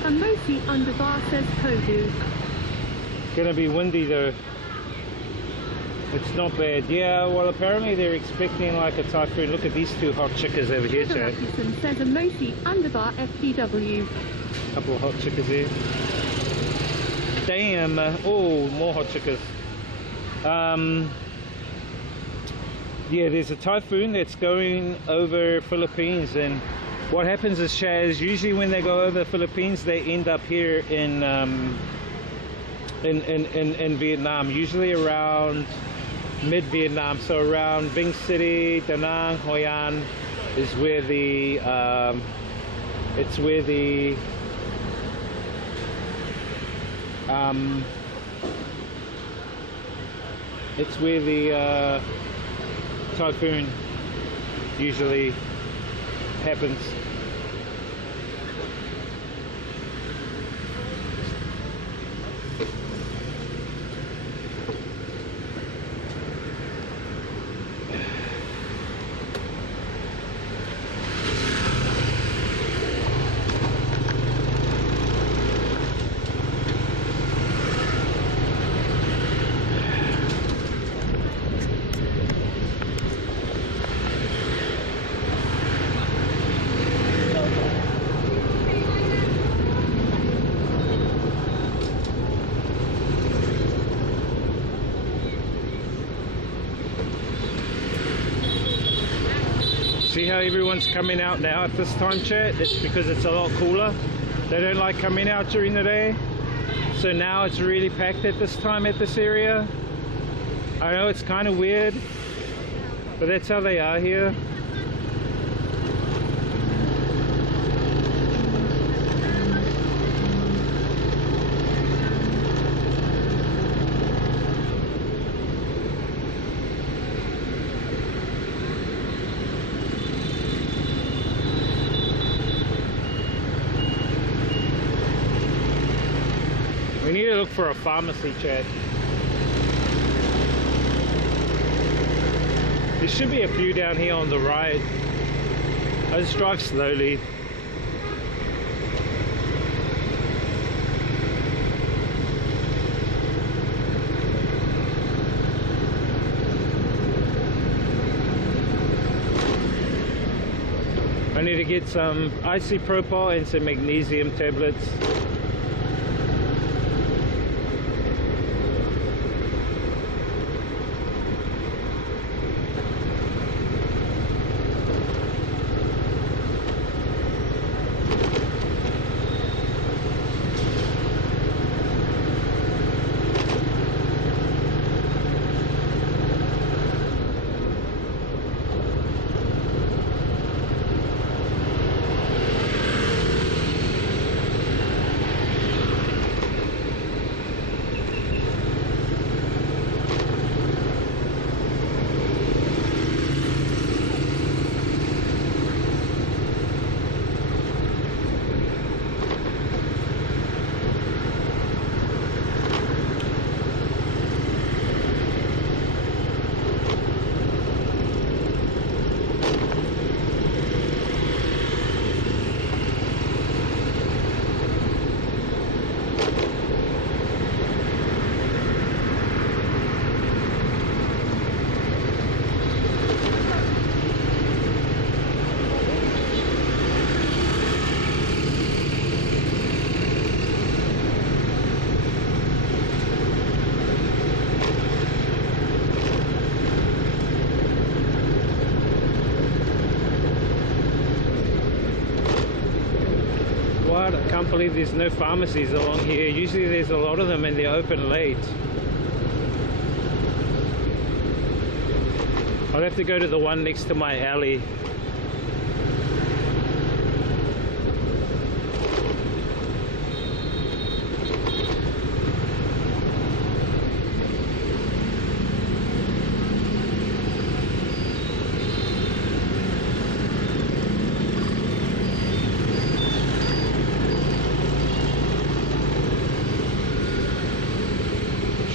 A Mosi underbar says Kodu. Gonna be windy though. It's not bad. Yeah, well apparently they're expecting like a typhoon. Look at these two hot chickers over here, chat. Says a Mosi underbar FTW. Couple of hot chickers here. Damn. Oh, more hot chickers. Yeah, there's a typhoon that's going over Philippines, and what happens is, Chaz, usually when they go over the Philippines, they end up here in Vietnam, usually around mid-Vietnam, so around Vinh City, Da Nang, Hoi An is where the it's where the typhoon usually happens. See how everyone's coming out now at this time, chat? It's because it's a lot cooler. They don't like coming out during the day. So now it's really packed at this time at this area. I know it's kind of weird, but that's how they are here. We need to look for a pharmacy, chat. There should be a few down here on the right. I just drive slowly. I need to get some isopropyl and some magnesium tablets. can't believe there's no pharmacies along here. Usually there's a lot of them and they're open late. I'll have to go to the one next to my alley.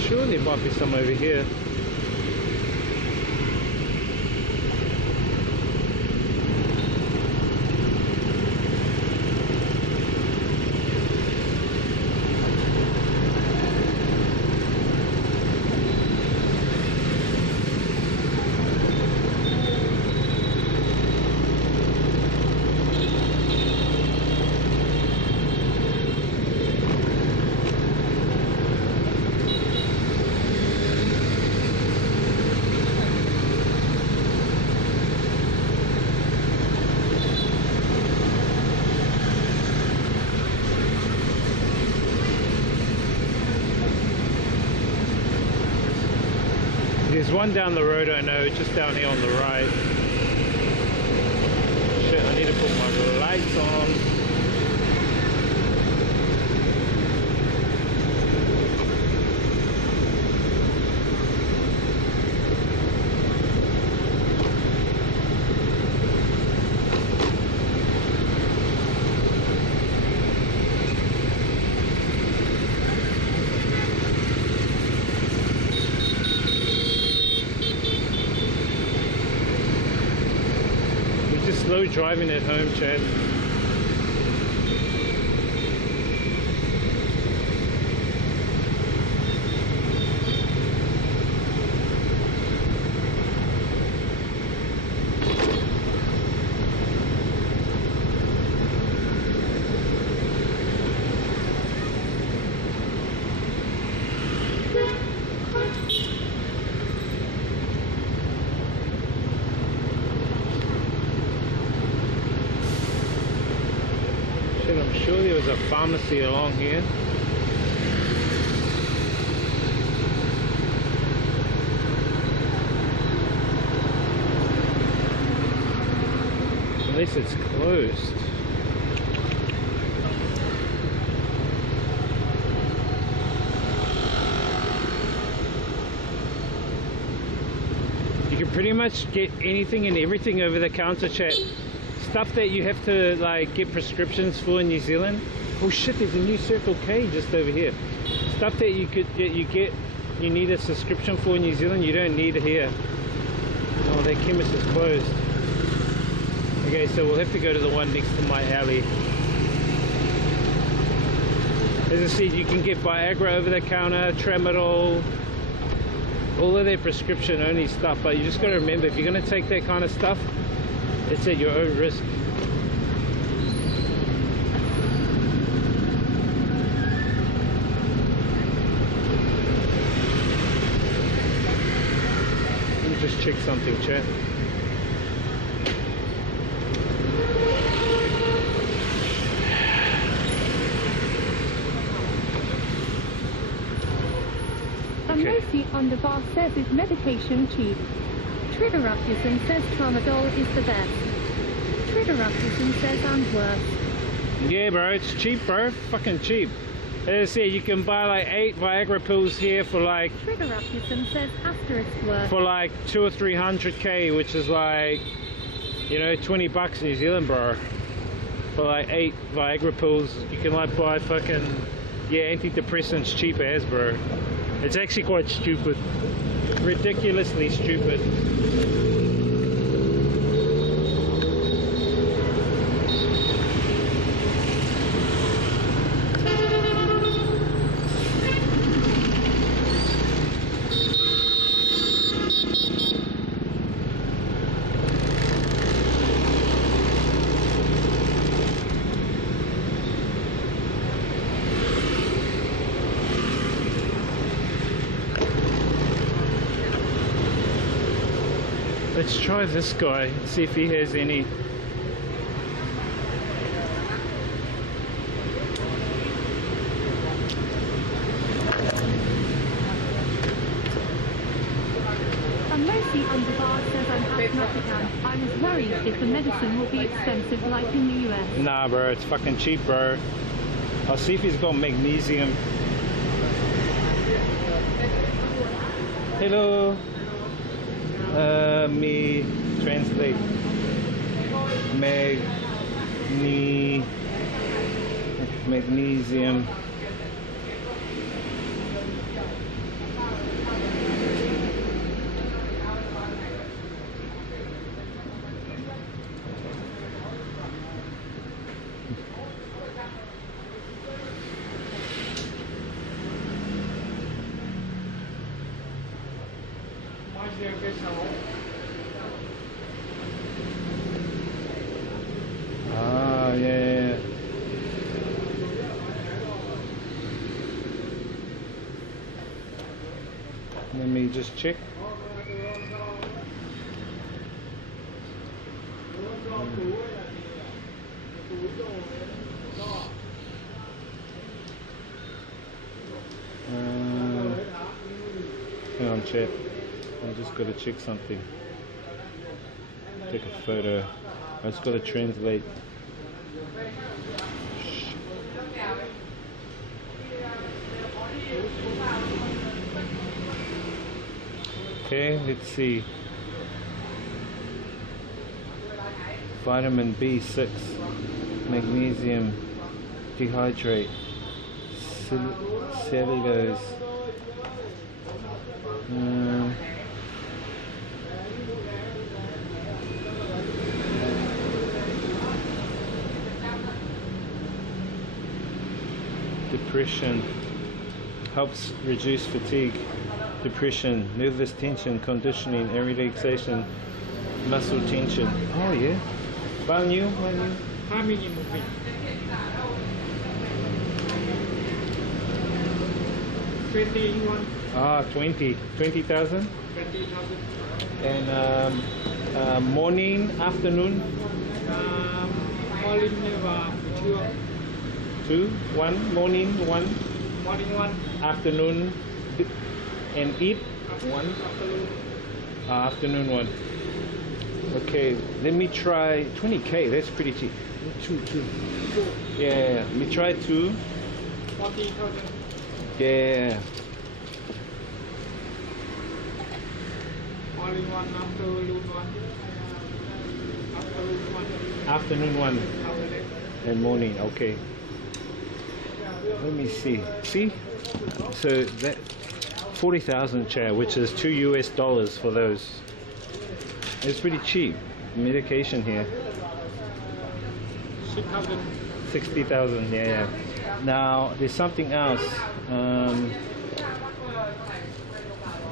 Sure, there might be some over here. There's one down the road I know, just down here on the right. Shit, I need to put my lights on. Slow driving at home, Chad. I'm sure there was a pharmacy along here. Unless it's closed. You can pretty much get anything and everything over the counter, chat. Stuff that you have to like get prescriptions for in New Zealand. Oh shit, there's a new Circle K just over here. Stuff that you need a subscription for in New Zealand, you don't need it here. Oh, that chemist is closed. Okay, so we'll have to go to the one next to my alley. As I said, you can get Viagra over the counter, Tramadol, all of their prescription only stuff, but you just got to remember, if you're going to take that kind of stuff, it's at your own risk. Let me just check something, chat. A note on the bar says is medication cheap. Trideruptism says tramadol is the best. Trideruptism says and worse. Yeah, bro, it's cheap, bro. Fucking cheap. As I said, you can buy like 8 Viagra pills here for like... Trideruptism says asterisk worse. For like 200 or 300k, which is like, you know, 20 bucks in New Zealand, bro. For like 8 Viagra pills, you can like buy fucking, yeah, antidepressants cheap as, bro. It's actually quite stupid. Ridiculously stupid. Let's try this guy, see if he has any. Messi Underbar says I'm asthmatic and I was worried if the medicine will be expensive like in the US. Nah, bro, it's fucking cheap, bro. I'll see if he's got magnesium. Hello. Me translate. Magnesium. Ah, yeah. Let me just check. Hang on, chat. I just got to check something. Take a photo. I just got to translate. Okay, let's see. Vitamin B6, magnesium, dehydrate, cellulose. Depression, helps reduce fatigue, depression, nervous tension, conditioning, relaxation, muscle tension. Oh yeah. Bao nhiêu? 20.000 một bình. 21. Ah, 20,000. 20,000. And morning, afternoon? Morning và buổi trưa. 2, 1, morning, 1. Morning 1. Afternoon, and eat? 1. Afternoon. Afternoon 1. Okay, let me try 20K, that's pretty cheap. 2. Yeah, let me try 2. 40,000. Yeah. Morning 1, afternoon 1. Afternoon 1. And morning, okay. Let me see. See? So that 40,000 chair, which is $2 for those. It's pretty cheap. Medication here. 6,000. 60,000, yeah. Now, there's something else.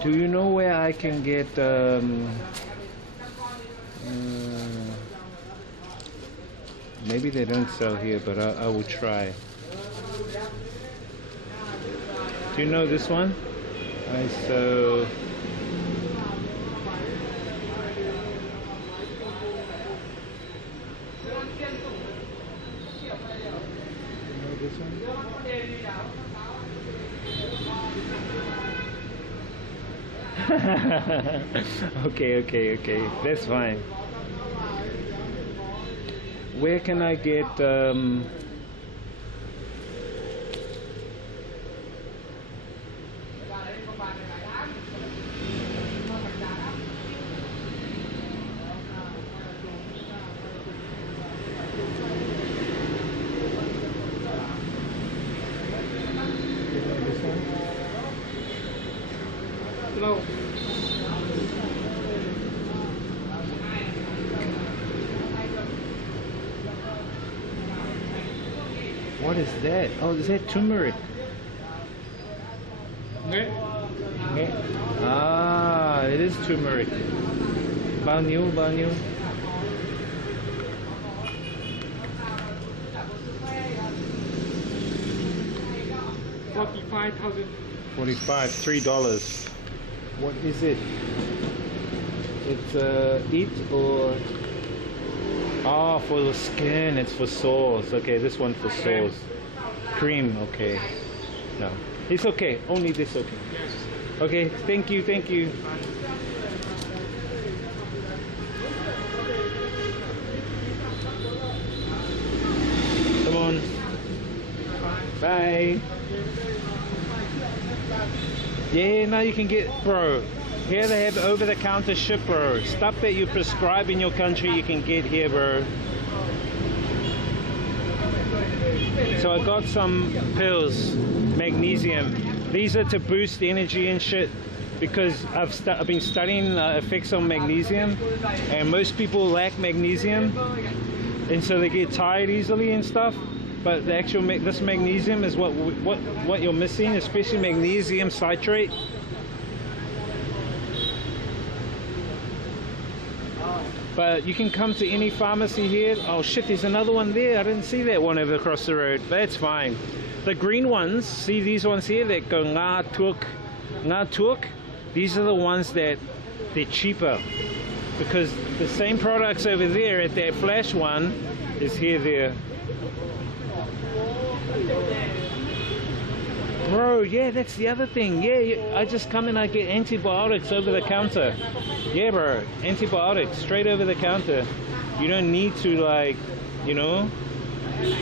Do you know where I can get maybe they don't sell here, but I will try. Do you know this one? ISO. This one? Okay. That's fine. Where can I get Hello. what is that? Oh, is that turmeric? Nghe. Ah, it is turmeric. Bao nhiêu? 45,000. 45, $3. What is it? It's eat or for the skin. It's for sores. Okay, this one for sores. Cream. Okay. No, it's okay. Only this. Okay. Okay. Thank you. Bye. Yeah, now you can get, bro. Here they have over-the-counter shit, bro. Stuff that you prescribe in your country, you can get here, bro. So I got some pills, magnesium. These are to boost energy and shit, because I've been studying effects on magnesium, and most people lack magnesium, and so they get tired easily and stuff. But the actual this magnesium is what you're missing, especially magnesium citrate. But you can come to any pharmacy here. Oh shit, there's another one there. I didn't see that one over across the road. That's fine. The green ones, see these ones here that go Ngā Tuk. These are the ones that they're cheaper, because the same products over there at that flash one is here there. Bro, yeah, that's the other thing. Yeah, I just come and I get antibiotics over the counter. Yeah, bro, antibiotics straight over the counter. You don't need to, like, you know,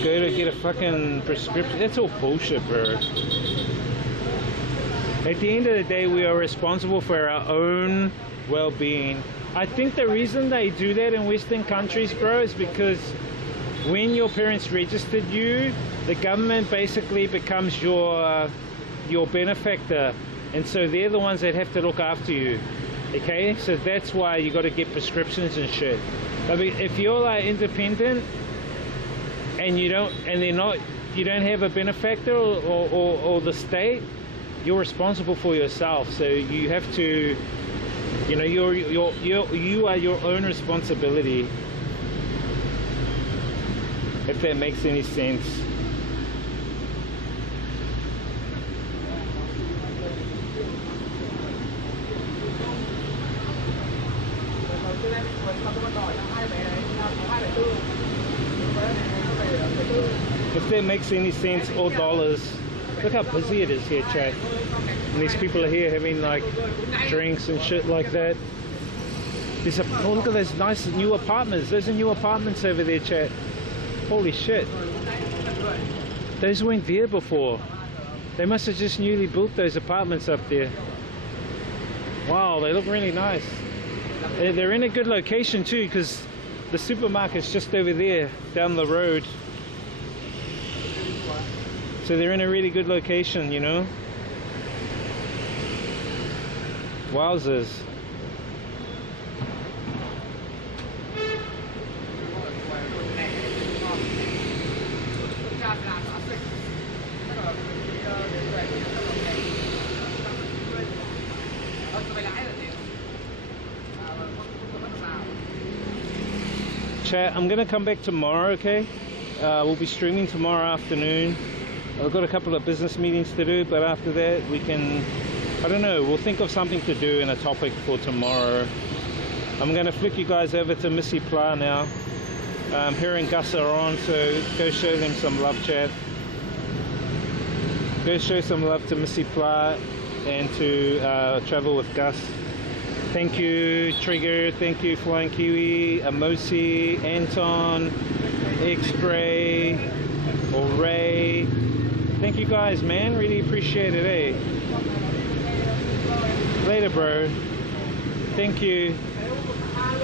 go to get a fucking prescription. That's all bullshit, bro. At the end of the day, we are responsible for our own well-being. I think the reason they do that in Western countries, bro, is because when your parents registered you, the government basically becomes your benefactor, and so they're the ones that have to look after you. Okay, so that's why you got to get prescriptions and shit. I mean, if you're like independent and you don't have a benefactor or the state, you're responsible for yourself. So you have to, you know, you are your own responsibility. If that makes any sense. If that makes any sense, all dollars. Look how busy it is here, chat. And these people are here having like drinks and shit like that. Oh, look at those nice new apartments. Those are new apartments over there, chat. Holy shit. Those weren't there before. They must have just newly built those apartments up there. Wow, they look really nice. They're in a good location too, because the supermarket's just over there down the road. So they're in a really good location, you know. Wowzers. Chat, I'm gonna come back tomorrow, okay? We'll be streaming tomorrow afternoon. I've got a couple of business meetings to do, but after that we can, I don't know, we'll think of something to do and a topic for tomorrow. I'm gonna flick you guys over to Missy Pla now. Her and Gus are on, so go show them some love, chat. Go show some love to Missy Pla and to Travel with Gus. Thank you, Trigger. Thank you, Flying Kiwi, Amosi, Anton, X-Ray, or Ray. Thank you guys, man. Really appreciate it, eh? Later, bro. Thank you.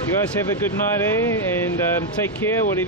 You guys have a good night, eh? And take care, whatever.